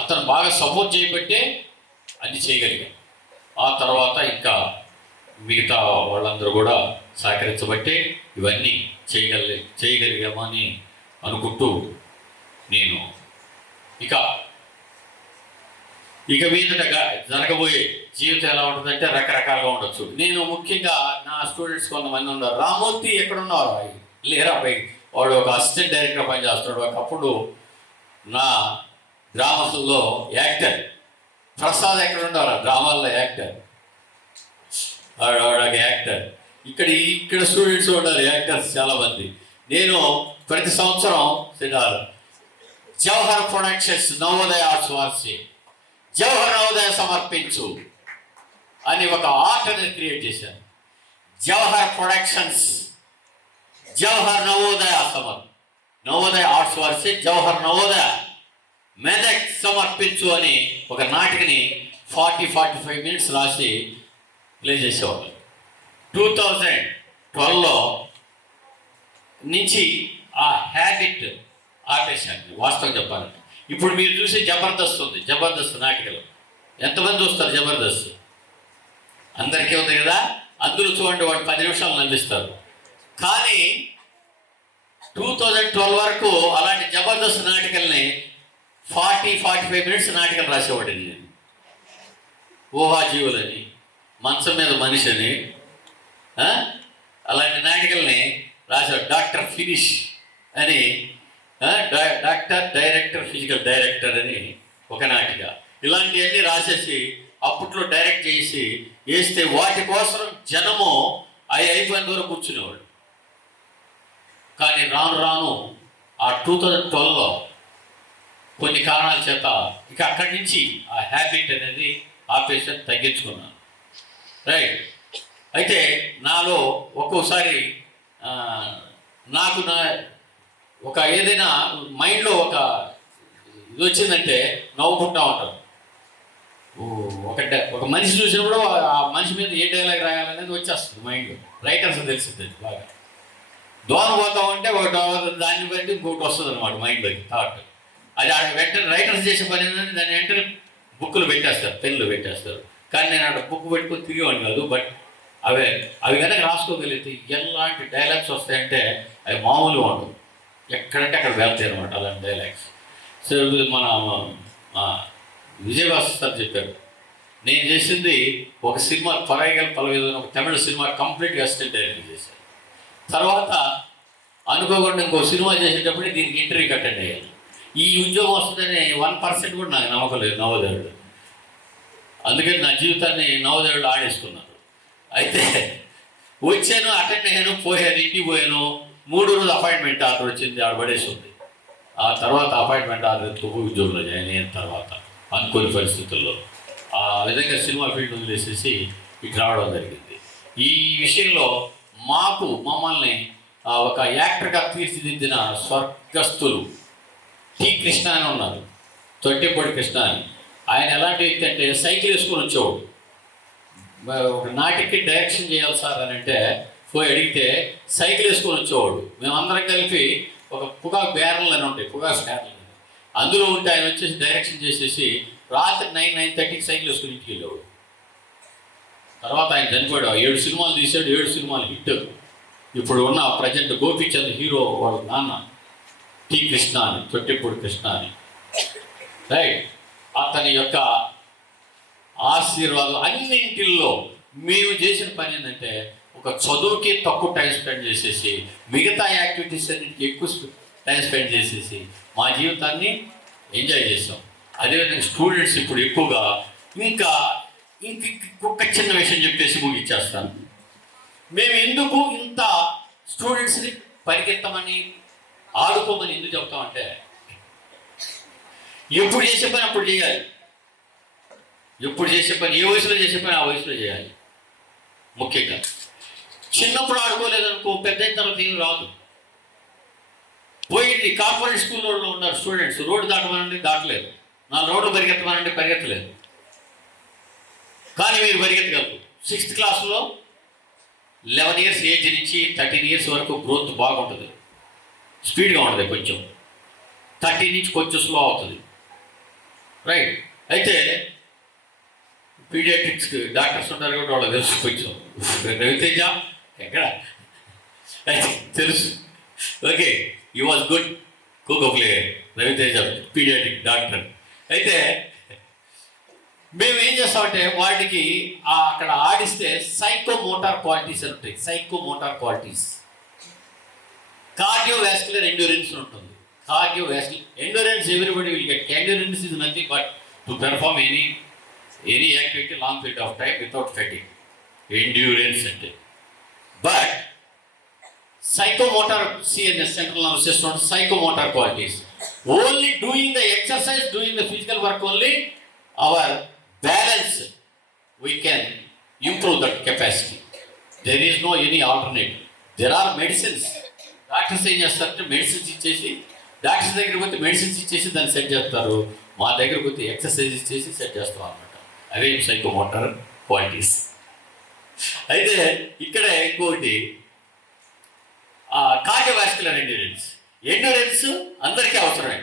అతను బాగా సపోర్ట్ చేయబట్టే అన్ని చేయగలిగాం. ఆ తర్వాత ఇంకా మిగతా వాళ్ళందరూ కూడా సహకరించబట్టే ఇవన్నీ చేయగలిగామని అనుకుంటూ నేను ఇక మీదటగా జరగబోయే జీవితం ఎలా ఉంటుందంటే రకరకాలుగా ఉండొచ్చు. నేను ముఖ్యంగా నా స్టూడెంట్స్ కొంతమంది ఉన్నారు. రామూర్తి ఎక్కడున్నారు? లేరా పై వాడు ఒక అసిస్టెంట్ డైరెక్టర్ పనిచేస్తున్నాడు. ఒకప్పుడు నా డ్రామాల్లో యాక్టర్. ప్రసాద్ ఎక్కడున్నారు? డ్రామాల్లో యాక్టర్. వాడు ఒక యాక్టర్. ఇక్కడ స్టూడెంట్స్ ఉన్నారు యాక్టర్స్ చాలామంది. నేను ప్రతి సంవత్సరం జవహర్ ప్రొడక్షన్స్ నవోదయ ఆర్ట్స్ వార్సి జవహర్ నవోదయ సమర్పించు అని ఒక ఆర్ట్ అనేది క్రియేట్ చేశాను. జవహర్ ప్రొడక్షన్స్ జవహర్ నవోదయ ఆర్ట్స్ వార్సి జవహర్ నవోదయ మెదక్ సమర్పించు అని ఒక నాటికని 40-45 మినిట్స్ రాసి ప్లే చేసేవాళ్ళు. 2012లో నుంచి ఆ హ్యాబిట్ ఆపేశాను వాస్తవం చెప్పాలంటే. ఇప్పుడు మీరు చూసే జబర్దస్త్ ఉంది, జబర్దస్త్ నాటికలు ఎంతమంది చూస్తారు? జబర్దస్త్ అందరికీ ఉంది కదా. అందులో చూడండి వాడు 10 నిమిషాలు నవ్విస్తారు. కానీ 2012 వరకు అలాంటి జబర్దస్త్ నాటికల్ని 40-45 మినిట్స్ నాటికలు రాసేవాడిని నేను. ఊహాజీవులని, మంచం మీద మనిషి అని అలాంటి నాటికల్ని రాశాడు. డాక్టర్ ఫినిష్ అని, డాక్టర్ డైరెక్టర్ ఫిజికల్ డైరెక్టర్ అని ఒక నాటిక. ఇలాంటివన్నీ రాసేసి అప్పట్లో డైరెక్ట్ చేసి వేస్తే వాటి కోసం జనము అయిపోయిన వరకు కూర్చునేవాడు. కానీ రాను ఆ 2012లో కొన్ని కారణాల చేత ఇక అక్కడి నుంచి ఆ హ్యాబిట్ అనేది ఆపేషన్ తగ్గించుకున్నాను. రైట్. అయితే నాలో ఒక్కోసారి నాకు ఒక ఏదైనా మైండ్లో ఒక ఇది వచ్చిందంటే నవ్వుకుంటా ఉంటాను. ఒక మనిషి చూసినప్పుడు ఆ మనిషి మీద ఏ డైలాగ్ రాయాలనేది వచ్చేస్తుంది మైండ్లో. రైటర్స్ తెలిసింది బాగా. దోన పోతా ఉంటే దాన్ని బట్టి ఇంకొకటి వస్తుంది అనమాట మైండ్లోకి థాట్. అది వెంటనే రైటర్స్ చేసే పని ఏంటంటే దాన్ని వెంటనే బుక్కులు పెట్టేస్తారు, పెన్నులు పెట్టేస్తారు. కానీ నేను అక్కడ బుక్ పెట్టుకొని తిరిగేవాడిని కాదు. బట్ అవి కనుక రాసుకోగలిగితే ఎలాంటి డైలాగ్స్ వస్తాయంటే అవి మామూలుగా ఉండవు. ఎక్కడంటే అక్కడ వెళ్తాయి అనమాట అలాంటి డైలాగ్స్. సో మన విజయవాస సార్ చెప్పారు, నేను చేసింది ఒక సినిమా పరాయిగల్ పలవేదని ఒక తమిళ సినిమా కంప్లీట్గా అసిస్టెంట్ డైరెక్టర్ చేశాను. తర్వాత అనుకోకుండా ఇంకో సినిమా చేసేటప్పుడు దీనికి ఇంటర్వ్యూకి అటెండ్ అయ్యాను. ఈ ఉద్యోగం వస్తుందని 1% కూడా నాకు నమ్మకం లేదు నవోదయుడు. అందుకని నా జీవితాన్ని నవోదయుడు ఆడేసుకున్నాను. అయితే వచ్చాను, అటెండ్ అయ్యాను, పోయాను, ఇంటికి పోయాను. 3 రోజులు అపాయింట్మెంట్ ఆర్డర్ వచ్చింది, ఆడ పడేసి ఉంది. ఆ తర్వాత అపాయింట్మెంట్ ఆర్డర్ ఎత్తుకు ఉద్యోగంలో జాయిన్ అయిన తర్వాత అనుకోని పరిస్థితుల్లో ఆ విధంగా సినిమా ఫీల్డ్ వదిలేసేసి ఇటు రావడం జరిగింది. ఈ విషయంలో మమ్మల్ని ఒక యాక్టర్గా తీర్చిదిద్దిన స్వర్గస్థులు టి కృష్ణ అని ఉన్నారు, తొట్టెపొడి కృష్ణ అని. ఆయన ఎలాంటి వ్యక్తి అంటే సైకిల్ వేసుకొని వచ్చేవాడు. ఒక నాటికి డైరెక్షన్ చేయాలి సార్ అని అంటే పోయి అడిగితే సైకిల్ వేసుకొని వచ్చేవాడు. మేమందరం కలిపి ఒక పొగాకు బ్యారల్ అని ఉంటాయి, పొగాకు బ్యారల్ అందులో ఉంటే ఆయన వచ్చేసి డైరెక్షన్ చేసేసి రాత్రి 9-9:30కి సైకిల్ వేసుకొని ఇంటికి వెళ్ళేవాడు. తర్వాత ఆయన చనిపోయాడు. 7 సినిమాలు తీశాడు, 7 సినిమాలు హిట్. ఇప్పుడు ఉన్న ప్రజెంట్ గోపీచంద్ హీరో వాళ్ళ నాన్న టి కృష్ణ అని, తొట్టెపూడి కృష్ణ అని. రైట్. అతని యొక్క ఆశీర్వాదం అన్నింటిల్లో మేము చేసిన పని ఏంటంటే ఒక చదువుకి తక్కువ టైం స్పెండ్ చేసేసి మిగతా యాక్టివిటీస్ అన్నింటికి ఎక్కువ టైం స్పెండ్ చేసేసి మా జీవితాన్ని ఎంజాయ్ చేసాం. అదేవిధంగా స్టూడెంట్స్ ఇప్పుడు ఎక్కువగా ఇంకొక చిన్న విషయం చెప్పేసి ముగిచ్చేస్తాను. మేము ఎందుకు ఇంత స్టూడెంట్స్ని పరిగెత్తమని ఆడుకోమని ఎందుకు చెప్తామంటే ఎప్పుడు చేసే పని అప్పుడు చేయాలి. ఎప్పుడు చేసే పని, ఏ వయసులో చేసే పని ఆ వయసులో చేయాలి. ముఖ్యంగా చిన్నప్పుడు ఆడుకోలేదనుకో పెద్ద అయిన తర్వాత ఏం రాదు. పోయింది కార్పొరేట్ స్కూల్లో ఉన్నారు స్టూడెంట్స్, రోడ్డు దాటమనండి దాటలేదు, 4 రోడ్లు పరిగెత్తమనండి పరిగెత్తలేదు. కానీ మీరు పరిగెత్తగలరు. 6th క్లాస్లో 11 ఇయర్స్ ఏజ్ నుంచి 13 ఇయర్స్ వరకు గ్రోత్ బాగుంటుంది, స్పీడ్గా ఉంటుంది. కొంచెం 13 నుంచి కొంచెం స్లో అవుతుంది. రైట్. అయితే పీడియాట్రిక్స్ డాక్టర్స్ ఉన్నారు కూడా వాళ్ళు తెలుసు కొంచెం. రవితేజ ఎక్కడ తెలుసు. Okay, you was good kho kho player Raviteja, paediatric doctor. అయితే మేము ఏం చేస్తామంటే వాటికి అక్కడ ఆడిస్తే సైకోమోటార్ క్వాలిటీస్ అని ఉంటాయి. సైకోమోటార్ క్వాలిటీస్, కార్డియోవాస్కులర్ ఎండ్యూరెన్స్ ఉంటుంది. Cardiovascular endurance everybody will get. Endurance is nothing but to perform any activity long period of time without fatiguing. Endurance అంటే. But psychomotor CNS, central nervous system, psychomotor qualities. Only doing the exercise, doing the physical work only, our balance, we can improve that capacity. There is no any alternate. There are medicines. Doctors ఏం చేస్తారంటే మెడిసిన్స్ ఇచ్చేసి, డాక్టర్స్ దగ్గరికి పోతే మెడిసిన్స్ ఇచ్చేసి దాన్ని సెట్ చేస్తారు. మా దగ్గరకు పోతే ఎక్సర్సైజ్ ఇచ్చేసి సెట్ చేస్తాం అన్నమాట. అవే సైకోమోటార్ క్వాలిటీస్. అయితే ఇక్కడ ఇంకొకటి కార్డియోవాస్కులర్ ఎండ్యూరెన్స్. ఎండ్యూరెన్స్ అందరికీ అవసరమే.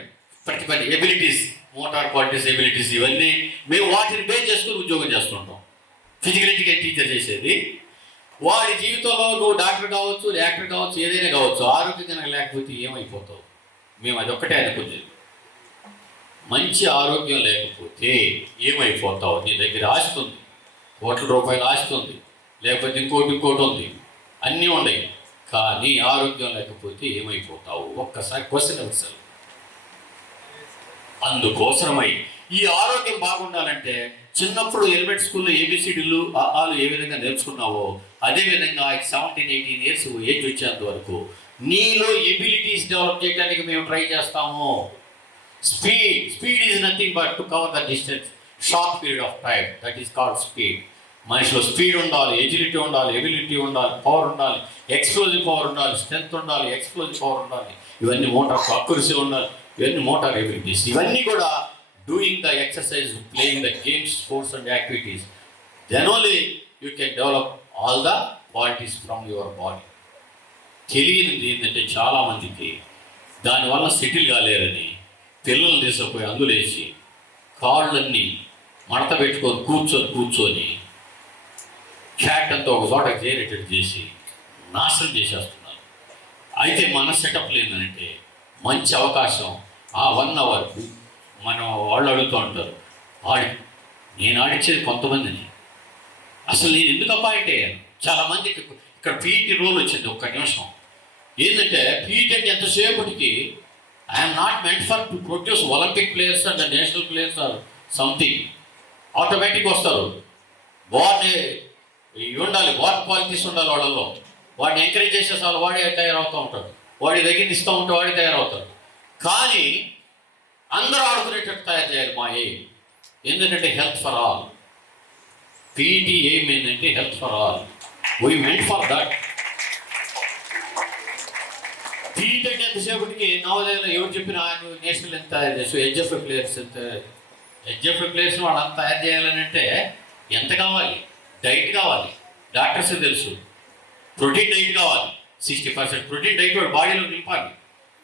ప్రతి పని ఎబిలిటీస్, మోటార్ క్వాలిటీస్, ఎబిలిటీస్ ఇవన్నీ మేము వాటిని బేస్ చేసుకుని ఉద్యోగం చేస్తుంటాం. ఫిజికల్ ఎడ్యుకేషన్ టీచర్ చేసేది. వాడి జీవితంలో నువ్వు డాక్టర్ కావచ్చు, యాక్టర్ కావచ్చు, ఏదైనా కావచ్చు, ఆరోగ్యంగా లేకపోతే ఏమైపోతావు? మేము అది ఒక్కటే అనుకునేది. మంచి ఆరోగ్యం లేకపోతే ఏమైపోతావు? నీ దగ్గర ఆస్తుంది, కోట్ల రూపాయలు ఆస్తుంది, లేకపోతే ఇంకోటి ఉంది, అన్నీ ఉన్నాయి. కానీ ఆరోగ్యం లేకపోతే ఏమైపోతావు? ఒక్కసారి క్వశ్చన్ అవసరం. అందుకోసమై ఈ ఆరోగ్యం బాగుండాలంటే చిన్నప్పుడు ఎలిమెంట్ స్కూల్లో ఏబిసిడీలు ఆలు ఏ విధంగా నేర్చుకున్నావో అదేవిధంగా 17-18 ఇయర్స్ ఏజ్ వచ్చేంత వరకు నీలో ఎబిలిటీస్ డెవలప్ చేయడానికి మేము ట్రై చేస్తాము. Speed is nothing but to cover the distance short period of time. That is called speed. మనిషిలో స్పీడ్ ఉండాలి, ఎజిలిటీ ఉండాలి, ఎబిలిటీ ఉండాలి, పవర్ ఉండాలి, ఎక్స్ప్లోజివ్ పవర్ ఉండాలి, స్ట్రెంత్ ఉండాలి, ఎక్స్ప్లోజివ్ పవర్ ఉండాలి. ఇవన్నీ మోటార్ అక్యురసీ ఉండాలి. ఇవన్నీ మోటార్ ఎబిలిటీస్. ఇవన్నీ కూడా doing the exercise, playing the games, sports and activities, then only you can develop all the qualities from your body. తెలియనిది ఏంటంటే చాలామందికి దానివల్ల సెటిల్ కాలేరని పిల్లల్ని తీసుకుపోయి అందులేసి కాళ్ళన్నీ మడత పెట్టుకొని కూర్చొని ఫ్యాట్ అంతా ఒక చోట చేరేటట్టు చేసి నాశనం చేసేస్తున్నారు. అయితే మన సెటప్లు ఏంటంటే మంచి అవకాశం. ఆ 1 hour మనం వాళ్ళు అడుగుతూ ఉంటారు, నేను ఆడిచ్చేది కొంతమందిని, అసలు నేను ఎందుకు అపాయింట్ అయ్యాను? చాలామందికి ఇక్కడ పీఈటీ రోల్ వచ్చింది. ఒక్క నిమిషం. ఏంటంటే పీఈటీ అంటే ఎంతసేపటికి I'm not meant for to produce Olympic players and national players or something. Automatic వస్తారు. వాడిని ఉండాలి, వాట్ క్వాలిటీస్ ఉండాలి వాళ్ళలో. వాడిని ఎంకరేజ్ చేసే వాళ్ళు వాడే తయారవుతూ ఉంటాడు. వాడి దగ్గర ఇస్తూ ఉంటే వాడే తయారవుతాడు. కానీ అందరూ ఆడుకునేటట్టు తయారు చేయాలి మా ఎయిమ్. ఎందుకంటే health for all. PET aim ఏంటంటే health for all. We meant for that. PET అంటే ఎంతసేపటికి నవోదయంలో ఎవరు చెప్పినా నేషనల్ ఎంత తయారు చేస్తావు, హెచ్ఎఫ్ఏ ప్లేయర్స్ ఎంత, హెచ్ఎఫ్ఏ ప్లేయర్స్ వాళ్ళు అంత తయారు చేయాలని అంటే ఎంత కావాలి? డైట్ కావాలి. డాక్టర్స్ తెలుసు. ప్రోటీన్ డైట్ కావాలి. 60% ప్రోటీన్ డైట్ వాడు బాడీలో నింపాలి.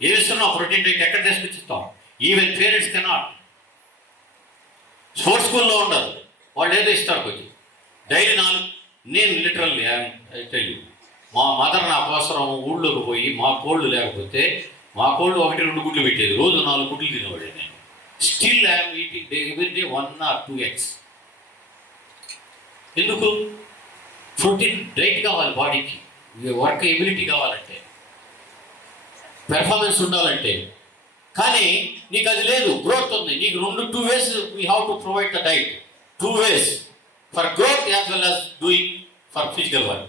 ఏమి ఇస్తున్నావు? ప్రోటీన్ డైట్ ఎక్కడ తీసుకొచ్చిస్తాం? Even parents cannot. స్పోర్ట్స్ స్కూల్లో ఉండదు, వాళ్ళు ఏదో ఇస్తారు కొంచెం. డైలీ 4 నేను లిటరల్లీ టెల్ యూ, మా మదర్ నా కోసరం ఊళ్ళోకి పోయి మా కోళ్ళు లేకపోతే మా కోళ్ళు 1-2 గుడ్లు పెట్టేది. రోజు 4 గుడ్లు తినేవాడే నేను. Still I'm eating everyday 1 or 2 eggs. ఎందుకు? ప్రోటీన్ డైట్ కావాలి బాడీకి, వర్క్ ఎబిలిటీ కావాలంటే, పెర్ఫార్మెన్స్ ఉండాలంటే. కానీ నీకు అది లేదు, గ్రోత్ ఉంది. నీకు 2 ways we have to provide the diet. 2 ways for growth as well as doing for physical work.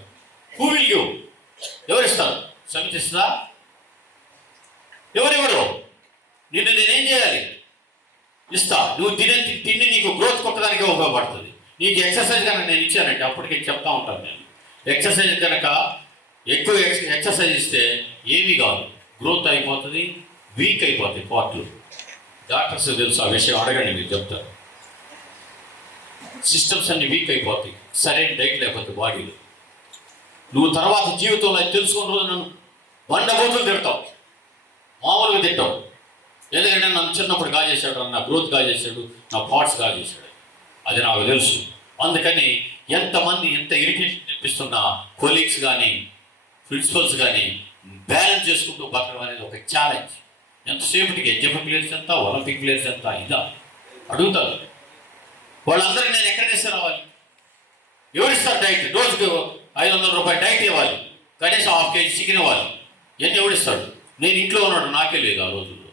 Who will give? ఎవరిస్తారు? సమితిస్తుందా? ఎవరెవరు? నేనేం చేయాలి? ఇస్తా. నువ్వు తిండి నీకు గ్రోత్ కొట్టడానికి ఉపయోగపడుతుంది. నీకు ఎక్సర్సైజ్ కనుక నేను ఇచ్చానంటే అప్పటికే చెప్తా ఉంటాను నేను. ఎక్సర్సైజ్ కనుక ఎక్కువ ఎక్సర్సైజ్ ఇస్తే ఏమీ కాదు, గ్రోత్ అయిపోతుంది, వీక్ అయిపోతాయి పార్ట్లు. డాక్టర్స్ తెలుసు ఆ విషయం, అడగండి మీరు చెప్తారు. సిస్టమ్స్ అన్ని వీక్ అయిపోతాయి సరైన డైట్ లేకపోతే బాడీలో. నువ్వు తర్వాత జీవితంలో తెలుసుకున్న రోజు నన్ను 100 బూతులు తిడతావు, మామూలుగా తిట్టావు. ఎందుకంటే నన్ను చిన్నప్పుడు కాజేశాడు, నా గ్రోత్ కాజేశాడు, నా పార్ట్స్ కాజేశాడు. అది నాకు తెలుసు. అందుకని ఎంతమంది ఎంత ఇరిటేషన్ తెప్పిస్తున్న కొలీగ్స్ కానీ ప్రిన్సిపల్స్ కానీ బ్యాలెన్స్ చేసుకుంటూ బతకడం అనేది ఒక ఛాలెంజ్. ఎంతసేపటికి హెచ్ఎఫ్ ప్లేయర్స్ ఎంత, ఒలింపిక్ ప్లేయర్స్ ఎంత ఇదా అడుగుతారు. వాళ్ళందరికీ నేను ఎక్కడ చేస్తే రావాలి? ఎవరిస్తారు డైట్? రోజుకు 500 రూపాయలు డైట్ ఇవ్వాలి, కనీసం ½ కేజీ చికెన్ ఇవ్వాలి. ఎన్ని ఎవడిస్తాడు? నేను ఇంట్లో ఉన్నాడు, నాకే లేదు ఆ రోజుల్లో.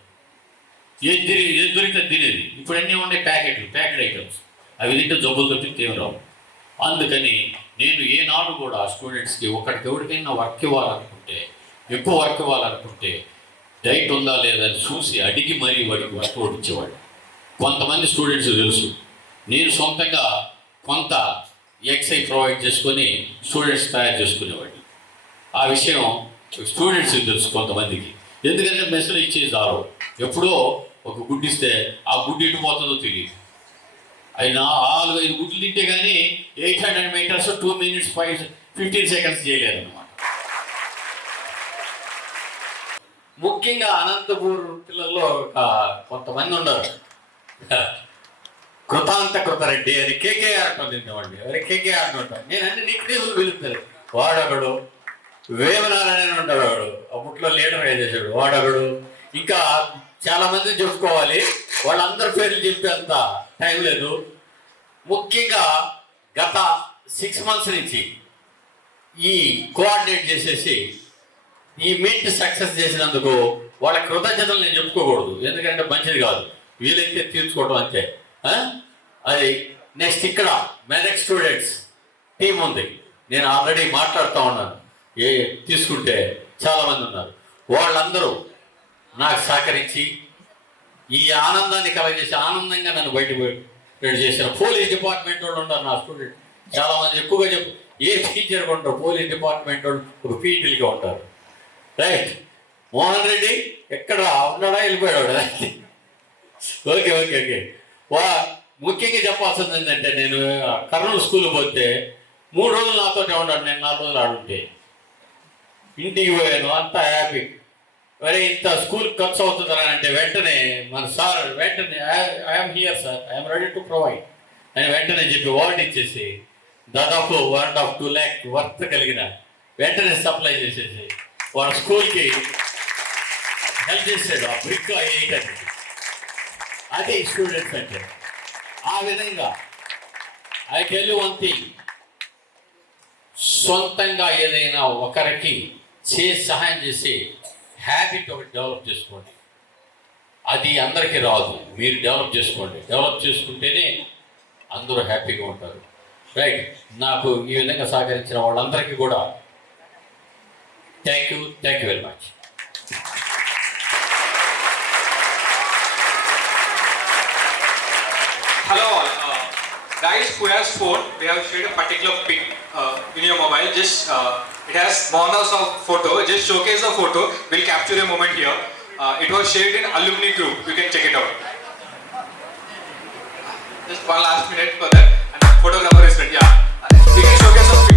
ఏది దొరికితే తినేది. ఇప్పుడు అన్నీ ఉన్నాయి ప్యాకెట్ ఐటమ్స్. అవి తింటే జబ్బులు తప్పి తీవ్రం. అందుకని నేను ఏనాడు కూడా స్టూడెంట్స్కి ఎవరికైనా వర్క్ ఇవ్వాలనుకుంటే, ఎక్కువ వర్క్ ఇవ్వాలనుకుంటే డైట్ ఉందా లేదా అని చూసి అడిగి మరీ వాడికి వర్క్ ఇచ్చేవాడు. కొంతమంది స్టూడెంట్స్ తెలుసు, నేను సొంతంగా కొంత ఎక్సైజ్ ప్రొవైడ్ చేసుకొని స్టూడెంట్స్ తయారు చేసుకునేవాడిని. ఆ విషయం స్టూడెంట్స్కి తెలుసు కొంతమందికి. ఎందుకంటే మెస్సులు ఇచ్చేది చాలు. ఎప్పుడో ఒక గుడ్డు ఇస్తే ఆ గుడ్డు ఎటు పోతుందో తెలియదు. అయినా 4-5 గుడ్లు తింటే కానీ 800 మీటర్స్ 2 minutes 15 seconds చేయలేదన్నమాట. ముఖ్యంగా అనంతపూర్ పిల్లల్లో కొంతమంది ఉన్నారు, కృతారెడ్డి అని కేకేఆర్ అంటుంది. ఎవరి కేకేఆర్ అంటుంటాను నేను అన్ని నీకు తీసుకుని పిలుస్తాను. వాడొకడు, వేమనారాయణ ఉంటాడు, వాడు అప్పట్లో లీడర్ చేశాడు వాడొకడు. ఇంకా చాలా మంది చెప్పుకోవాలి, వాళ్ళందరి పేర్లు చెప్పేంత టైం లేదు. ముఖ్యంగా గత 6 months నుంచి ఈ కోఆర్డినేట్ చేసేసి ఈ మీట్ సక్సెస్ చేసినందుకు వాళ్ళ కృతజ్ఞతలు నేను చెప్పుకోకూడదు, ఎందుకంటే మంచిది కాదు. వీలైతే తీర్చుకోవడం అంతే. అది నెక్స్ట్ ఇక్కడ మెదక్ స్టూడెంట్స్ టీం ఉంది, నేను ఆల్రెడీ మాట్లాడుతూ ఉన్నాను. తీసుకుంటే చాలామంది ఉన్నారు. వాళ్ళందరూ నాకు సహకరించి ఈ ఆనందాన్ని కలగజేసి ఆనందంగా నన్ను బయటకు చేసిన పోలీస్ డిపార్ట్మెంట్ వాళ్ళు ఉన్నారు. నా స్టూడెంట్ చాలామంది ఎక్కువగా ఏ టీచర్ ఉంటారు, పోలీస్ డిపార్ట్మెంట్ వాళ్ళు ఒక పీఈటీలుగా ఉంటారు. రైట్, మోహన్ రెడ్డి ఎక్కడ ఉన్నాడా, వెళ్ళిపోయాడు. ఓకే. ముఖ్యంగా చెప్పాల్సింది ఏంటంటే, నేను కర్నూలు స్కూల్కి పోతే 3 రోజులు నాతోనే ఉన్నాడు. నేను 4 రోజులు ఆడుంటే ఇంటికి పోయాను, అంతా హ్యాపీ. మరి ఇంత స్కూల్ ఖర్చు అవుతుందని అంటే వెంటనే మన సార్ వెంటనే I'm here sir, I'm ready to provide అని వెంటనే చెప్పి వార్డ్ ఇచ్చేసి దాదాపు 1.5-2 lakh వర్త్ కలిగిన వెంటనే సప్లై చేసేసి వాళ్ళ స్కూల్కి హెల్ప్ చేశాడు. ఆ బ్రిక్ అయ్యేటట్టు అది స్టూడెంట్స్ అంటే. ఆ విధంగా I tell you one thing, సొంతంగా ఏదైనా ఒకరికి సహాయం చేసి హ్యాబిట్ ఒకటి డెవలప్ చేసుకోండి. అది అందరికీ రాదు, మీరు డెవలప్ చేసుకోండి. డెవలప్ చేసుకుంటేనే అందరూ హ్యాపీగా ఉంటారు. రైట్, నాకు ఈ విధంగా సహకరించిన వాళ్ళందరికీ కూడా thank you very much. Hello all. Guys who has phone, they have shared a particular pic in your mobile. Just it has Mohan's photo. Just showcase the photo. We'll capture a moment here. It was shared in alumni group. You can check it out. Just one last minute for that. And photographer is ready. Yeah. We can showcase the